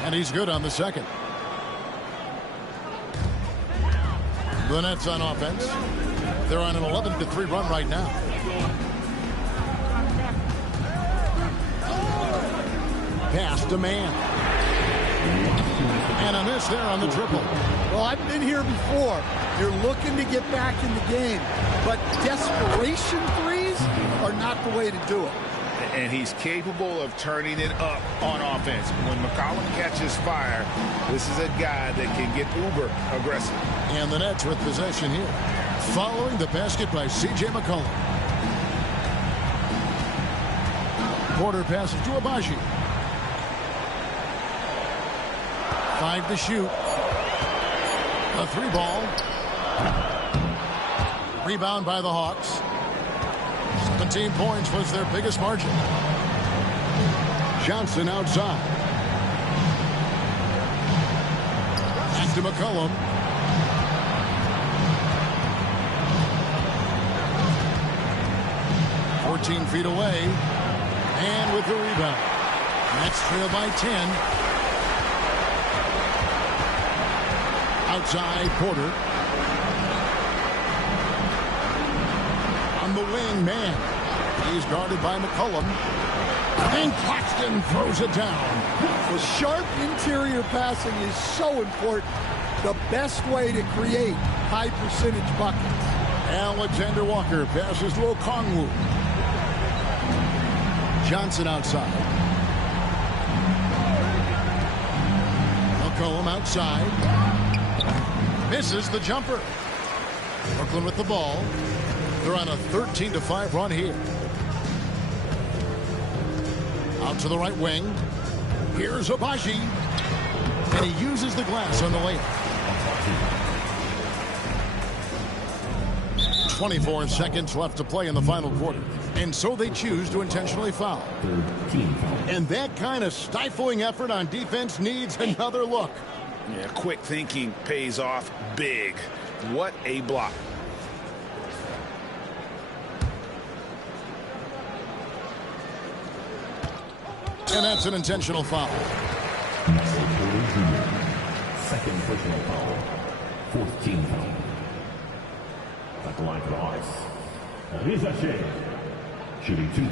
And he's good on the second. The Nets on offense. They're on an 11-3 run right now. Pass to man. And a miss there on the triple. Well, I've been here before. You're looking to get back in the game, but desperation threes are not the way to do it. And he's capable of turning it up on offense. When McCollum catches fire, this is a guy that can get uber aggressive. And the Nets with possession here. Following the basket by C.J. McCollum. Porter passes to Abaji. 5 to shoot. A 3-ball. Rebound by the Hawks. 17 points was their biggest margin. Johnson outside. Back to McCollum. 14 feet away. And with the rebound. Nets trail by 10. Outside, Porter. On the wing, man. He's guarded by McCollum. And Claxton throws it down. The sharp interior passing is so important. The best way to create high percentage buckets. Alexander Walker passes to Okongwu. Johnson outside. McCollum outside. Misses the jumper. Brooklyn with the ball. They're on a 13-5 run here. Out to the right wing. Here's Abaji. And he uses the glass on the layup. 24 seconds left to play in the final quarter. And so they choose to intentionally foul. And that kind of stifling effort on defense needs another look. Yeah, quick thinking pays off big. What a block. And that's an intentional foul. Second personal foul. 4th team foul. At the line for the Hawks. Riza Shea. Shooting 2.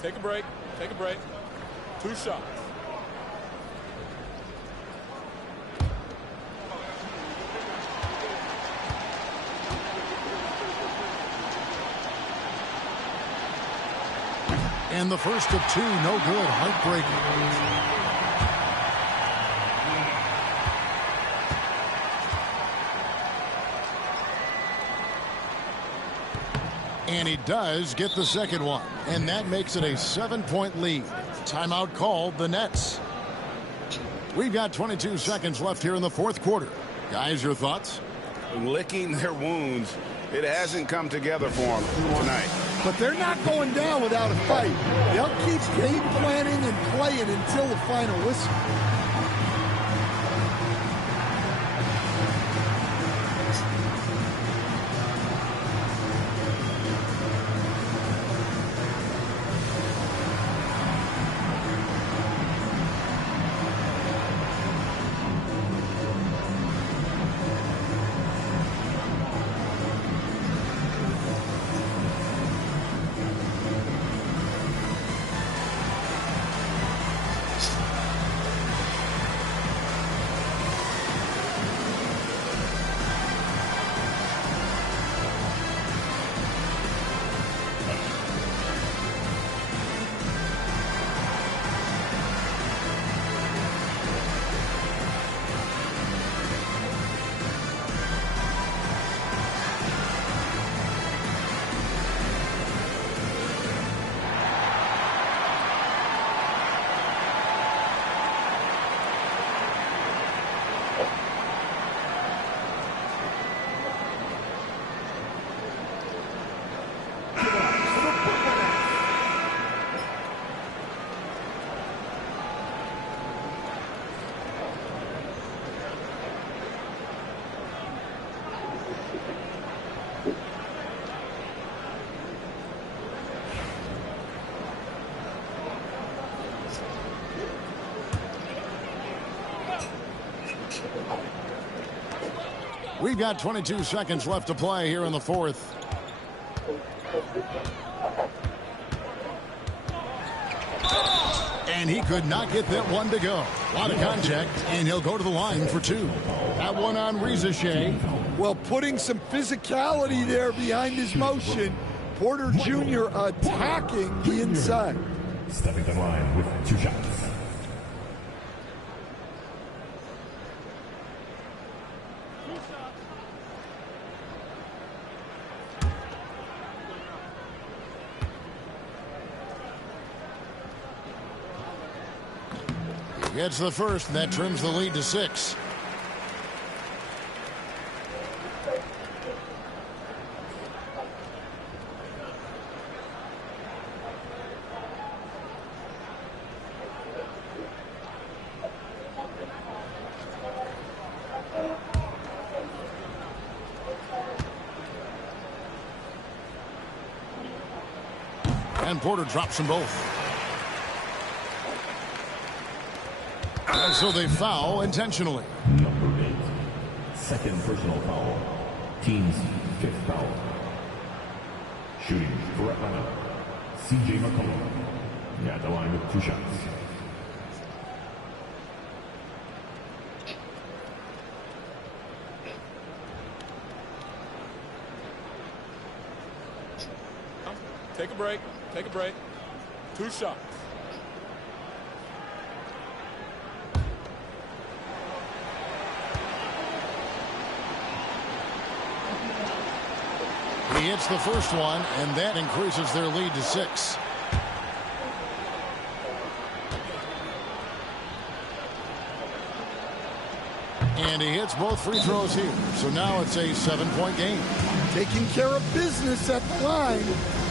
Take a break. Take a break. 2 shots. And the first of 2, no good. Heartbreaking. And he does get the second one. And that makes it a 7-point lead. Timeout called the Nets. We've got 22 seconds left here in the 4th quarter. Guys, your thoughts? Licking their wounds. It hasn't come together for them tonight. But they're not going down without a fight. They'll keep game planning and playing until the final whistle. We've got 22 seconds left to play here in the 4th. And he could not get that one to go. A lot of contact, and he'll go to the line for 2. That one on Riza Shea. Well, putting some physicality there behind his motion. Porter Jr. attacking the inside. Stepping to the line with 2 shots. Gets the first, and that trims the lead to 6. And Porter drops them both. And so they foul intentionally. Number 8, second personal foul. Team's 5th foul. Shooting for Atlanta, C.J. McCollum. At the line with 2 shots. Take a break. Take a break. 2 shots. He hits the first one, and that increases their lead to 6. And he hits both free throws here. So now it's a 7-point game. Taking care of business at the line,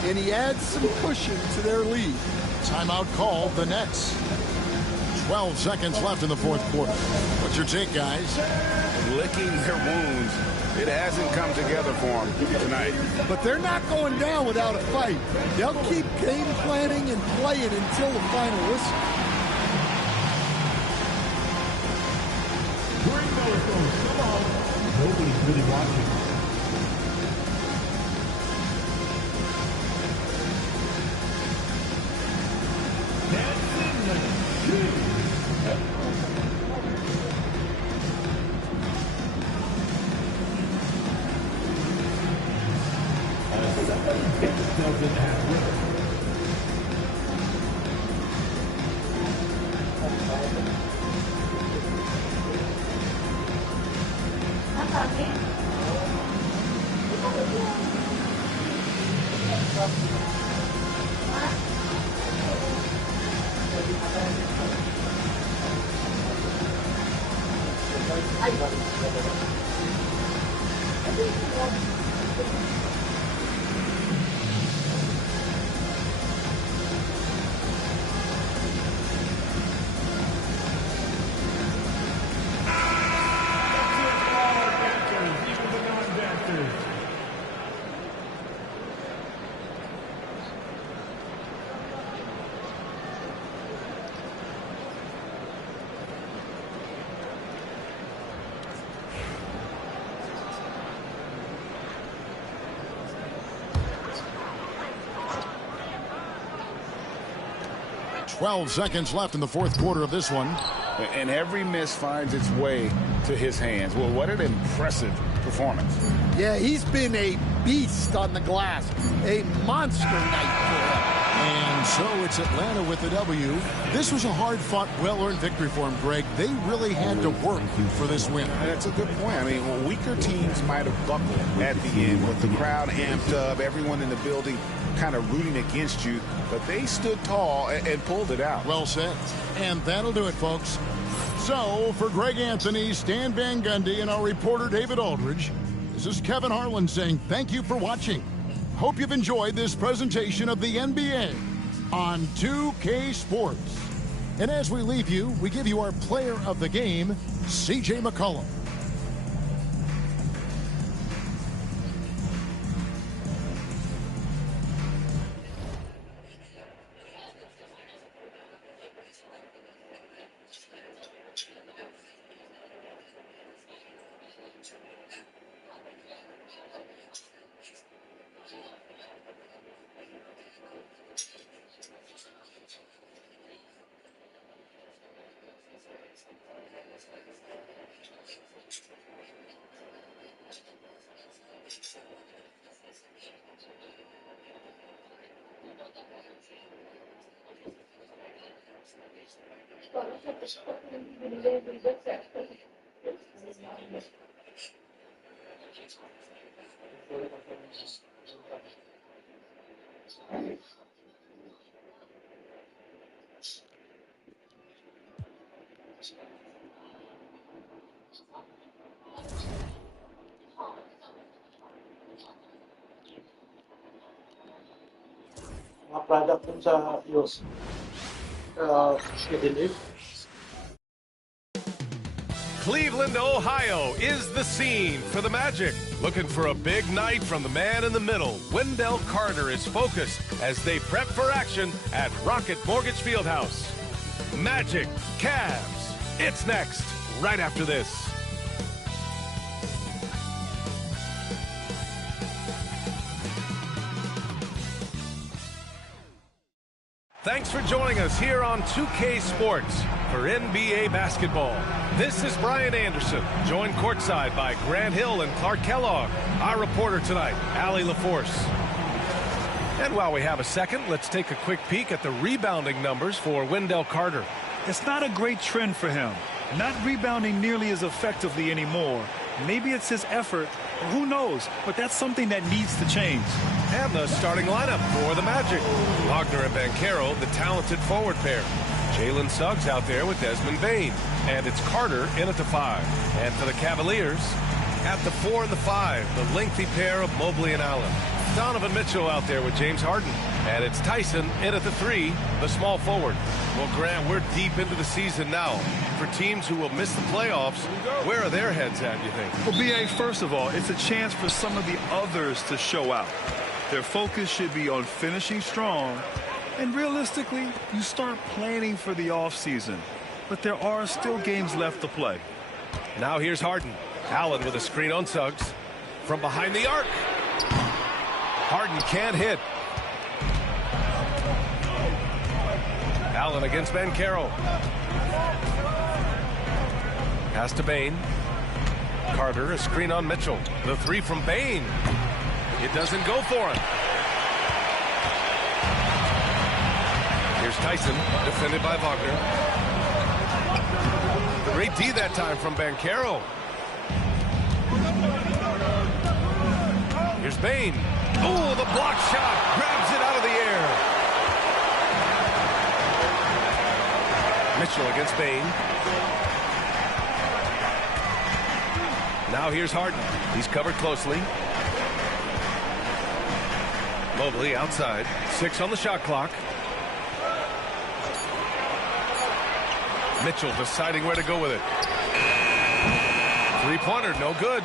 and he adds some cushion to their lead. Timeout called the Nets. 12 seconds left in the fourth quarter. What's your take, guys? Licking their wounds. It hasn't come together for them tonight. But they're not going down without a fight. They'll keep game planning and playing until the final whistle. Bring those folks. Come on. Nobody's really watching. Doesn't have rhythm. Twelve seconds left in the fourth quarter of this one. And every miss finds its way to his hands. Well, what an impressive performance. Yeah, he's been a beast on the glass. A monster night for him. And so it's Atlanta with the W. This was a hard-fought, well-earned victory for him, Greg. They really had to work for this win. That's a good point. I mean, weaker teams might have buckled at the end with the crowd amped up, everyone in the building kind of rooting against you, but they stood tall and pulled it out. Well said. And that'll do it, folks. So, for Greg Anthony, Stan Van Gundy, and our reporter David Aldridge, this is Kevin Harlan saying thank you for watching. Hope you've enjoyed this presentation of the NBA on 2K Sports. And as we leave you, we give you our player of the game, C.J. McCollum. Mga product dun sa US. Schedule. Cleveland, Ohio is the scene for the Magic. Looking for a big night from the man in the middle. Wendell Carter is focused as they prep for action at Rocket Mortgage Fieldhouse. Magic, Cavs. It's next, right after this. Thanks for joining us here on 2K Sports for NBA basketball. This is Brian Anderson, joined courtside by Grant Hill and Clark Kellogg. Our reporter tonight, Allie LaForce. And while we have a second, let's take a quick peek at the rebounding numbers for Wendell Carter. It's not a great trend for him. Not rebounding nearly as effectively anymore. Maybe it's his effort, or who knows, but that's something that needs to change. And the starting lineup for the Magic. Wagner and Banchero, the talented forward pair. Jalen Suggs out there with Desmond Bane. And it's Carter in at the 5. And for the Cavaliers, at the 4 and the 5, the lengthy pair of Mobley and Allen. Donovan Mitchell out there with James Harden. And it's Tyson in at the 3, the small forward. Well, Grant, we're deep into the season now. For teams who will miss the playoffs, where are their heads at, you think? Well, B.A., first of all, it's a chance for some of the others to show out. Their focus should be on finishing strong. And realistically, you start planning for the offseason. But there are still games left to play. Now here's Harden. Allen with a screen on Suggs. From behind the arc. Harden can't hit. Allen against Banchero. Pass to Bane. Carter, a screen on Mitchell. The 3 from Bane. It doesn't go for him. Here's Tyson, defended by Wagner. Great D that time from Banchero. Here's Bane. Oh, the block shot. Grabs it out of the air. Mitchell against Bane. Now here's Harden. He's covered closely. Mobley outside. 6 on the shot clock. Mitchell deciding where to go with it. 3-pointer, no good.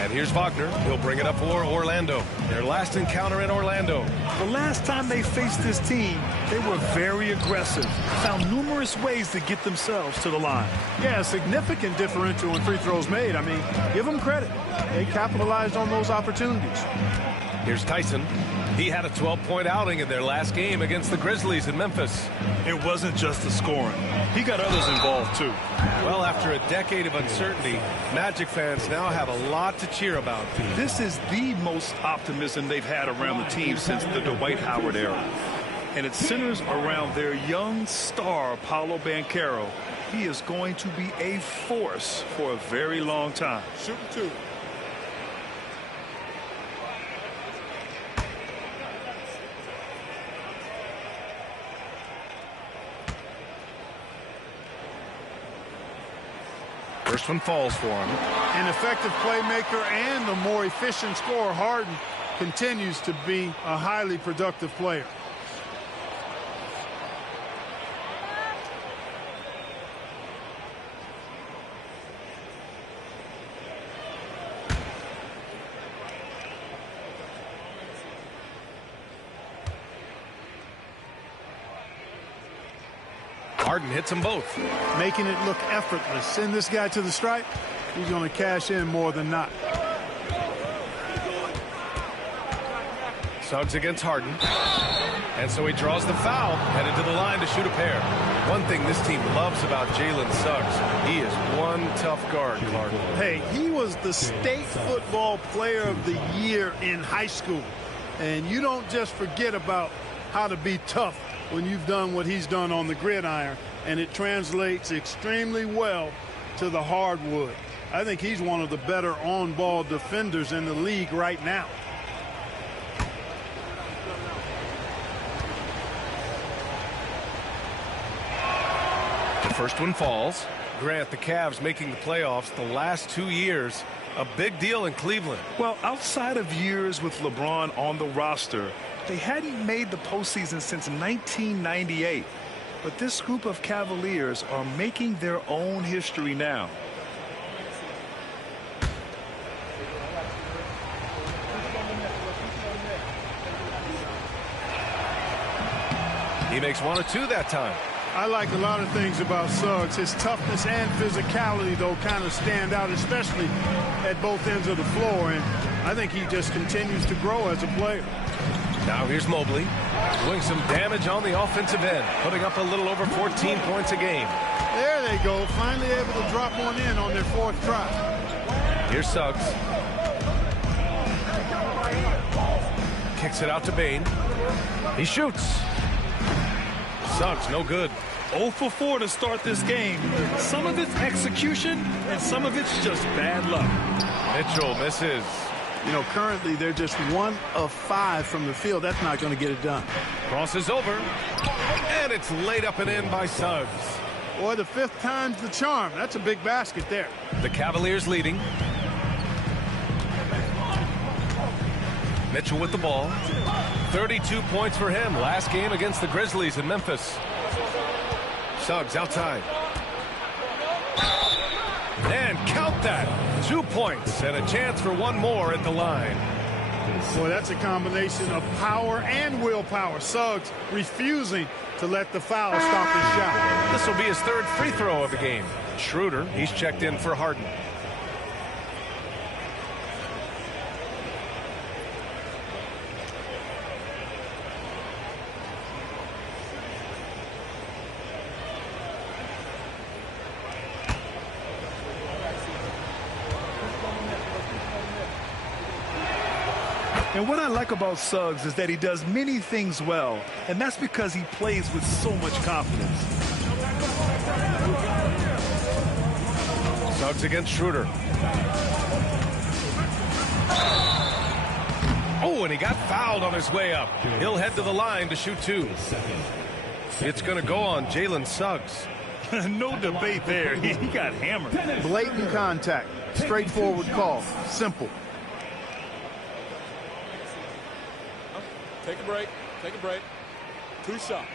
And here's Wagner. He'll bring it up for Orlando. Their last encounter in Orlando. The last time they faced this team, they were very aggressive. Found numerous ways to get themselves to the line. Yeah, a significant differential in free throws made. I mean, give them credit. They capitalized on those opportunities. Here's Tyson. He had a 12-point outing in their last game against the Grizzlies in Memphis. It wasn't just the scoring. He got others involved, too. Well, after a decade of uncertainty, Magic fans now have a lot to cheer about. This is the most optimism they've had around the team since the Dwight Howard era. And it centers around their young star, Paolo Banchero. He is going to be a force for a very long time. Shooting 2. First one falls for him. An effective playmaker and the more efficient scorer, Harden continues to be a highly productive player. Harden hits them both. Making it look effortless. Send this guy to the stripe. He's going to cash in more than not. Suggs against Harden. And so he draws the foul, headed to the line to shoot a pair. One thing this team loves about Jalen Suggs, he is one tough guard, Clark. Hey, he was the state football player of the year in high school. And you don't just forget about how to be tough when you've done what he's done on the gridiron, and it translates extremely well to the hardwood. I think he's one of the better on-ball defenders in the league right now. The first one falls. Grant, the Cavs making the playoffs the last 2 years. A big deal in Cleveland. Well, outside of years with LeBron on the roster, they hadn't made the postseason since 1998. but this group of Cavaliers are making their own history now. He makes 1 or 2 that time. I like a lot of things about Suggs. His toughness and physicality, though, kind of stand out, especially at both ends of the floor. And I think he just continues to grow as a player. Now here's Mobley doing some damage on the offensive end, putting up a little over 14 points a game. There they go, finally able to drop one in on their 4th try. Here's Suggs. Kicks it out to Bane. He shoots. Suggs, no good. 0 for 4 to start this game. Some of it's execution, and some of it's just bad luck. Mitchell misses. You know, currently they're just 1 of 5 from the field. That's not going to get it done. Crosses over, and it's laid up and in by Suggs. Boy, the 5th time's the charm. That's a big basket there. The Cavaliers leading. Mitchell with the ball. 32 points for him last game against the Grizzlies in Memphis. Suggs outside. And count that. 2 points and a chance for 1 more at the line. Boy, that's a combination of power and willpower. Suggs refusing to let the foul stop his shot. This will be his 3rd free throw of the game. Schroeder, he's checked in for Harden. And what I like about Suggs is that he does many things well, and that's because he plays with so much confidence. Suggs against Schroeder. Oh, and he got fouled on his way up. He'll head to the line to shoot 2. It's going to go on Jalen Suggs. No debate there. He got hammered. Blatant contact. Straightforward call. Simple. Take a break. Take a break. 2 shots.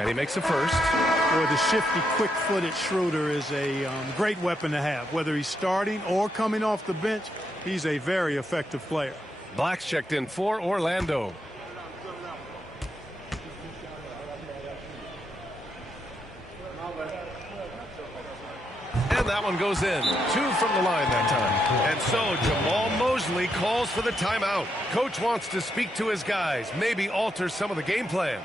And he makes the first. Boy, the shifty, quick-footed Schroeder is a great weapon to have. Whether he's starting or coming off the bench, he's a very effective player. Black's checked in for Orlando. And that one goes in. 2 from the line that time. And so Jamal Mosley calls for the timeout. Coach wants to speak to his guys, maybe alter some of the game plan.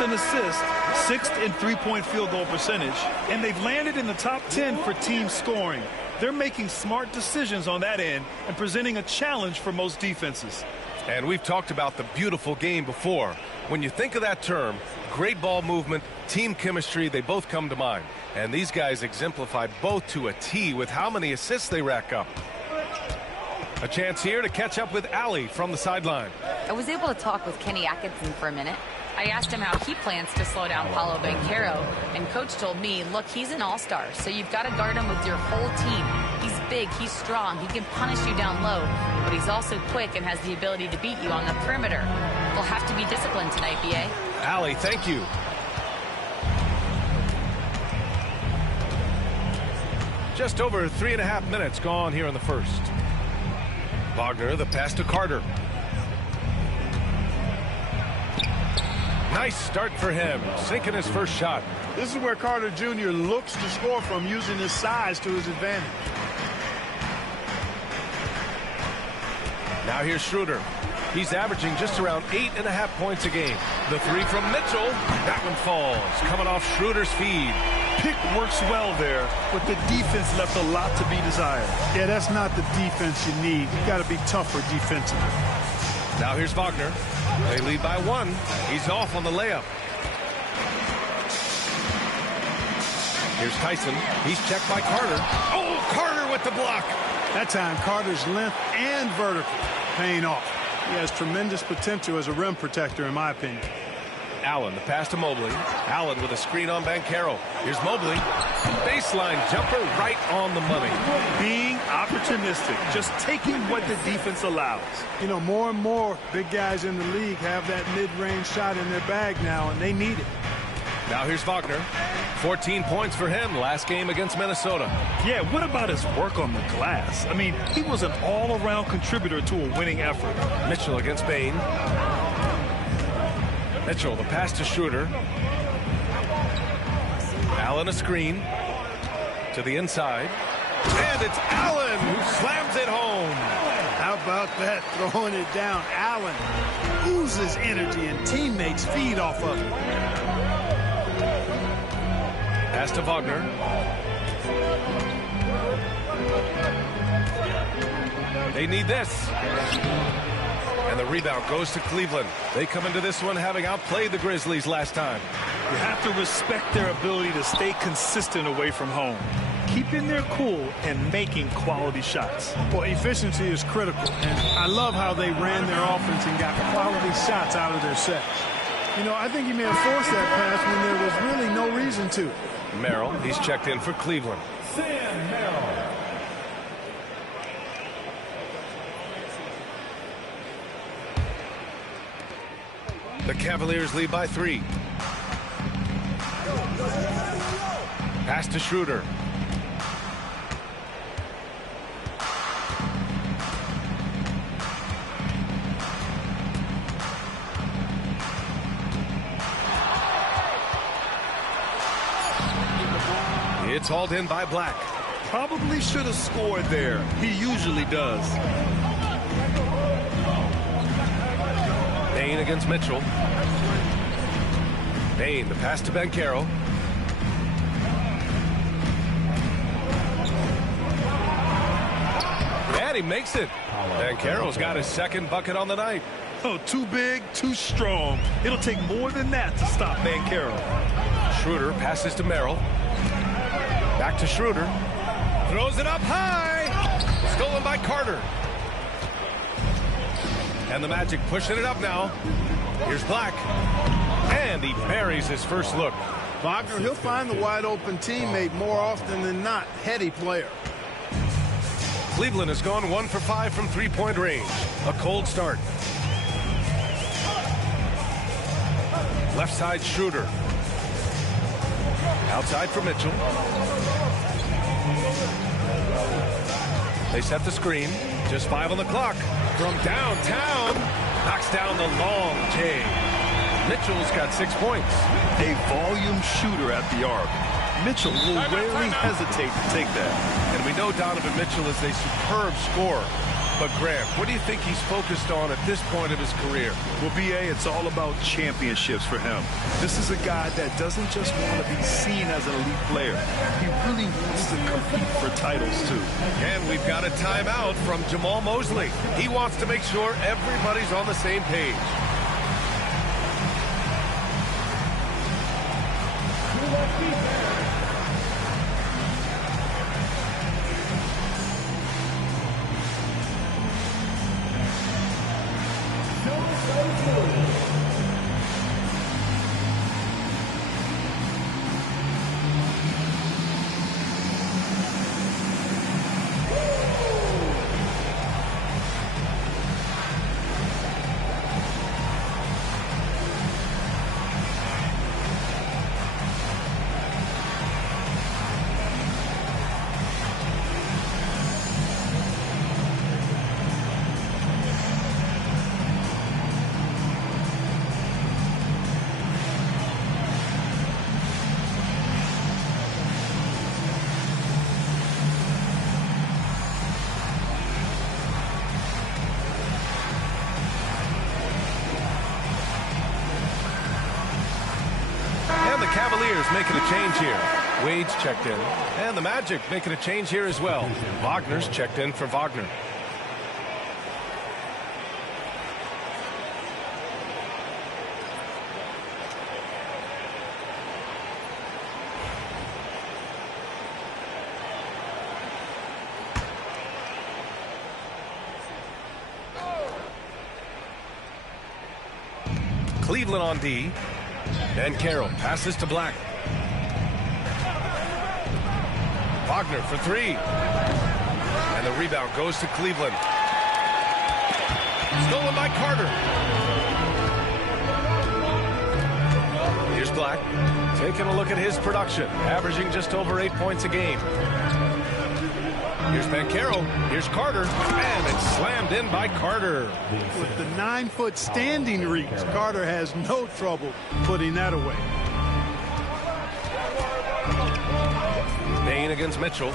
In assists, 6th in three-point field goal percentage, and they've landed in the top 10 for team scoring. They're making smart decisions on that end and presenting a challenge for most defenses. And we've talked about the beautiful game before. When you think of that term, great ball movement, team chemistry, they both come to mind. And these guys exemplify both to a T with how many assists they rack up. A chance here to catch up with Allie from the sideline. I was able to talk with Kenny Atkinson for a minute. I asked him how he plans to slow down Paolo Banchero, and Coach told me, look, he's an all-star, so you've got to guard him with your whole team. He's big, he's strong, he can punish you down low, but he's also quick and has the ability to beat you on the perimeter. We'll have to be disciplined tonight, B.A. Allie, thank you. Just over 3.5 minutes gone here in the first. Wagner, the pass to Carter. Nice start for him, sinking his first shot. This is where Carter Jr. looks to score from, using his size to his advantage. Now here's Schroeder. He's averaging just around 8.5 points a game. The three from Mitchell. That one falls, coming off Schroeder's feed. Pick works well there, but the defense left a lot to be desired. Yeah, that's not the defense you need. You got to be tougher defensively. Now here's Wagner. They lead by 1. He's off on the layup. Here's Tyson. He's checked by Carter. Oh, Carter with the block. That time, Carter's length and vertical paying off. He has tremendous potential as a rim protector, in my opinion. Allen, the pass to Mobley. Allen with a screen on Banchero. Here's Mobley. Baseline jumper right on the money. Being opportunistic, just taking what the defense allows. You know, more and more big guys in the league have that mid-range shot in their bag now, and they need it. Now here's Wagner. 14 points for him last game against Minnesota. Yeah, what about his work on the glass? I mean, he was an all-around contributor to a winning effort. Mitchell against Bain. Mitchell, the pass to Schroeder. Allen a screen to the inside. And it's Allen who slams it home. How about that, throwing it down? Allen oozes energy and teammates feed off of it. Pass to Wagner. They need this. And the rebound goes to Cleveland. They come into this one having outplayed the Grizzlies last time. You have to respect their ability to stay consistent away from home, keeping their cool and making quality shots. Well, efficiency is critical, and I love how they ran their offense and got quality shots out of their sets. You know, I think he may have forced that pass when there was really no reason to. Merrill, he's checked in for Cleveland. Sam Merrill. The Cavaliers lead by 3. Pass to Schroeder. It's hauled in by Black. Probably should have scored there. He usually does. Bain against Mitchell. Bain, the pass to Banchero. And he makes it. Banchero's got his second bucket on the night. Oh, too big, too strong. It'll take more than that to stop Banchero. Schroeder passes to Merrill. Back to Schroeder. Throws it up high. Stolen by Carter. And the Magic pushing it up now. Here's Black. And he buries his first look. Wagner, he'll find the wide open teammate more often than not. Heady player. Cleveland has gone 1 for 5 from three-point range. A cold start. Left side Schroeder. Outside for Mitchell. They set the screen. Just 5 on the clock. From downtown. Knocks down the long J. Mitchell's got 6 points. A volume shooter at the arc. Mitchell will rarely hesitate to take that. And we know Donovan Mitchell is a superb scorer. But Grant, what do you think he's focused on at this point of his career? Well, B.A., it's all about championships for him. This is a guy that doesn't just want to be seen as an elite player. He really wants to compete for titles, too. And we've got a timeout from Jamal Mosley. He wants to make sure everybody's on the same page. Cavaliers making a change here. Wade's checked in. And the Magic making a change here as well. Wagner's checked in for Wagner. Cleveland on D. And Carroll passes to Black. Wagner for three. And the rebound goes to Cleveland. Stolen by Carter. Here's Black. Taking a look at his production. Averaging just over 8 points a game. Here's Banchero. Here's Carter. And it's slammed in by Carter. With the 9-foot standing reach, Carter has no trouble putting that away. Bain against Mitchell.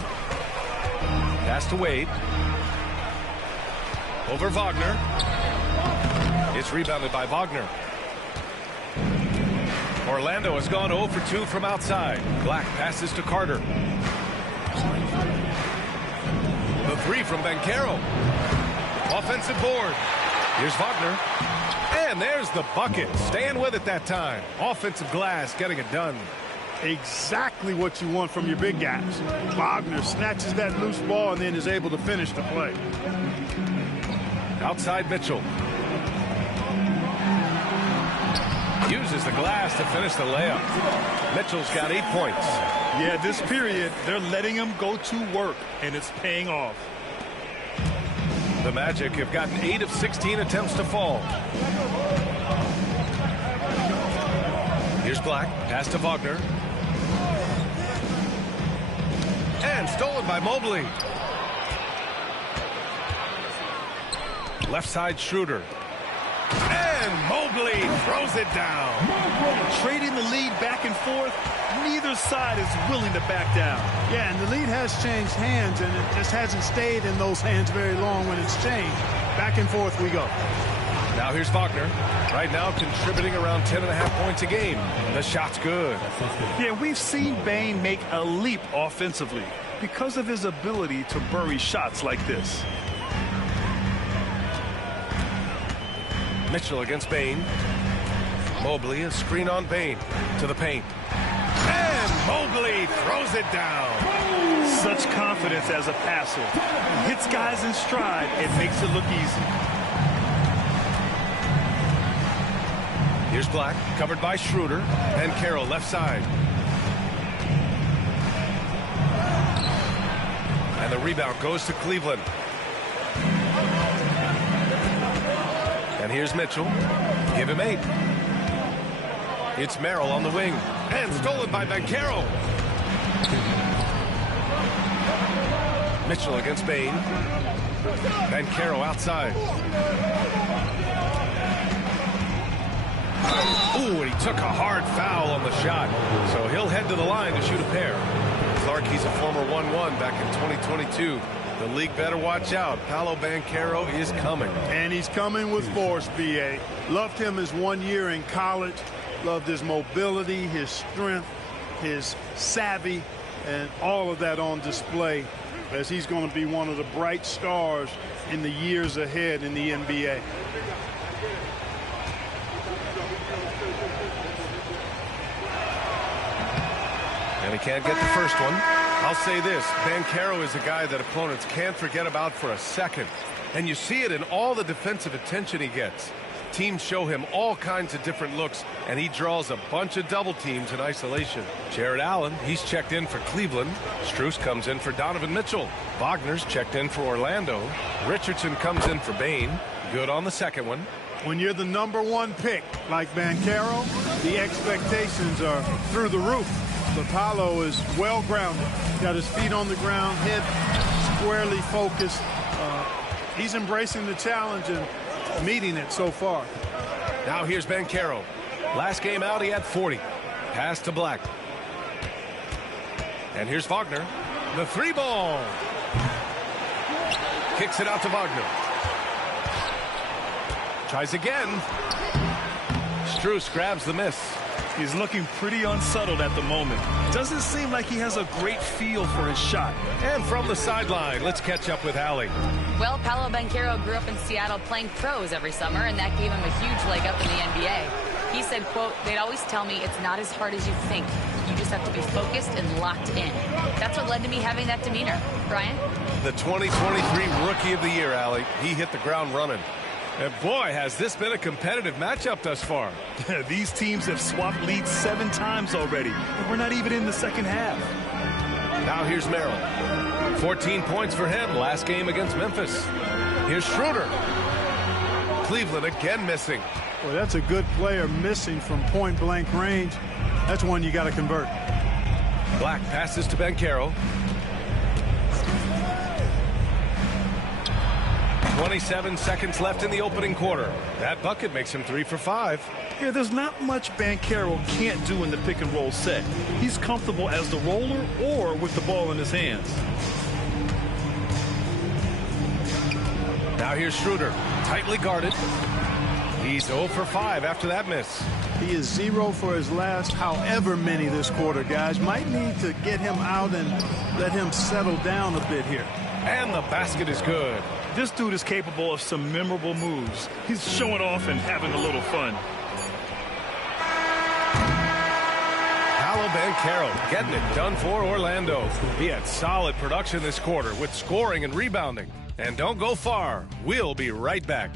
Pass to Wade. Over Wagner. It's rebounded by Wagner. Orlando has gone 0 for 2 from outside. Black passes to Carter. The three from Banchero. Offensive board. Here's Wagner. And there's the bucket. Staying with it that time. Offensive glass, getting it done. Exactly what you want from your big guys. Wagner snatches that loose ball and then is able to finish the play. Outside Mitchell. Uses the glass to finish the layup. Mitchell's got 8 points. Yeah, this period, they're letting him go to work, and it's paying off. The Magic have gotten 8 of 16 attempts to fall. Here's Black. Pass to Wagner. And stolen by Mobley. Left side Schroeder. And Mobley throws it down. Trading the lead back and forth, neither side is willing to back down. Yeah, and the lead has changed hands, and it just hasn't stayed in those hands very long when it's changed. Back and forth we go. Now here's Wagner. Right now contributing around 10.5 points a game. The shot's good. Yeah, we've seen Bain make a leap offensively because of his ability to bury shots like this. Mitchell against Bain. Mobley, a screen on Bain. To the paint. And Mobley throws it down. Such confidence as a passer. Hits guys in stride and makes it look easy. Here's Black, covered by Schroeder. And Carroll left side. And the rebound goes to Cleveland. And here's Mitchell. Give him 8. It's Merrill on the wing. And stolen by Banchero. Mitchell against Bain. Banchero outside. Ooh, and he took a hard foul on the shot. So he'll head to the line to shoot a pair. Clark, he's a former 1-1 back in 2022. The league better watch out. Paolo Banchero is coming. And he's coming with force, B.A. Loved him his 1 year in college. Loved his mobility, his strength, his savvy, and all of that on display as he's going to be one of the bright stars in the years ahead in the NBA. And he can't get the first one. I'll say this, Banchero is a guy that opponents can't forget about for a second. And you see it in all the defensive attention he gets. Teams show him all kinds of different looks, and he draws a bunch of double teams in isolation. Jared Allen, he's checked in for Cleveland. Strus comes in for Donovan Mitchell. Wagner's checked in for Orlando. Richardson comes in for Bain. Good on the second one. When you're the #1 pick like Banchero, the expectations are through the roof. But Paolo is well-grounded. Got his feet on the ground, head squarely focused. He's embracing the challenge and meeting it so far. Now here's Banchero. Last game out, he had 40. Pass to Black. And here's Wagner. The 3-ball. Kicks it out to Wagner. Tries again. Strus grabs the miss. He's looking pretty unsettled at the moment. Doesn't seem like he has a great feel for his shot. And from the sideline, let's catch up with Allie. Well, Paolo Banchero grew up in Seattle playing pros every summer, and that gave him a huge leg up in the NBA. He said, quote, "They'd always tell me it's not as hard as you think. You just have to be focused and locked in." That's what led to me having that demeanor. Brian? The 2023 Rookie of the Year, Allie. He hit the ground running. And boy, has this been a competitive matchup thus far. These teams have swapped leads 7 times already, and we're not even in the second half. Now here's Merrill. 14 points for him last game against Memphis. Here's Schroeder. Cleveland again missing. Well, that's a good player missing from point-blank range. That's one you got to convert. Black passes to Banchero. 27 seconds left in the opening quarter. That bucket makes him 3 for 5. Yeah, there's not much Banchero can't do in the pick-and-roll set. He's comfortable as the roller or with the ball in his hands. Now here's Schroeder, tightly guarded. He's 0 for 5 after that miss. He is 0 for his last however many this quarter, guys. Might need to get him out and let him settle down a bit here. And the basket is good. This dude is capable of some memorable moves. He's showing off and having a little fun. Paolo Banchero getting it done for Orlando. He had solid production this quarter with scoring and rebounding. And don't go far. We'll be right back.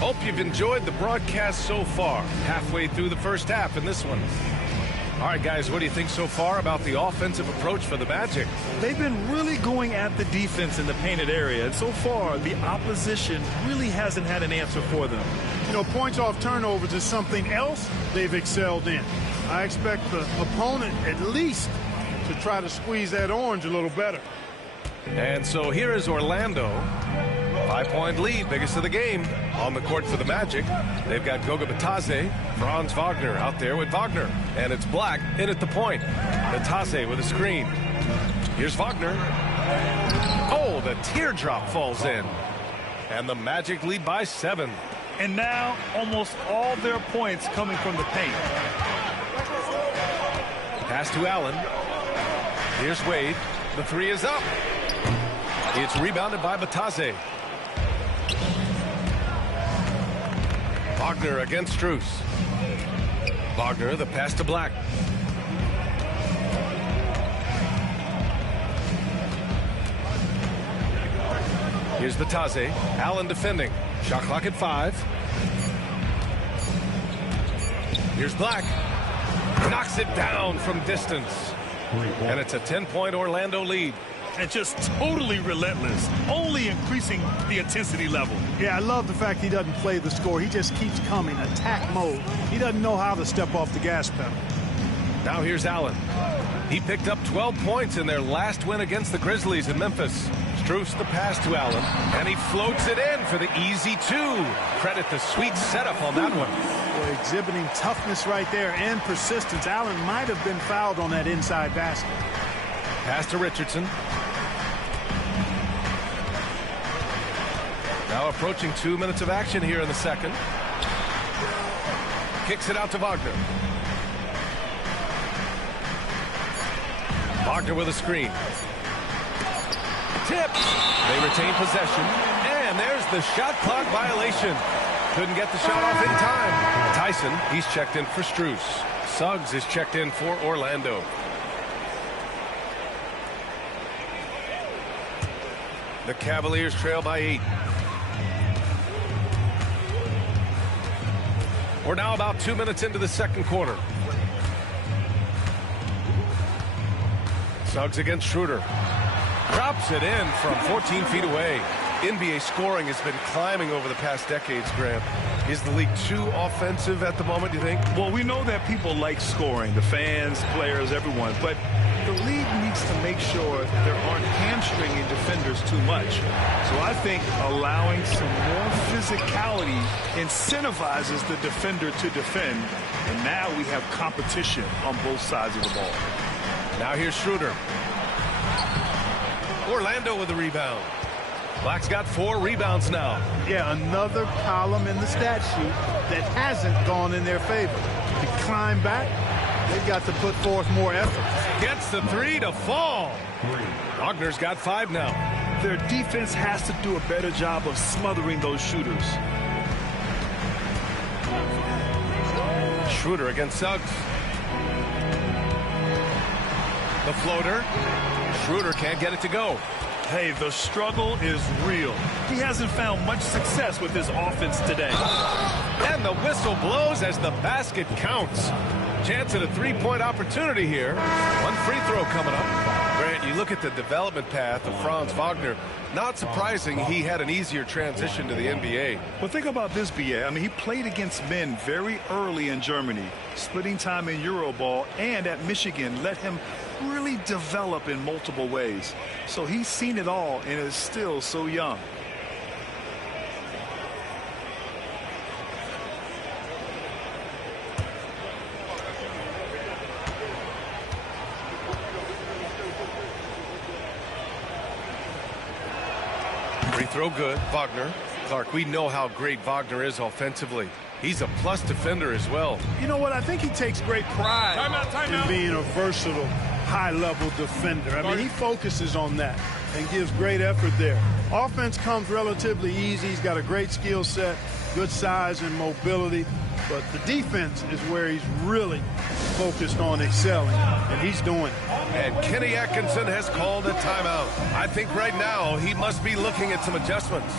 Hope you've enjoyed the broadcast so far. Halfway through the first half in this one. All right, guys, what do you think so far about the offensive approach for the Magic? They've been really going at the defense in the painted area, and so far the opposition really hasn't had an answer for them. You know, points off turnovers is something else they've excelled in. I expect the opponent at least to try to squeeze that orange a little better. And so here is Orlando. 5-point lead, biggest of the game. On the court for the Magic, they've got Goga Bitadze, Franz Wagner out there with Wagner. And it's Black in at the point. Bitadze with a screen. Here's Wagner. Oh, the teardrop falls in. And the Magic lead by 7. And now almost all their points coming from the paint. Pass to Allen. Here's Wade. The 3 is up. It's rebounded by Bitadze. Wagner against Strus. Wagner, the pass to Black. Here's Bitadze. Allen defending. Shot clock at 5. Here's Black. Knocks it down from distance. And it's a 10-point Orlando lead. And just totally relentless, only increasing the intensity level. Yeah, I love the fact he doesn't play the score. He just keeps coming, attack mode. He doesn't know how to step off the gas pedal. Now here's Allen. He picked up 12 points in their last win against the Grizzlies in Memphis. Strus the pass to Allen, and he floats it in for the easy 2. Credit the sweet setup on that one. Boy, exhibiting toughness right there and persistence. Allen might have been fouled on that inside basket. Pass to Richardson. Now approaching 2 minutes of action here in the second. Kicks it out to Wagner. Wagner with a screen. Tipped. They retain possession. And there's the shot clock violation. Couldn't get the shot off in time. Tyson, he's checked in for Strus. Suggs is checked in for Orlando. The Cavaliers trail by 8. We're now about 2 minutes into the second quarter. Suggs against Schroeder. Drops it in from 14 feet away. NBA scoring has been climbing over the past decades, Graham. Is the league too offensive at the moment, do you think? Well, we know that people like scoring, the fans, players, everyone, but the league needs to make sure there aren't hamstringing defenders defenders too much. So I think allowing some more physicality incentivizes the defender to defend. And now we have competition on both sides of the ball. Now here's Schroeder. Orlando with the rebound. Black's got 4 rebounds now. Yeah, another column in the stat sheet that hasn't gone in their favor. To climb back, they've got to put forth more effort. Gets the 3 to fall. Wagner's got 5 now. Their defense has to do a better job of smothering those shooters. Schroeder against Suggs. The floater. Schroeder can't get it to go. Hey, the struggle is real. He hasn't found much success with his offense today. And the whistle blows as the basket counts. Chance at a 3-point opportunity here. 1 free throw coming up. Grant, you look at the development path of Franz Wagner. Not surprising he had an easier transition to the NBA. Well, think about this, B.A. I mean, he played against men very early in Germany, splitting time in Euroball, and at Michigan let him really develop in multiple ways. So he's seen it all and is still so young. Free throw good. Wagner. Clark, we know how great Wagner is offensively. He's a plus defender as well. You know what? I think he takes great pride in being a versatile, high-level defender. I mean, he focuses on that and gives great effort there. Offense comes relatively easy. He's got a great skill set, good size and mobility. But the defense is where he's really focused on excelling, and he's doing it. And Kenny Atkinson has called a timeout. I think right now he must be looking at some adjustments.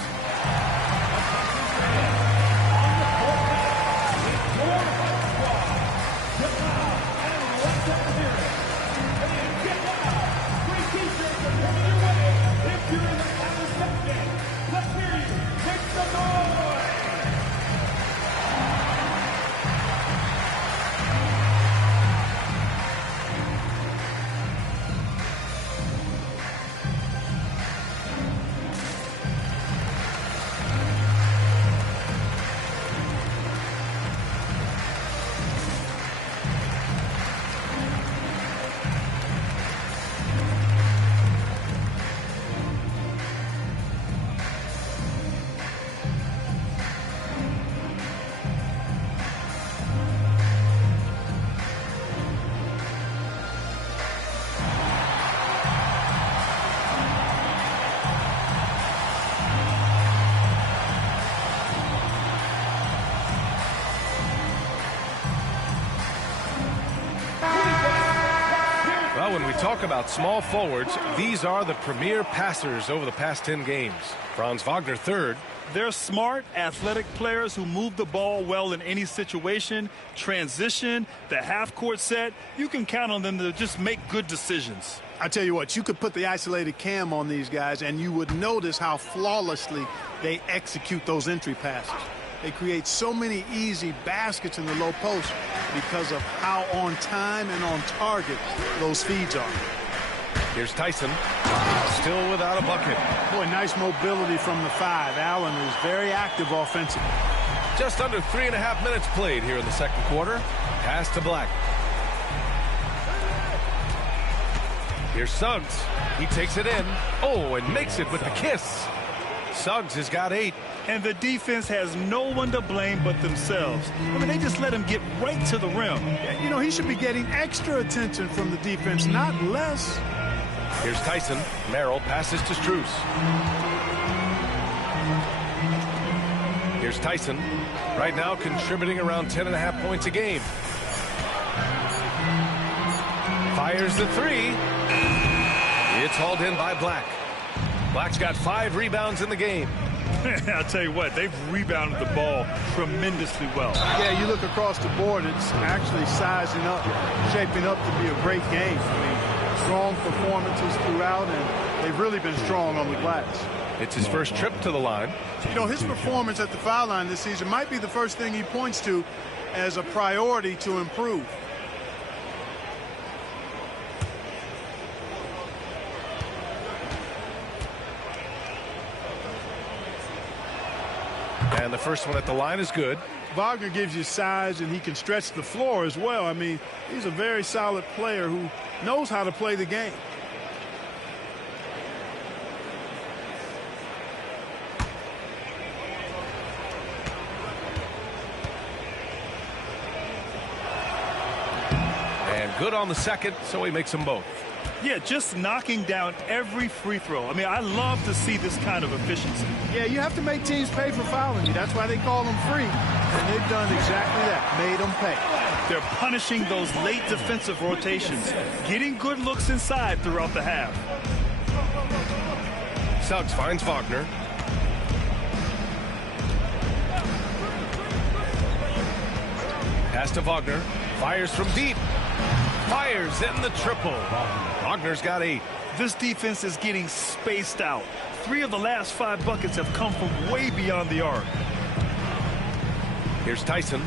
When we talk about small forwards, these are the premier passers over the past 10 games. Franz Wagner third. They're smart, athletic players who move the ball well in any situation, transition, the half-court set. You can count on them to just make good decisions. I tell you what, you could put the isolated cam on these guys, and you would notice how flawlessly they execute those entry passes. They create so many easy baskets in the low post because of how on time and on target those feeds are. Here's Tyson, still without a bucket. Boy, nice mobility from the 5. Allen is very active offensively. Just under 3.5 minutes played here in the second quarter. Pass to Black. Here's Suggs. He takes it in. Oh, and makes it with the kiss. Suggs has got 8. And the defense has no one to blame but themselves. I mean, they just let him get right to the rim. You know, he should be getting extra attention from the defense, not less. Here's Tyson. Merrill passes to Strus. Here's Tyson. Right now contributing around 10.5 points a game. Fires the 3. It's hauled in by Black. Black's got 5 rebounds in the game. I'll tell you what, they've rebounded the ball tremendously well. Yeah, you look across the board, it's actually sizing up, shaping up to be a great game. I mean, strong performances throughout, and they've really been strong on the glass. It's his first trip to the line. You know, his performance at the foul line this season might be the first thing he points to as a priority to improve. And the first one at the line is good. Wagner gives you size, and he can stretch the floor as well. I mean, he's a very solid player who knows how to play the game. And good on the second, so he makes them both. Yeah, just knocking down every free throw. I mean, I love to see this kind of efficiency. Yeah, you have to make teams pay for fouling you. That's why they call them free. And they've done exactly that, made them pay. They're punishing those late defensive rotations, getting good looks inside throughout the half. Suggs finds Wagner. Pass to Wagner. Fires from deep. Fires in the triple. Wagner's got 8. This defense is getting spaced out. 3 of the last 5 buckets have come from way beyond the arc. Here's Tyson.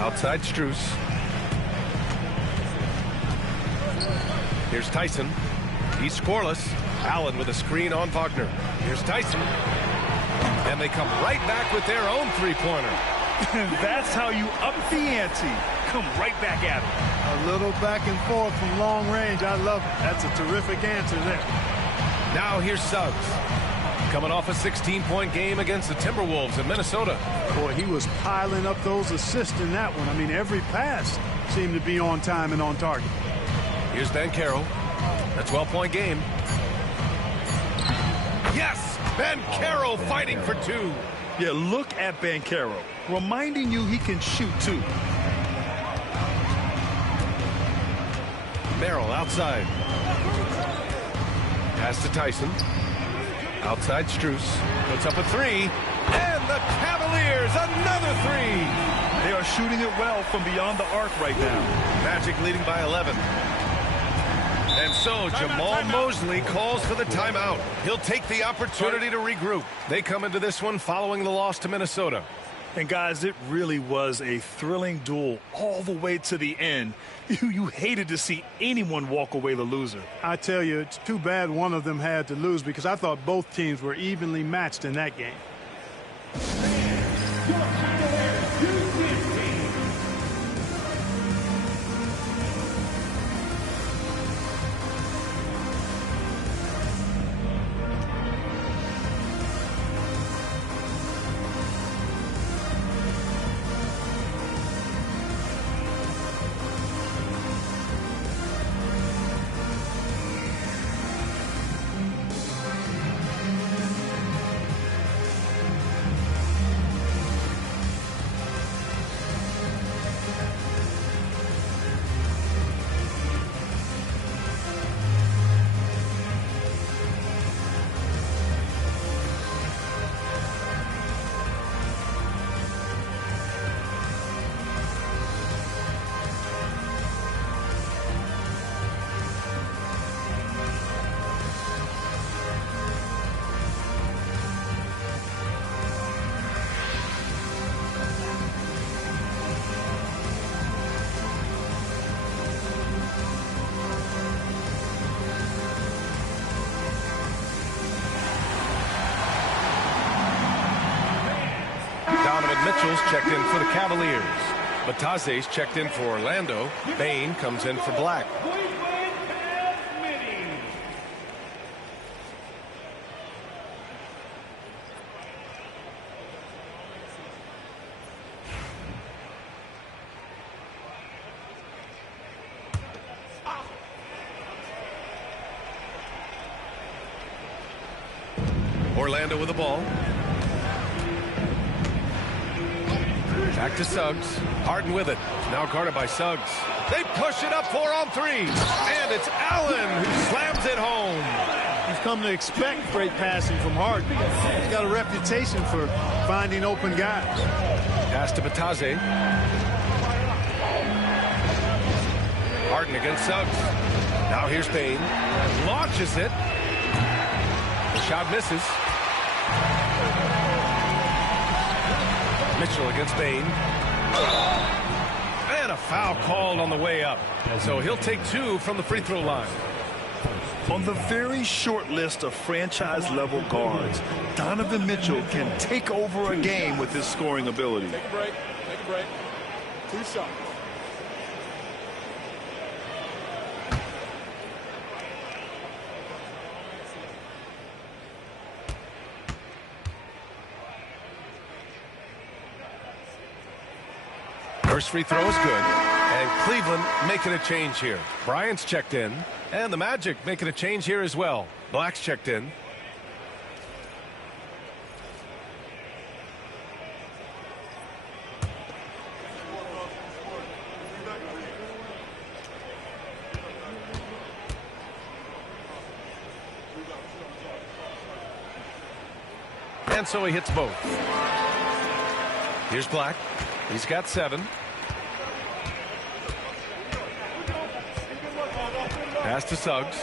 Outside Strus. Here's Tyson. He's scoreless. Allen with a screen on Wagner. Here's Tyson. And they come right back with their own three-pointer. That's how you up the ante. Come right back at him. A little back and forth from long range. I love it. That's a terrific answer there. Now here's Suggs. Coming off a 16-point game against the Timberwolves in Minnesota. Boy, he was piling up those assists in that one. I mean, every pass seemed to be on time and on target. Here's Banchero. A 12-point game. Yes! Banchero fighting for 2. Yeah, look at Banchero, reminding you he can shoot too. Merrill outside. Pass to Tyson. Outside Strus. Puts up a 3. And the Cavaliers, another 3. They are shooting it well from beyond the arc right now. Magic leading by 11. And so Jamal Mosley calls for the timeout. He'll take the opportunity to regroup. They come into this one following the loss to Minnesota. And guys, it really was a thrilling duel all the way to the end. You hated to see anyone walk away the loser. I tell you, it's too bad one of them had to lose, because I thought both teams were evenly matched in that game. Mitchell's checked in for the Cavaliers. Bataze's checked in for Orlando. Bain comes in for Black. Orlando with the ball. Back to Suggs. Harden with it. Now guarded by Suggs. They push it up 4 on 3. And it's Allen who slams it home. You've come to expect great passing from Harden. He's got a reputation for finding open guys. Pass to Bataze. Harden against Suggs. Now here's Bain. Launches it. The shot misses. Mitchell against Bain. And a foul called on the way up. So he'll take 2 from the free throw line. On the very short list of franchise-level guards, Donovan Mitchell can take over a game with his scoring ability. Take a break. Take a break. 2 shots. First free throw is good. And Cleveland making a change here. Bryant's checked in. And the Magic making a change here as well. Black's checked in. And so he hits both. Here's Black. He's got 7. Pass to Suggs.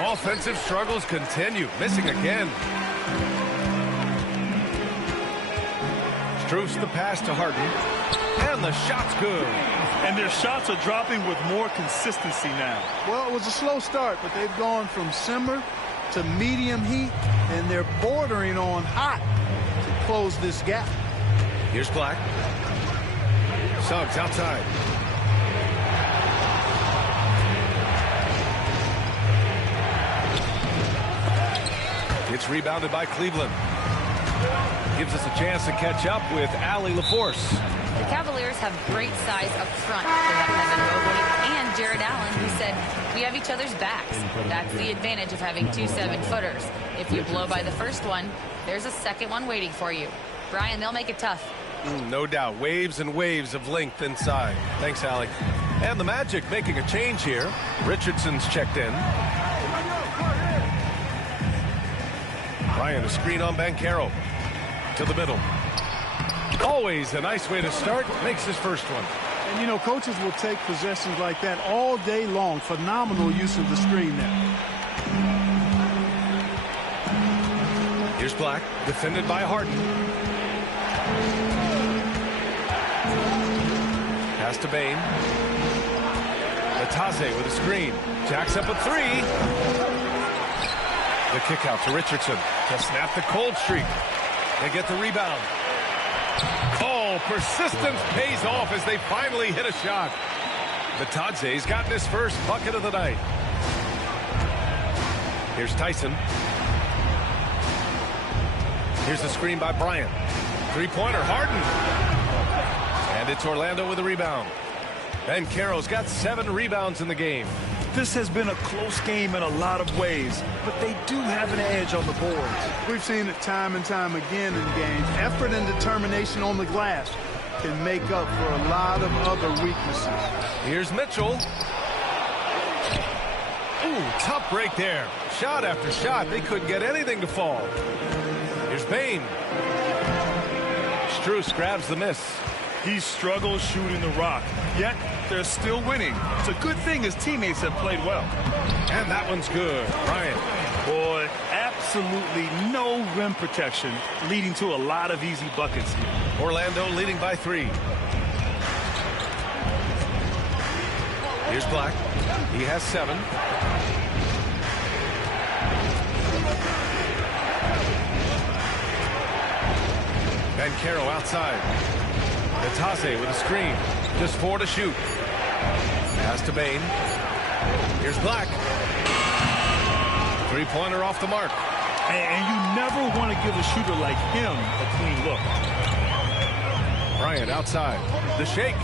Offensive struggles continue. Missing again. Strus the pass to Harden. And the shot's good. And their shots are dropping with more consistency now. Well, it was a slow start, but they've gone from simmer to medium heat, and they're bordering on hot to close this gap. Here's Black. Suggs outside. It's rebounded by Cleveland. Gives us a chance to catch up with Allie LaForce. The Cavaliers have great size up front. They have Evan Mobley and Jared Allen, who said, we have each other's backs. That's the advantage of having 2 7-footers. If you blow by the first one, there's a second one waiting for you. Brian, they'll make it tough. No doubt. Waves and waves of length inside. Thanks, Allie. And the Magic making a change here. Richardson's checked in. Bryant, a screen on Banchero. To the middle. Always a nice way to start. Makes his first one. And, you know, coaches will take possessions like that all day long. Phenomenal use of the screen there. Here's Black, defended by Harden. Pass to Bane. Latase with a screen. Jacks up a 3. The kick out to Richardson to snap the cold streak. They get the rebound. Oh, persistence pays off as they finally hit a shot. Vitase's gotten his first bucket of the night. Here's Tyson. Here's the screen by Bryant. Three-pointer, Harden. And it's Orlando with a rebound. Banchero's got 7 rebounds in the game. This has been a close game in a lot of ways, but they do have an edge on the boards. We've seen it time and time again in games. Effort and determination on the glass can make up for a lot of other weaknesses. Here's Mitchell. Ooh, tough break there. Shot after shot. They couldn't get anything to fall. Here's Bane. Strus grabs the miss. He struggles shooting the rock, yet they're still winning. It's a good thing his teammates have played well. And that one's good. Bryant. Boy, absolutely no rim protection, leading to a lot of easy buckets here. Orlando leading by 3. Here's Black. He has 7. Banchero outside. Latase with a screen. Just 4 to shoot. Pass to Bane. Here's Black. Three-pointer off the mark. And you never want to give a shooter like him a clean look. Bryant outside. The shake.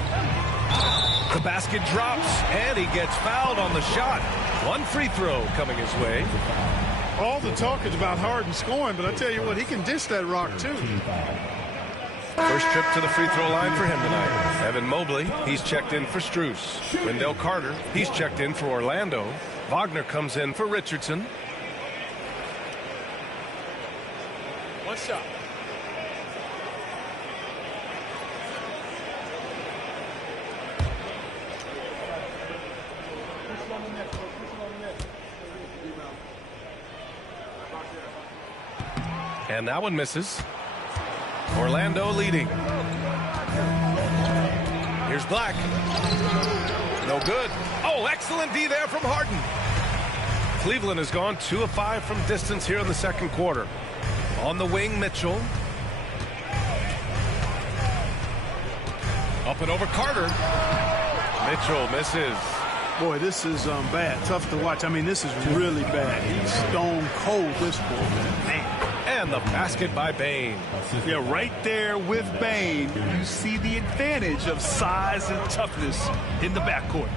The basket drops, and he gets fouled on the shot. 1 free throw coming his way. All the talk is about Harden scoring, but I tell you what, he can dish that rock, too. First trip to the free throw line for him tonight. Evan Mobley, he's checked in for Strus. Wendell Carter, he's checked in for Orlando. Wagner comes in for Richardson. 1 shot. And that one misses. Orlando leading. Here's Here's Black. No good. Oh, excellent D there from Harden. Cleveland has gone 2 of 5 from distance here in the second quarter. On the wing, Mitchell. Up and over Carter. Mitchell misses. Boy, this is bad. Tough to watch. I mean, this is really bad. He's stone cold, this ball, man. And the basket by Bane. Yeah, right there with Bane, you see the advantage of size and toughness in the backcourt.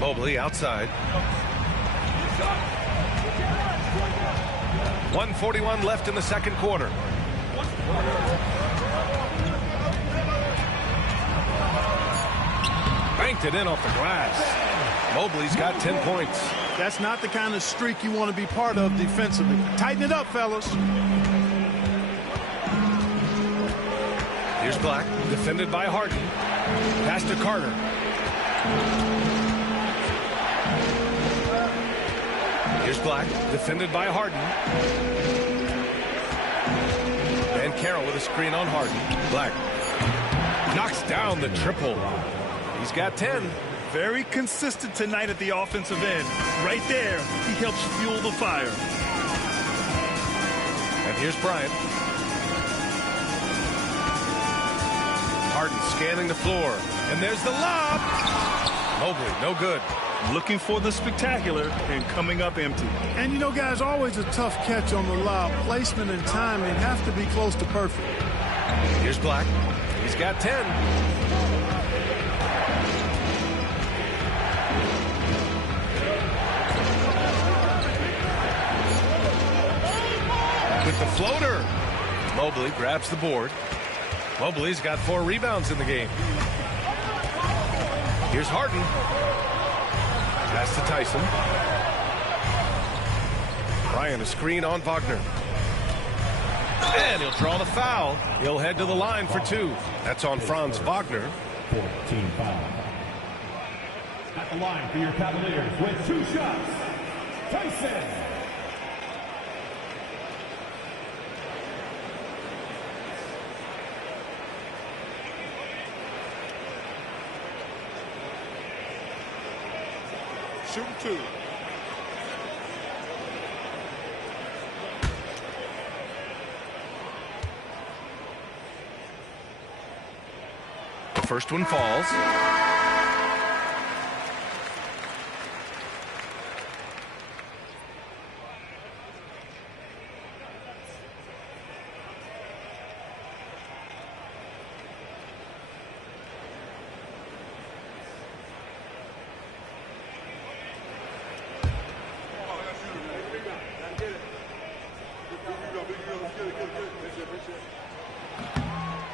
Mobley outside. 1:41 left in the second quarter. Banked it in off the glass. Mobley's got 10 points. That's not the kind of streak you want to be part of defensively. Tighten it up, fellas. Here's Black, defended by Harden. Pass to Carter. Here's Black, defended by Harden. And Carroll with a screen on Harden. Black knocks down the triple. He's got 10. Very consistent tonight at the offensive end. Right there, he helps fuel the fire. And here's Bryant. Harden scanning the floor. And there's the lob. Mobley, no good. Looking for the spectacular and coming up empty. And, you know, guys, always a tough catch on the lob. Placement and timing have to be close to perfect. Here's Black. He's got 10. With the floater. Mobley grabs the board. Mobley's got 4 rebounds in the game. Here's Harden. Pass to Tyson. Bryant a screen on Wagner. And he'll draw the foul. He'll head to the line for 2. That's on Franz Wagner. 14 foul. At the line for your Cavaliers with 2 shots, Tyson. Shoot 2. The first one falls.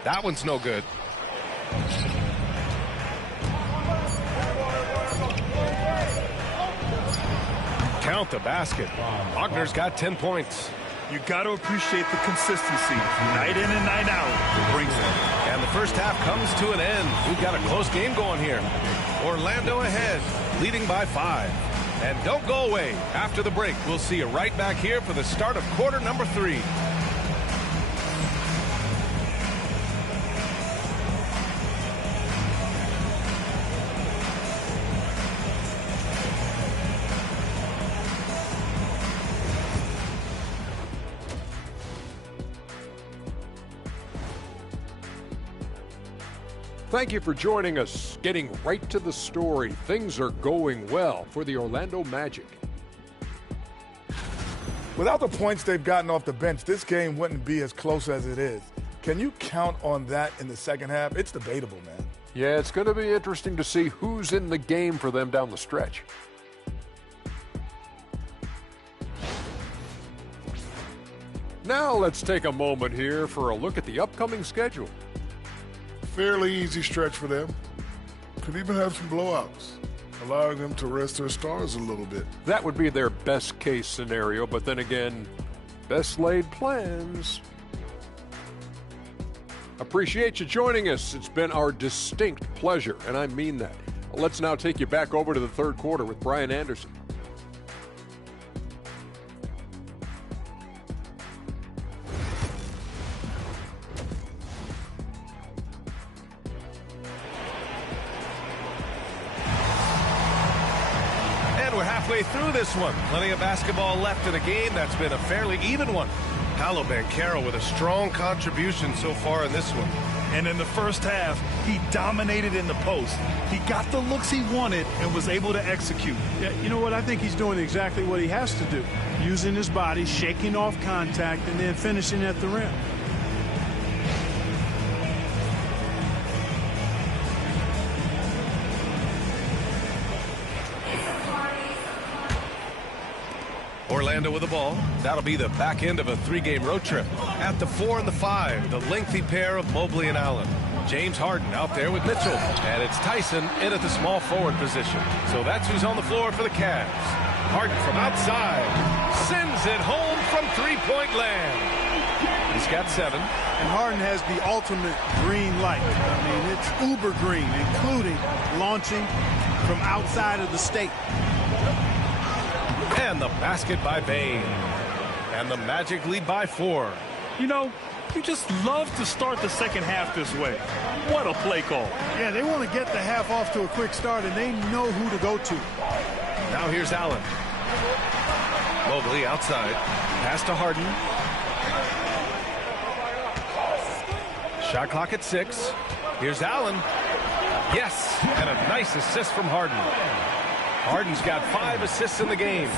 That one's no good. Count the basket. Wagner's got 10 points. You got to appreciate the consistency. Night in and night out brings it. And the first half comes to an end. We've got a close game going here. Orlando ahead, leading by 5. And don't go away. After the break, we'll see you right back here for the start of quarter number 3. Thank you for joining us. Getting right to the story. Things are going well for the Orlando Magic. Without the points they've gotten off the bench, this game wouldn't be as close as it is. Can you count on that in the second half? It's debatable, man. Yeah, it's going to be interesting to see who's in the game for them down the stretch. Now let's take a moment here for a look at the upcoming schedule. Fairly easy stretch for them. Could even have some blowouts, allowing them to rest their stars a little bit. That would be their best case scenario, but then again, best laid plans. Appreciate you joining us. It's been our distinct pleasure, and I mean that. Let's now take you back over to the third quarter with Brian Anderson. And we're halfway through this one. Plenty of basketball left in a game that's been a fairly even one. Paolo Banchero with a strong contribution so far in this one. And in the first half, he dominated in the post. He got the looks he wanted and was able to execute. Yeah, you know what? I think he's doing exactly what he has to do. Using his body, shaking off contact, and then finishing at the rim. Orlando with the ball. That'll be the back end of a 3-game road trip. At the 4 and the 5, the lengthy pair of Mobley and Allen. James Harden out there with Mitchell. And it's Tyson in at the small forward position. So that's who's on the floor for the Cavs. Harden from outside. Sends it home from three-point land. He's got 7. And Harden has the ultimate green light. I mean, it's uber green, including launching from outside of the state. And the basket by Bane. And the Magic lead by 4. You know, you just love to start the second half this way. What a play call. Yeah, they want to get the half off to a quick start, and they know who to go to. Now here's Allen. Mobley outside. Pass to Harden. Shot clock at 6. Here's Allen. Yes, and a nice assist from Harden. Harden's got 5 assists in the game.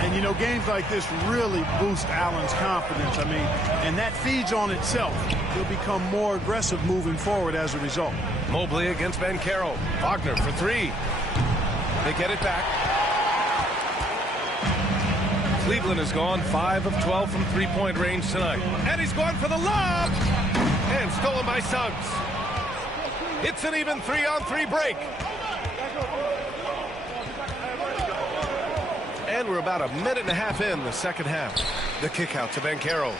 And, you know, games like this really boost Allen's confidence. I mean, and that feeds on itself. He'll become more aggressive moving forward as a result. Mobley against Banchero. Wagner for 3. They get it back. Cleveland has gone 5 of 12 from three-point range tonight. And he's going for the lob. And stolen by Suggs. It's an even 3-on-3 break. And we're about a minute and a half in the second half. The kick out to Banchero.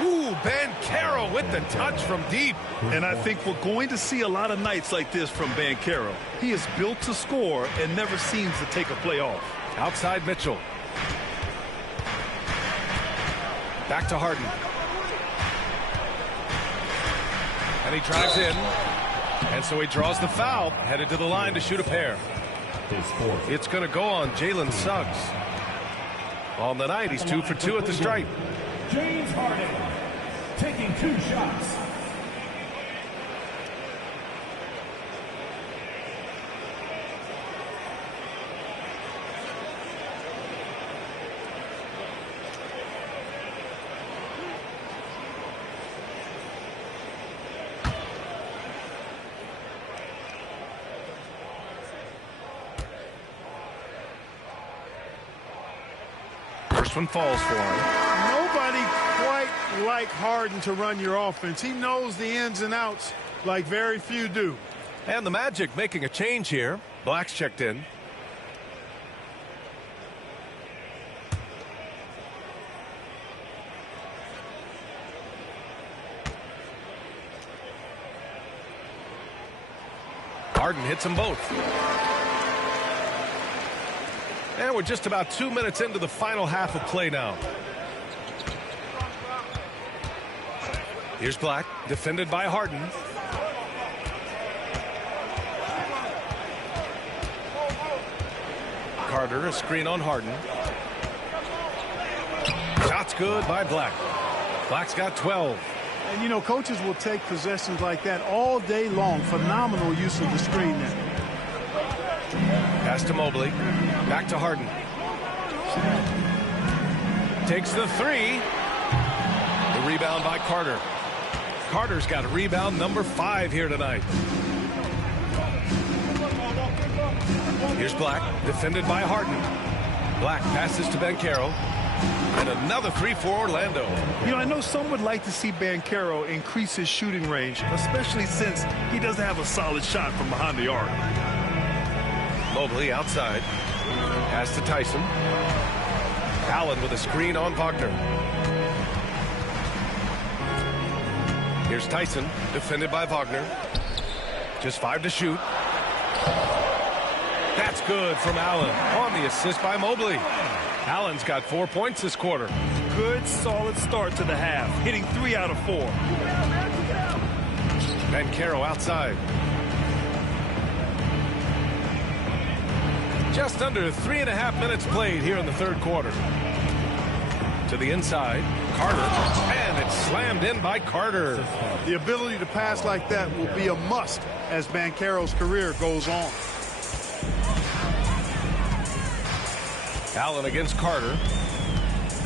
Ooh, Banchero with the touch from deep. And I think we're going to see a lot of nights like this from Banchero. He is built to score and never seems to take a play off. Outside Mitchell. Back to Harden. And he drives in. And so he draws the foul, headed to the line to shoot a pair. It's going to go on Jalen Suggs. On the night, he's 2 for 2 at the stripe. James Harden taking 2 shots. First one falls for him. Nobody quite like Harden to run your offense. He knows the ins and outs like very few do. And the Magic making a change here. Black's checked in. Harden hits them both. And we're just about 2 minutes into the final half of play now. Here's Black, defended by Harden. Carter, a screen on Harden. Shot's good by Black. Black's got 12. And, you know, coaches will take possessions like that all day long. Phenomenal use of the screen there. Pass to Mobley. Back to Harden. Takes the 3. The rebound by Carter. Carter's got a rebound number 5 here tonight. Here's Black, defended by Harden. Black passes to Banchero. And another 3 for Orlando. You know, I know some would like to see Banchero increase his shooting range, especially since he doesn't have a solid shot from behind the arc. Mobley outside. Pass to Tyson. Allen with a screen on Wagner. Here's Tyson, defended by Wagner. Just 5 to shoot. That's good from Allen on the assist by Mobley. Allen's got 4 points this quarter. Good, solid start to the half, hitting 3 out of 4. Banchero outside. Just under 3.5 minutes played here in the third quarter. To the inside, Carter, and it's slammed in by Carter. The ability to pass like that will be a must as Banchero's career goes on. Allen against Carter.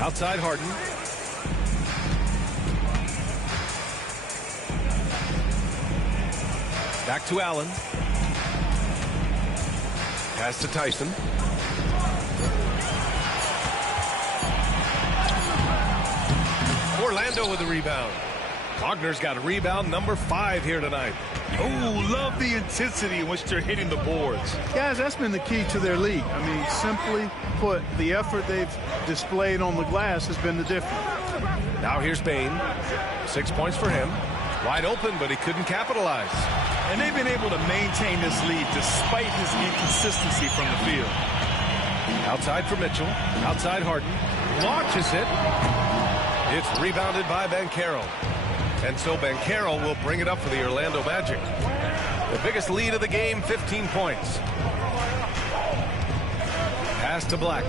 Outside Harden. Back to Allen. Pass to Tyson. Orlando with the rebound. Wagner's got a rebound number 5 here tonight. Oh, love the intensity in which they're hitting the boards. Guys, that's been the key to their league. I mean, simply put, the effort they've displayed on the glass has been the difference. Now here's Bain. 6 points for him. Wide open, but he couldn't capitalize. And they've been able to maintain this lead despite his inconsistency from the field. Outside for Mitchell. Outside Harden. Launches it. It's rebounded by Banchero. And so Banchero will bring it up for the Orlando Magic. The biggest lead of the game, 15 points. Pass to Black.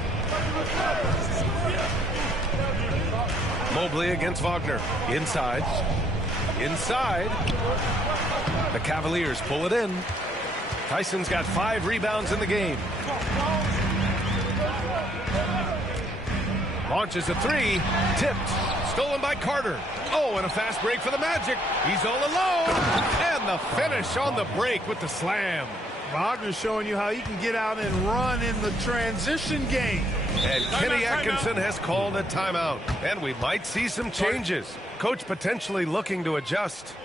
Mobley against Wagner. Inside. Inside. The Cavaliers pull it in. Tyson's got 5 rebounds in the game. Launches a 3. Tipped. Stolen by Carter. Oh, and a fast break for the Magic. He's all alone. And the finish on the break with the slam. Wagner's showing you how he can get out and run in the transition game. And Kenny Atkinson has called a timeout. And we might see some changes. Coach potentially looking to adjust.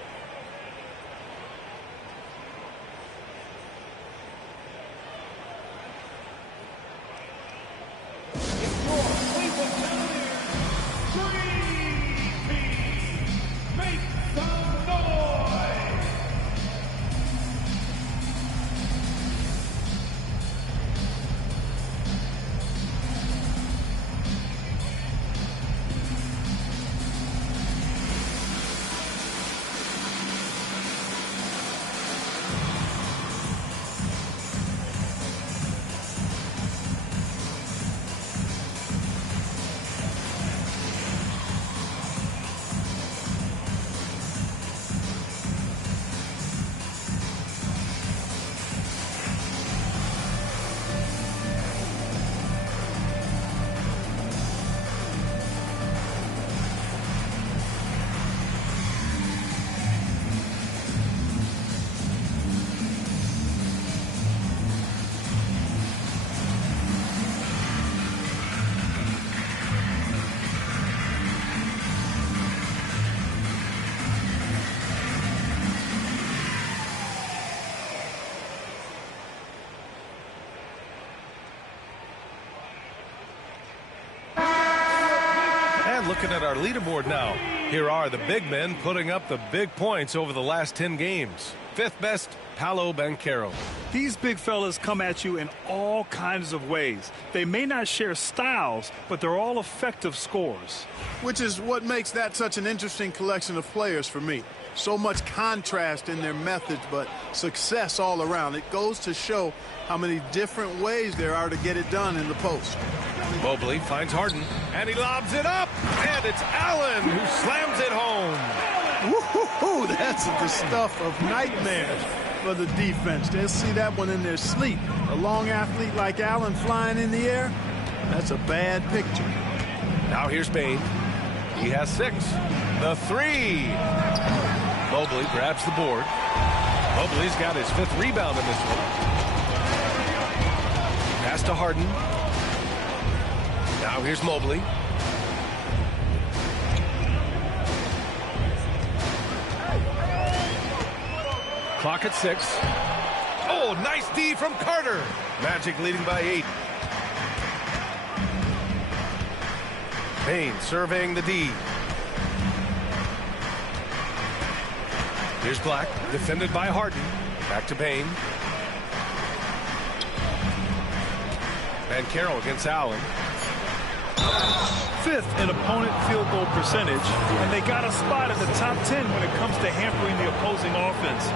Looking at our leaderboard now. Here are the big men putting up the big points over the last 10 games. 5th best, Paolo Banchero. These big fellas come at you in all kinds of ways. They may not share styles, but they're all effective scorers. Which is what makes that such an interesting collection of players for me. So much contrast in their methods, but success all around. It goes to show how many different ways there are to get it done in the post. Mobley finds Harden, and he lobs it up, and it's Allen who slams it home. Woo-hoo-hoo, that's the stuff of nightmares for the defense. They'll see that one in their sleep. A long athlete like Allen flying in the air, that's a bad picture. Now here's Bain. He has 6. The 3. Mobley grabs the board. Mobley's got his 5th rebound in this one. Pass to Harden. Now here's Mobley. Clock at 6. Oh, nice D from Carter. Magic leading by 8. Bain surveying the D. Here's Black, defended by Harden. Back to Bain. Banchero against Allen. 5th in opponent field goal percentage, and they got a spot in the top 10 when it comes to hampering the opposing offense.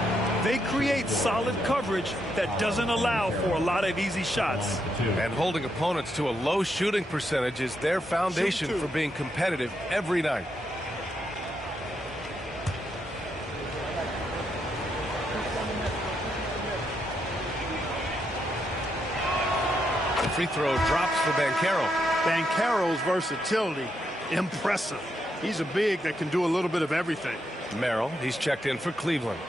They creates solid coverage that doesn't allow for a lot of easy shots. And holding opponents to a low shooting percentage is their foundation for being competitive every night. The free throw drops for Banchero. Banchero's versatility, impressive. He's a big that can do a little bit of everything. Merrill, he's checked in for Cleveland.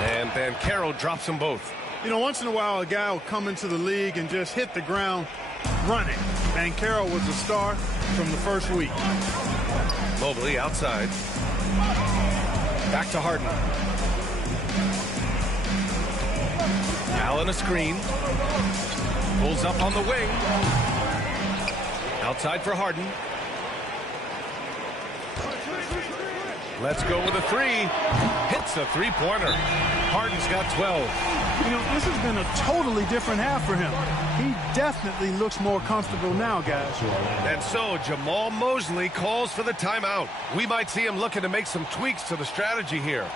And Banchero drops them both. You know, once in a while, a guy will come into the league and just hit the ground running. Banchero was a star from the first week. Mobley outside. Back to Harden. Allen a screen. Pulls up on the wing. Outside for Harden. Let's go with a three. Hits a three-pointer. Harden's got 12. You know, this has been a totally different half for him. He definitely looks more comfortable now, guys. And so Jamal Mosley calls for the timeout. We might see him looking to make some tweaks to the strategy here.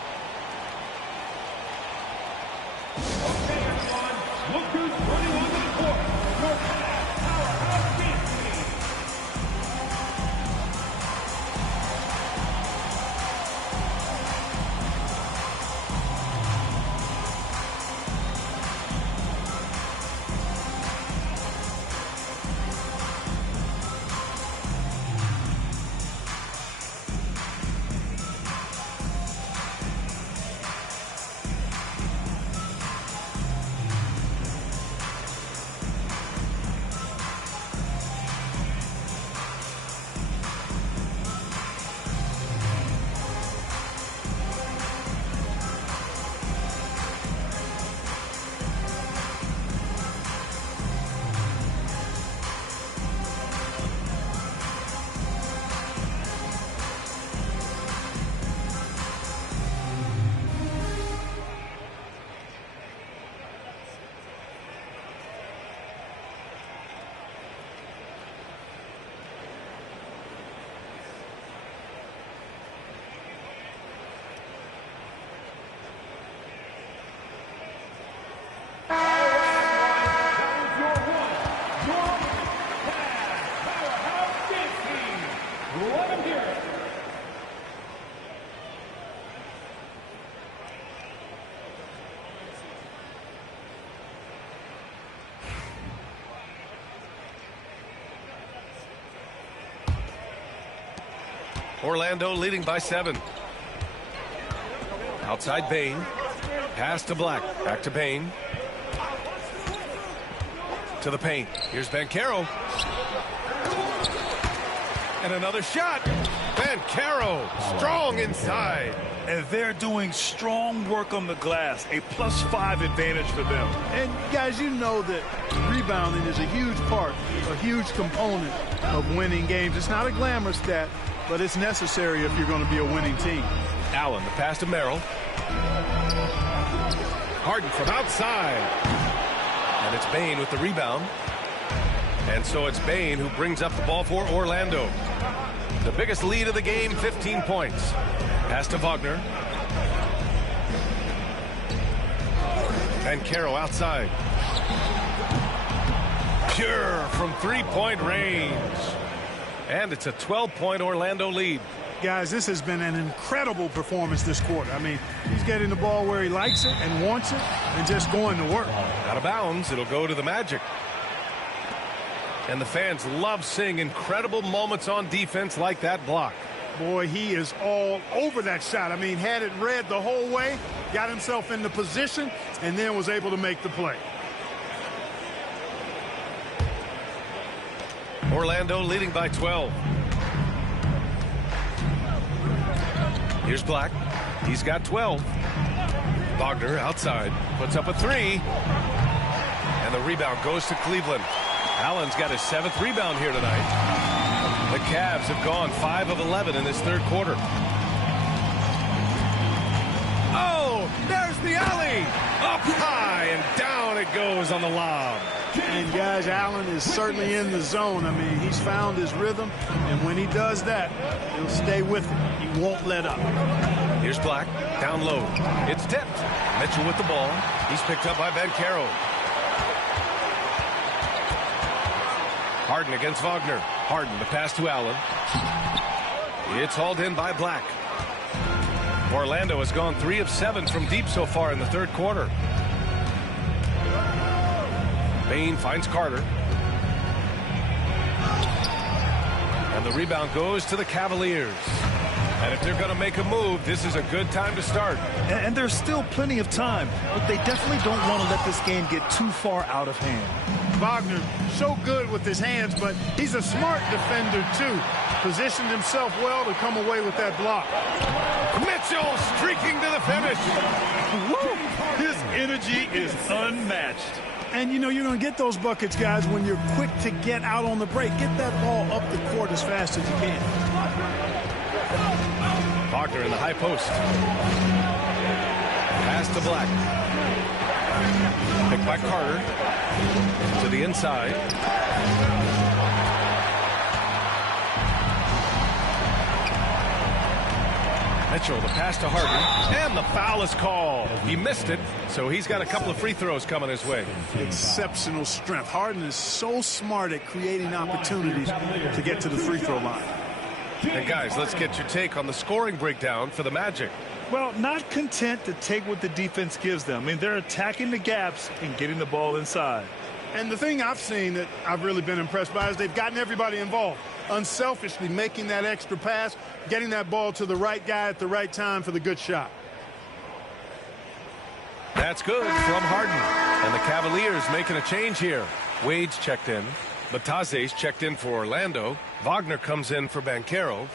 Orlando leading by 7. Outside Bane. Pass to Black. Back to Bane. To the paint. Here's Banchero. And another shot. Banchero strong inside. And they're doing strong work on the glass. A +5 advantage for them. And guys, you know that rebounding is a huge part, a huge component of winning games. It's not a glamour stat, but it's necessary if you're going to be a winning team. Allen, the pass to Merrill. Harden from outside. And it's Bane with the rebound. And so it's Bane who brings up the ball for Orlando. The biggest lead of the game, 15 points. Pass to Wagner. Banchero outside. Pure from three-point range. And it's a 12-point Orlando lead. Guys, this has been an incredible performance this quarter. I mean, he's getting the ball where he likes it and wants it and just going to work. Out of bounds, it'll go to the Magic. And the fans love seeing incredible moments on defense like that block. Boy, he is all over that shot. I mean, had it read the whole way, got himself in the position, and then was able to make the play. Orlando leading by 12. Here's Black. He's got 12. Wagner outside. Puts up a three. And the rebound goes to Cleveland. Allen's got his 7th rebound here tonight. The Cavs have gone 5 of 11 in this third quarter. Oh, there's the alley. Up high and down down it goes on the lob. And guys, Allen is certainly in the zone. I mean, he's found his rhythm, and when he does that, he'll stay with it. He won't let up. Here's Black, down low. It's tipped. Mitchell with the ball. He's picked up by Banchero. Harden against Wagner. Harden, the pass to Allen. It's hauled in by Black. Orlando has gone 3 of 7 from deep so far in the third quarter. Bain finds Carter. And the rebound goes to the Cavaliers. And if they're going to make a move, this is a good time to start. And there's still plenty of time, but they definitely don't want to let this game get too far out of hand. Wagner, so good with his hands, but he's a smart defender, too. Positioned himself well to come away with that block. Mitchell streaking to the finish. Woo! His energy is unmatched. And, you know, you're going to get those buckets, guys, when you're quick to get out on the break. Get that ball up the court as fast as you can. Wagner in the high post. Pass to Black. Picked by Carter. To the inside. Mitchell, the pass to Harden, and the foul is called. He missed it, so he's got a couple of free throws coming his way. Exceptional strength. Harden is so smart at creating opportunities to get to the free throw line. And guys, let's get your take on the scoring breakdown for the Magic. Well, not content to take what the defense gives them. I mean, they're attacking the gaps and getting the ball inside. And the thing I've seen that I've really been impressed by is they've gotten everybody involved. Unselfishly making that extra pass, getting that ball to the right guy at the right time for the good shot. That's good from Harden. And the Cavaliers making a change here. Wade's checked in. Bataze's checked in for Orlando. Wagner comes in for Banchero.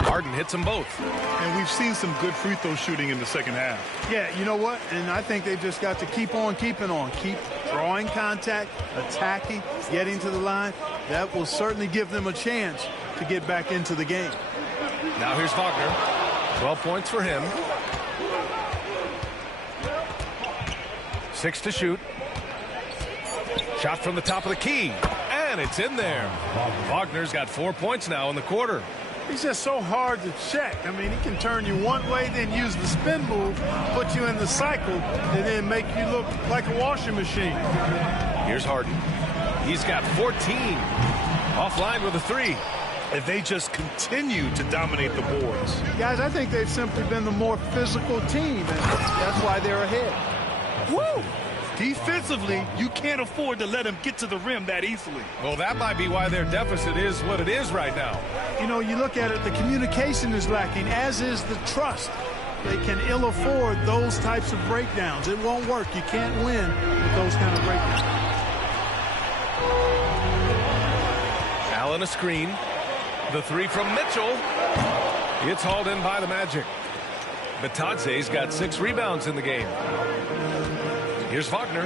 Harden hits them both. And we've seen some good free throw shooting in the second half. Yeah, you know what? And I think they've just got to keep on keeping on. Keep drawing contact, attacking, getting to the line. That will certainly give them a chance to get back into the game. Now here's Wagner. 12 points for him. 6 to shoot. Shot from the top of the key. And it's in there. Wagner's got 4 points now in the quarter. He's just so hard to check. I mean, he can turn you one way, then use the spin move, put you in the cycle, and then make you look like a washing machine. Here's Harden. He's got 14. Offline with a 3. And they just continue to dominate the boards. Guys, I think they've simply been the more physical team, and that's why they're ahead. Woo! Defensively, you can't afford to let them get to the rim that easily. Well, that might be why their deficit is what it is right now. You know, you look at it, the communication is lacking, as is the trust. They can ill afford those types of breakdowns. It won't work. You can't win with those kind of breakdowns. Allen a screen. The 3 from Mitchell. It's hauled in by the Magic. Bataze's got 6 rebounds in the game. Here's Wagner.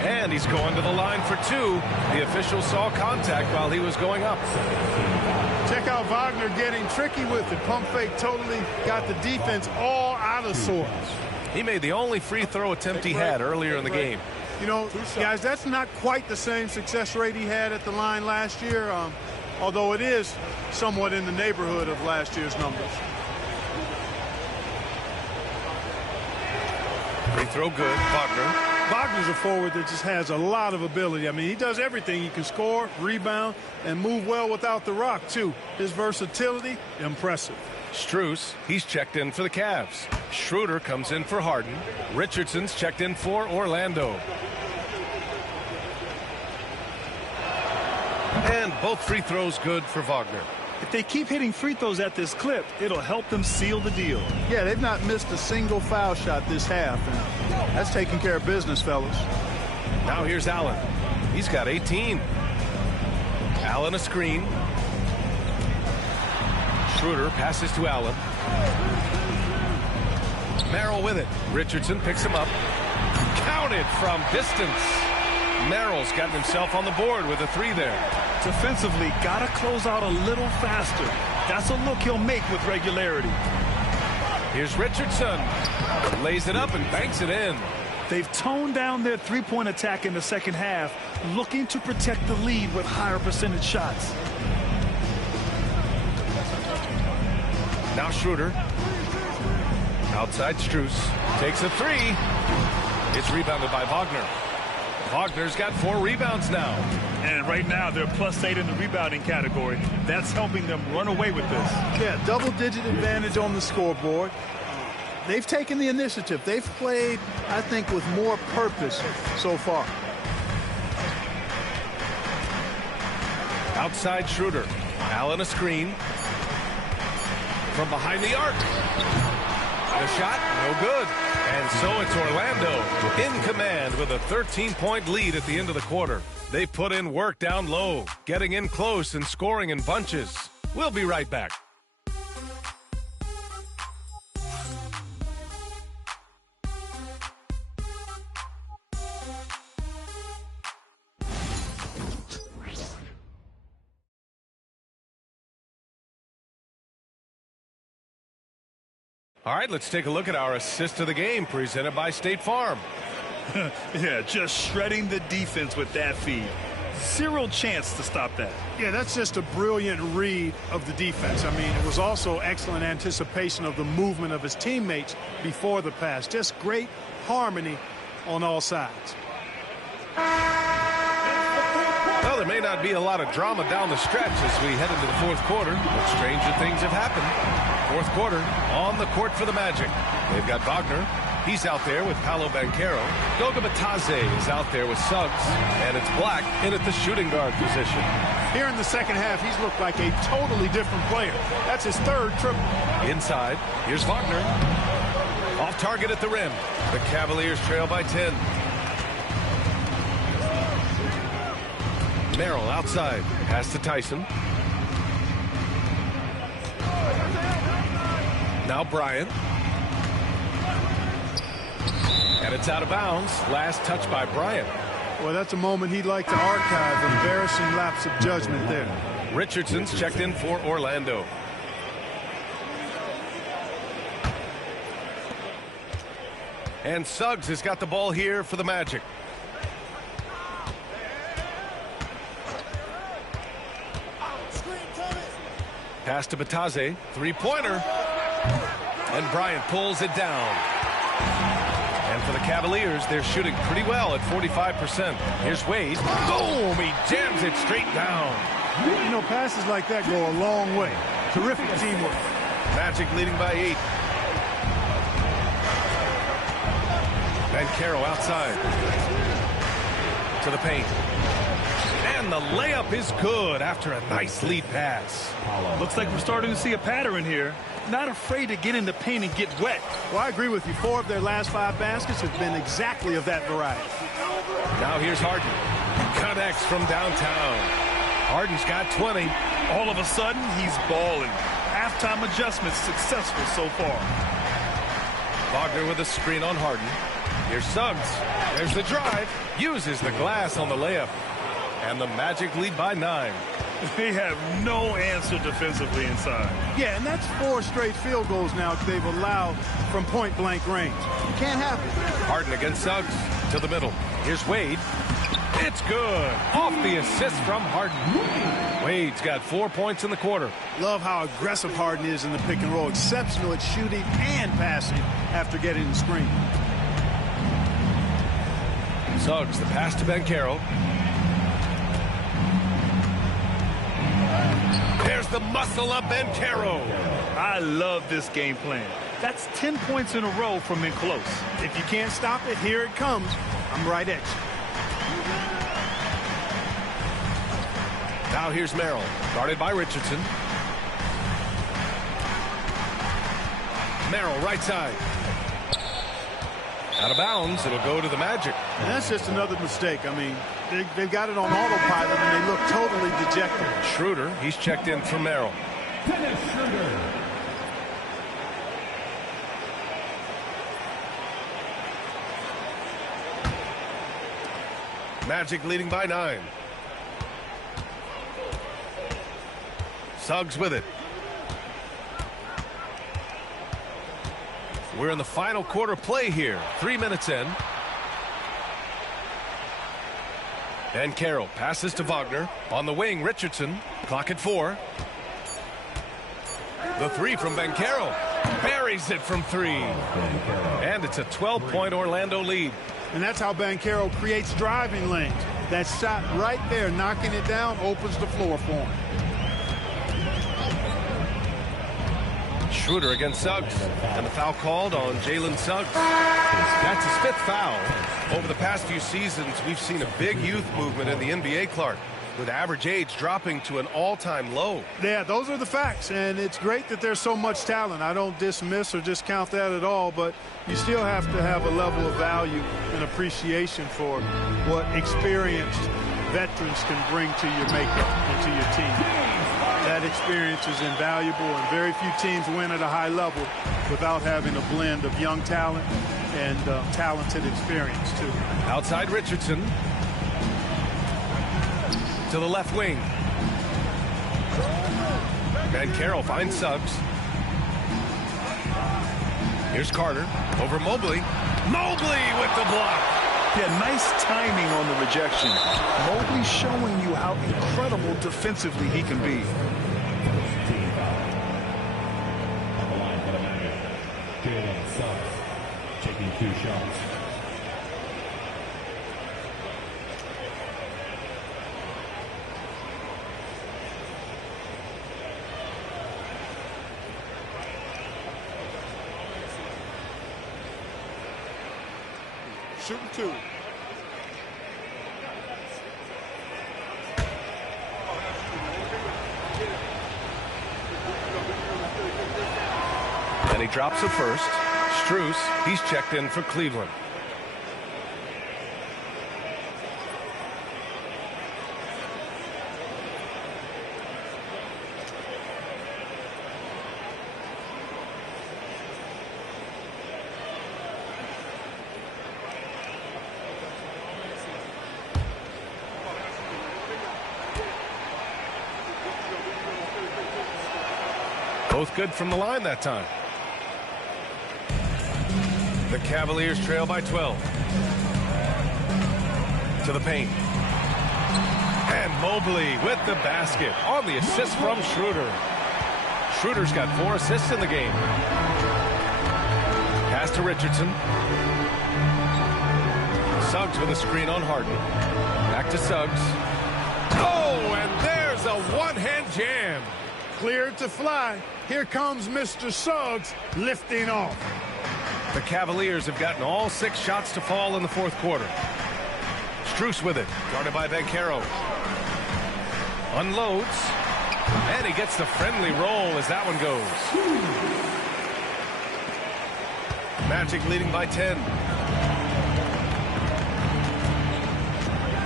And he's going to the line for 2. The official saw contact while he was going up. Check out Wagner getting tricky with it. Pump fake totally got the defense all out of sorts. He made the only free throw attempt he had earlier in the game. You know, guys, that's not quite the same success rate he had at the line last year, although it is somewhat in the neighborhood of last year's numbers. Free throw good. Wagner. Wagner's a forward that just has a lot of ability. I mean, he does everything. He can score, rebound, and move well without the rock, too. His versatility, impressive. Strus, he's checked in for the Cavs. Schroeder comes in for Harden. Richardson's checked in for Orlando. And both free throws good for Wagner. If they keep hitting free throws at this clip, it'll help them seal the deal. Yeah, they've not missed a single foul shot this half. And that's taking care of business, fellas. Now here's Allen. He's got 18. Allen a screen. Schroeder passes to Allen. Merrill with it. Richardson picks him up. Counted from distance. Merrill's gotten himself on the board with a 3 there. Defensively, got to close out a little faster. That's a look he'll make with regularity. Here's Richardson. Lays it up and banks it in. They've toned down their three-point attack in the second half, looking to protect the lead with higher percentage shots. Now Schroeder. Outside Strus. Takes a 3. It's rebounded by Wagner. Wagner's got 4 rebounds now. And right now they're +8 in the rebounding category. That's helping them run away with this. Yeah, double-digit advantage on the scoreboard. They've taken the initiative. They've played, I think, with more purpose so far. Outside Schroeder. Allen a screen. From behind the arc. The shot, no good. And so it's Orlando in command with a 13-point lead at the end of the quarter. They put in work down low, getting in close and scoring in bunches. We'll be right back. All right, let's take a look at our assist of the game presented by State Farm. Yeah, just shredding the defense with that feed. Zero chance to stop that. Yeah, that's just a brilliant read of the defense. I mean, it was also excellent anticipation of the movement of his teammates before the pass. Just great harmony on all sides. Well, there may not be a lot of drama down the stretch as we head into the fourth quarter, but stranger things have happened. Fourth quarter on the court for the Magic. They've got Wagner. He's out there with Paolo Banchero. Goga Batadze is out there with Suggs. And it's Black in at the shooting guard position. Here in the second half, he's looked like a totally different player. That's his 3rd triple. Inside, here's Wagner. Off target at the rim. The Cavaliers trail by 10. Merrill outside. Pass to Tyson. Now Bryant. And it's out of bounds. Last touch by Bryant. Well, that's a moment he'd like to archive. Embarrassing lapse of judgment there. Richardson's checked in for Orlando. And Suggs has got the ball here for the Magic. Pass to Batadze. 3-pointer. And Bryant pulls it down. And for the Cavaliers, they're shooting pretty well at 45%. Here's Wade. Boom! He jams it straight down. You know, passes like that go a long way. Terrific teamwork. Magic leading by 8. Banchero outside. To the paint. And the layup is good after a nice lead pass. Looks like we're starting to see a pattern here. Not afraid to get in the paint and get wet. Well, I agree with you. 4 of their last 5 baskets have been exactly of that variety. Now here's Harden. Connects from downtown. Harden's got 20. All of a sudden, he's balling. Halftime adjustments successful so far. Wagner with a screen on Harden. Here's Suggs. There's the drive. Uses the glass on the layup. And the Magic lead by 9. They have no answer defensively inside. Yeah, and that's 4 straight field goals now they've allowed from point-blank range. Can't happen. Harden against Suggs to the middle. Here's Wade. It's good. Off the assist from Harden. Wade's got 4 points in the quarter. Love how aggressive Harden is in the pick and roll. Exceptional at shooting and passing after getting the screen. Suggs, the pass to Banchero. There's the muscle of Banchero. I love this game plan. That's 10 points in a row from in close. If you can't stop it, here it comes. I'm right at you. Now here's Merrill, guarded by Richardson. Merrill, right side. Out of bounds, it'll go to the Magic. And that's just another mistake. I mean, they've got it on autopilot, and they look totally dejected. Schroeder, he's checked in for Merrill. Dennis Schroeder. Magic leading by 9. Suggs with it. We're in the final quarter play here. 3 minutes in. And Carroll passes to Wagner. On the wing, Richardson. Clock at 4. The three from Banchero. Buries it from 3. And it's a 12-point Orlando lead. And that's how Banchero creates driving lanes. That shot right there, knocking it down, opens the floor for him. Schroeder against Suggs, and the foul called on Jalen Suggs. That's his 5th foul. Over the past few seasons, we've seen a big youth movement in the NBA, Clark, with average age dropping to an all-time low. Yeah, those are the facts, and it's great that there's so much talent. I don't dismiss or discount that at all, but you still have to have a level of value and appreciation for what experienced veterans can bring to your makeup and to your team. That experience is invaluable, and very few teams win at a high level without having a blend of young talent and talented experience, too. Outside Richardson. To the left wing. Banchero finds Suggs. Here's Carter over Mobley. Mobley with the block. Yeah, nice timing on the rejection. Mobley showing you how incredible defensively he can be. Jalen Suggs taking 2 shots. Shooting 2. And he drops it first. Strus, he's checked in for Cleveland. Both good from the line that time. The Cavaliers trail by 12. To the paint. And Mobley with the basket on the assist from Schroeder. Schroeder's got 4 assists in the game. Pass to Richardson. Suggs with a screen on Harden. Back to Suggs. Oh, and there's a one-hand jam. Cleared to fly. Here comes Mr. Suggs lifting off. The Cavaliers have gotten all 6 shots to fall in the 4th quarter. Strus with it, guarded by Banchero. Unloads, and he gets the friendly roll as that one goes. Magic leading by 10.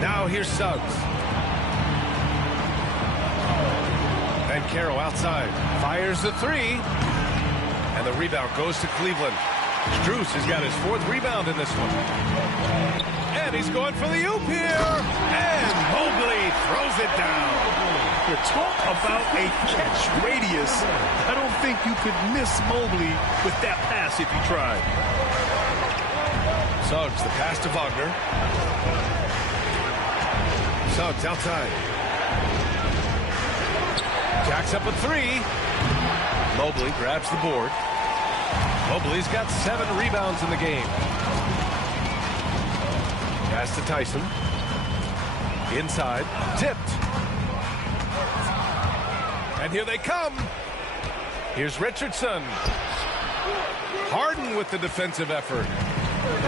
Now here's Suggs. Banchero outside, fires the 3, and the rebound goes to Cleveland. Strus has got his 4th rebound in this one. And he's going for the oop here. And Mobley throws it down. You talk about a catch radius. I don't think you could miss Mobley with that pass if you tried. Suggs, the pass to Wagner. Suggs outside. Jacks up a 3. Mobley grabs the board. Mobley's got 7 rebounds in the game. Pass to Tyson. Inside. Tipped. And here they come. Here's Richardson. Harden with the defensive effort.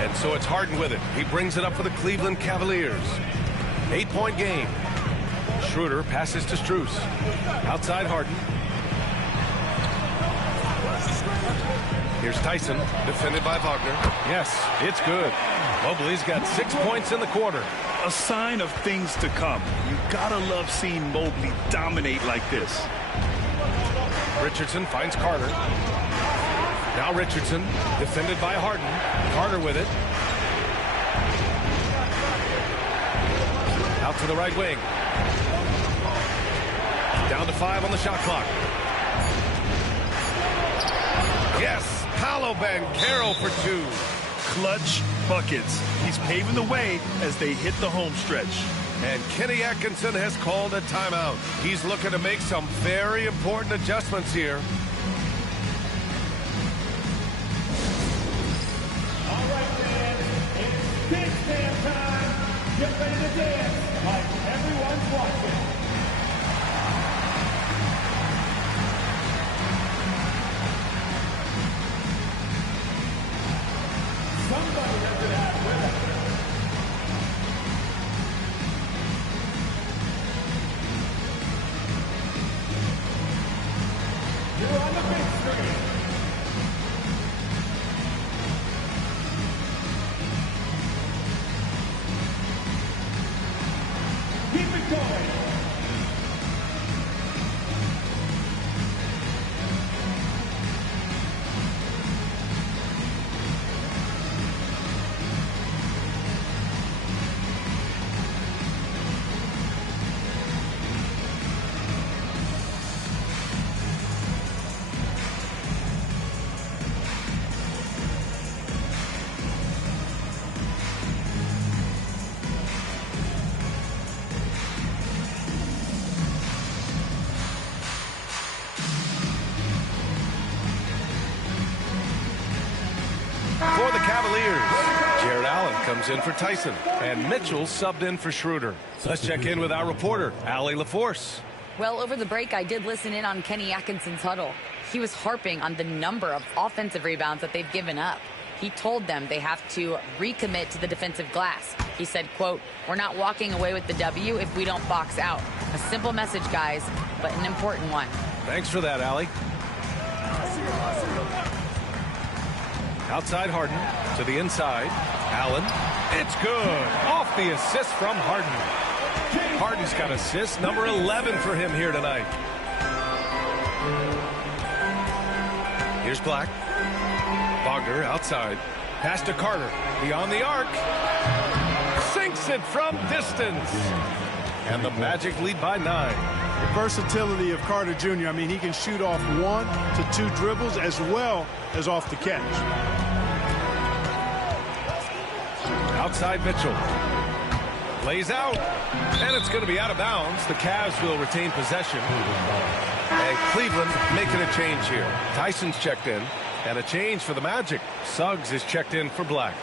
And so it's Harden with it. He brings it up for the Cleveland Cavaliers. 8-point game. Schroeder passes to Strus. Outside Harden. Here's Tyson, defended by Wagner. Yes, it's good. Mobley's got 6 points in the quarter. A sign of things to come. You gotta love seeing Mobley dominate like this. Richardson finds Carter. Now Richardson, defended by Harden. Carter with it. to the right wing. Down to 5 on the shot clock. Yes, Paolo Banchero for 2. Clutch buckets. He's paving the way as they hit the home stretch. And Kenny Atkinson has called a timeout. He's looking to make some very important adjustments here. All right, fans, it's big fan time. Get ready to dance like everyone's watching. Somebody has to have rhythm. You're on the big screen. Keep it going. For the Cavaliers, Jared Allen comes in for Tyson, and Mitchell subbed in for Schroeder. Let's check in with our reporter, Allie LaForce. Well, over the break, I did listen in on Kenny Atkinson's huddle. He was harping on the number of offensive rebounds that they've given up. He told them they have to recommit to the defensive glass. He said, quote, "We're not walking away with the W if we don't box out." A simple message, guys, but an important one. Thanks for that, Allie. Outside Harden to the inside. Allen. It's good. Off the assist from Harden. Harden's got assist number 11 for him here tonight. Here's Black. Wagner outside. Pass to Carter. Beyond the arc. Sinks it from distance. And the Magic lead by 9. The versatility of Carter Jr. I mean, he can shoot off 1 to 2 dribbles as well as off the catch. Outside Mitchell. Lays out. And it's going to be out of bounds. The Cavs will retain possession. And Cleveland making a change here. Tyson's checked in. And a change for the Magic. Suggs is checked in for Black.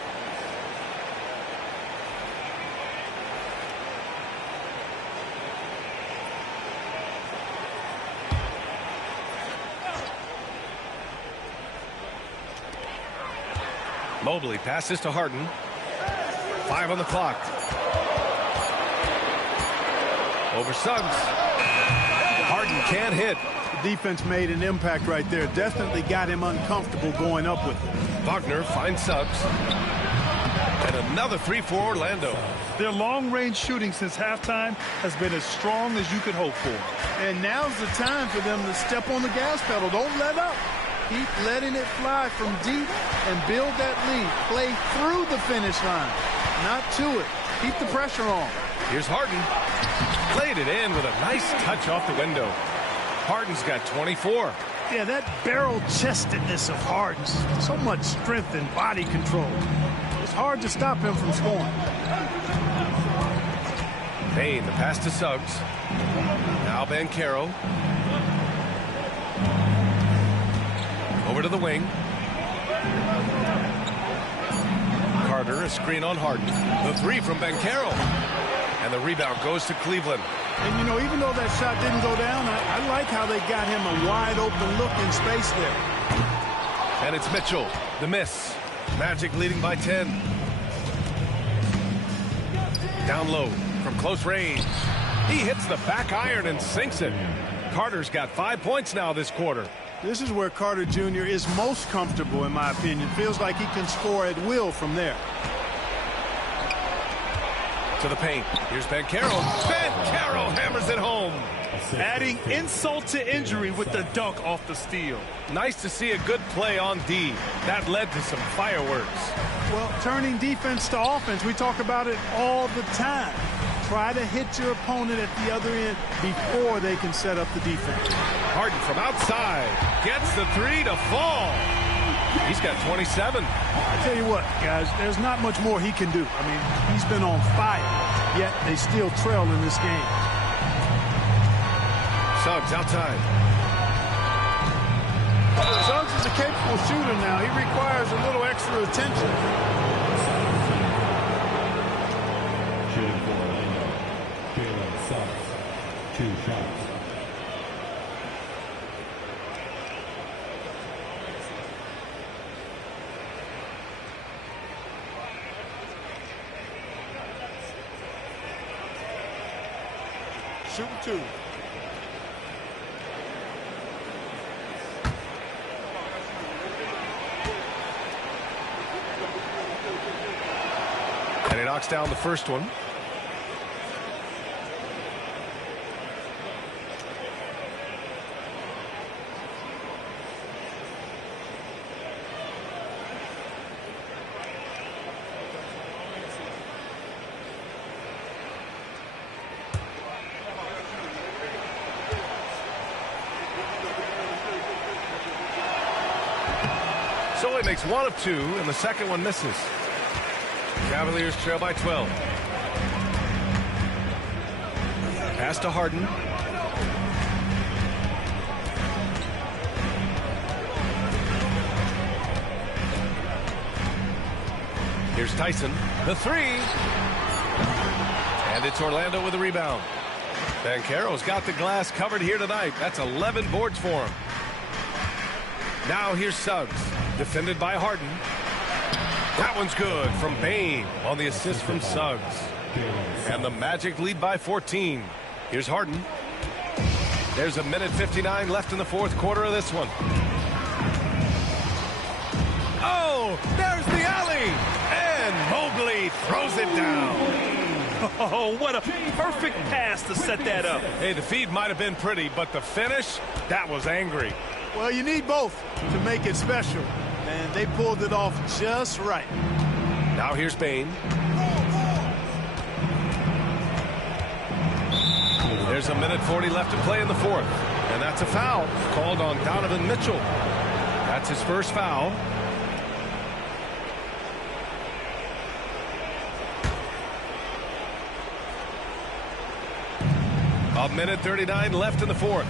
Mobley passes to Harden. 5 on the clock. Over Suggs. Harden can't hit. The defense made an impact right there. Definitely got him uncomfortable going up with it. Wagner finds Suggs. And another 3 for Orlando. Their long-range shooting since halftime has been as strong as you could hope for. And now's the time for them to step on the gas pedal. Don't let up. Keep letting it fly from deep and build that lead. Play through the finish line, not to it. Keep the pressure on. Here's Harden. Played it in with a nice touch off the window. Harden's got 24. Yeah, that barrel-chestedness of Harden. So much strength and body control. It's hard to stop him from scoring. Payne, the pass to Suggs. Now Banchero. Over to the wing. Carter, a screen on Harden. The 3 from Banchero. And the rebound goes to Cleveland. And, you know, even though that shot didn't go down, I like how they got him a wide-open look in space there. And it's Mitchell. The miss. Magic leading by 10. Down low from close range. He hits the back iron and sinks it. Carter's got 5 points now this quarter. This is where Carter Jr. is most comfortable, in my opinion. Feels like he can score at will from there. To the paint. Here's Banchero. Banchero hammers it home. Adding insult to injury with the dunk off the steal. Nice to see a good play on D. That led to some fireworks. Well, turning defense to offense, we talk about it all the time. Try to hit your opponent at the other end before they can set up the defense. Harden from outside gets the three to fall. He's got 27. I tell you what, guys, there's not much more he can do. I mean, he's been on fire, yet they still trail in this game. Suggs outside. Suggs is a capable shooter now. He requires a little extra attention. Shooting for Orlando, Jalen Suggs, 2 shots. Shooting 2. And he knocks down the first one. So he makes 1 of 2, and the second one misses. Cavaliers trail by 12. Pass to Harden. Here's Tyson. The three. And it's Orlando with the rebound. Banchero's got the glass covered here tonight. That's 11 boards for him. Now here's Suggs. Defended by Harden. That one's good from Bane on the assist from Suggs. And the Magic lead by 14. Here's Harden. There's a minute 59 left in the fourth quarter of this one. Oh, there's the alley. And Mobley throws it down. Oh, what a perfect pass to set that up. Hey, the feed might have been pretty, but the finish, that was angry. Well, you need both to make it special, and they pulled it off just right. Now here's Bane. There's a minute 40 left to play in the fourth, and that's a foul called on Donovan Mitchell. That's his first foul. A minute 39 left in the fourth.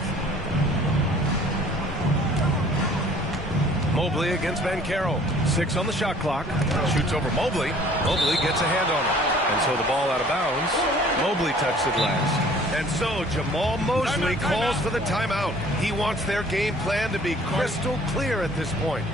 Mobley against Banchero. 6 on the shot clock. Shoots over Mobley. Mobley gets a hand on him. And so the ball out of bounds. Mobley touched it last. And so Jamal Mosley calls for the timeout. He wants their game plan to be crystal clear at this point.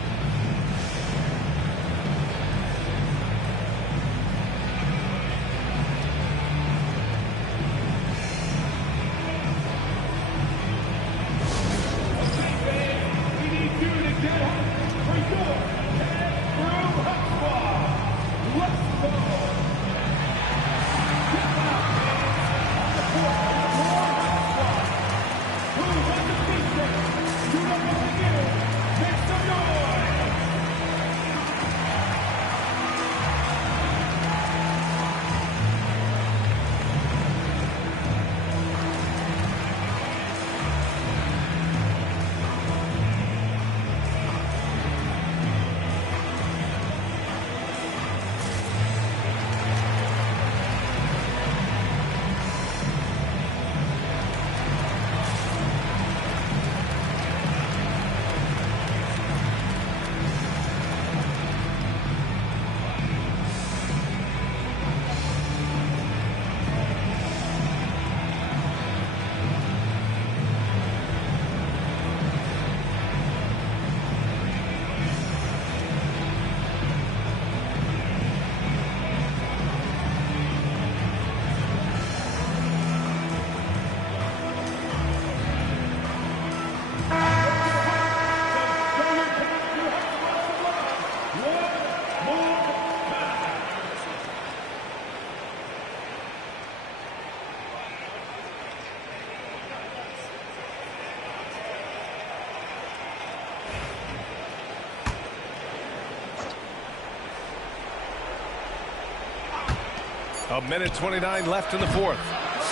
A minute 29 left in the fourth.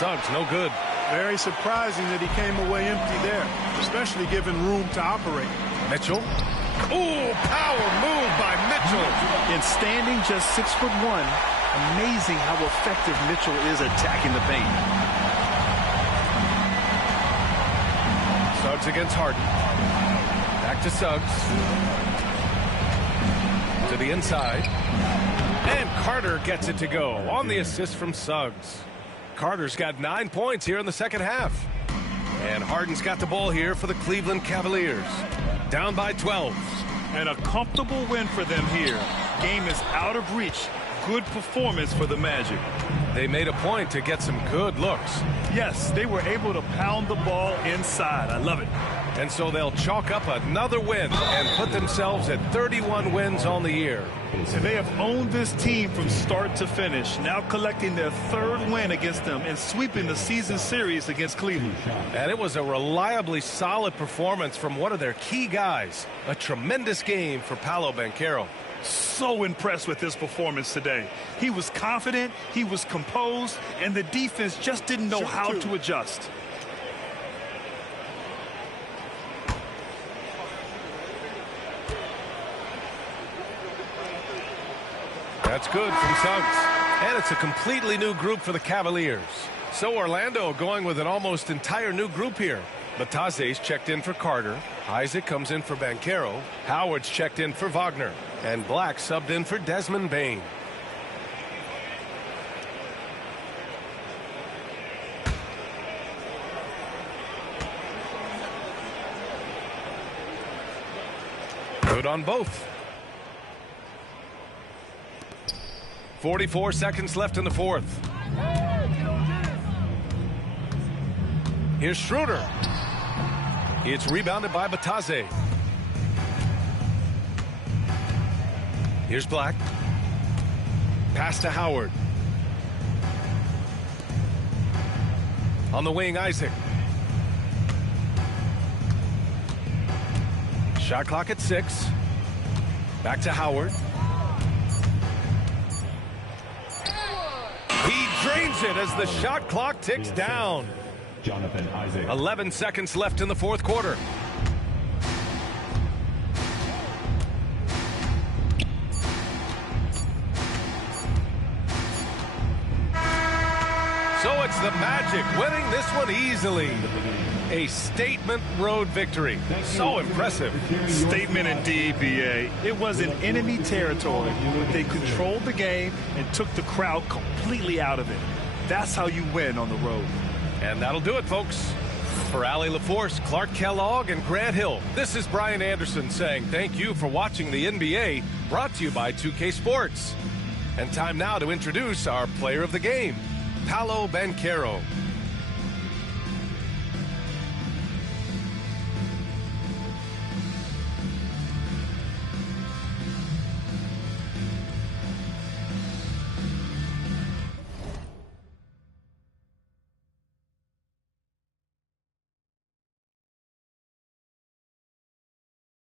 Suggs no good. Very surprising that he came away empty there, especially given room to operate. Mitchell. Ooh, power move by Mitchell. And standing just 6'1", amazing how effective Mitchell is attacking the paint. Suggs against Harden. Back to Suggs. To the inside. And Carter gets it to go on the assist from Suggs. Carter's got 9 points here in the second half. And Harden's got the ball here for the Cleveland Cavaliers. Down by 12. And a comfortable win for them here. Game is out of reach. Good performance for the Magic. They made a point to get some good looks. Yes, they were able to pound the ball inside. I love it. And so they'll chalk up another win and put themselves at 31 wins on the year. And they have owned this team from start to finish, now collecting their third win against them and sweeping the season series against Cleveland. And it was a reliably solid performance from one of their key guys. A tremendous game for Paolo Banchero. So impressed with his performance today. He was confident, he was composed, and the defense just didn't know how to adjust. That's good from Suggs. And it's a completely new group for the Cavaliers. So Orlando going with an almost entire new group here. Batase's checked in for Carter. Isaac comes in for Banchero. Howard's checked in for Wagner. And Black subbed in for Desmond Bane. Good on both. 44 seconds left in the fourth. Here's Schroeder. It's rebounded by Batase. Here's Black. Pass to Howard. On the wing, Isaac. Shot clock at 6. Back to Howard. He drains it as the shot clock ticks down. Jonathan Isaac. 11 seconds left in the fourth quarter. So it's the Magic winning this one easily. A statement road victory. So impressive. Statement indeed, BA. It was in enemy territory, but they controlled the game and took the crowd completely out of it. That's how you win on the road. And that'll do it, folks. For Allie LaForce, Clark Kellogg, and Grant Hill, this is Brian Anderson saying thank you for watching the NBA, brought to you by 2K Sports. And time now to introduce our player of the game, Paolo Banchero.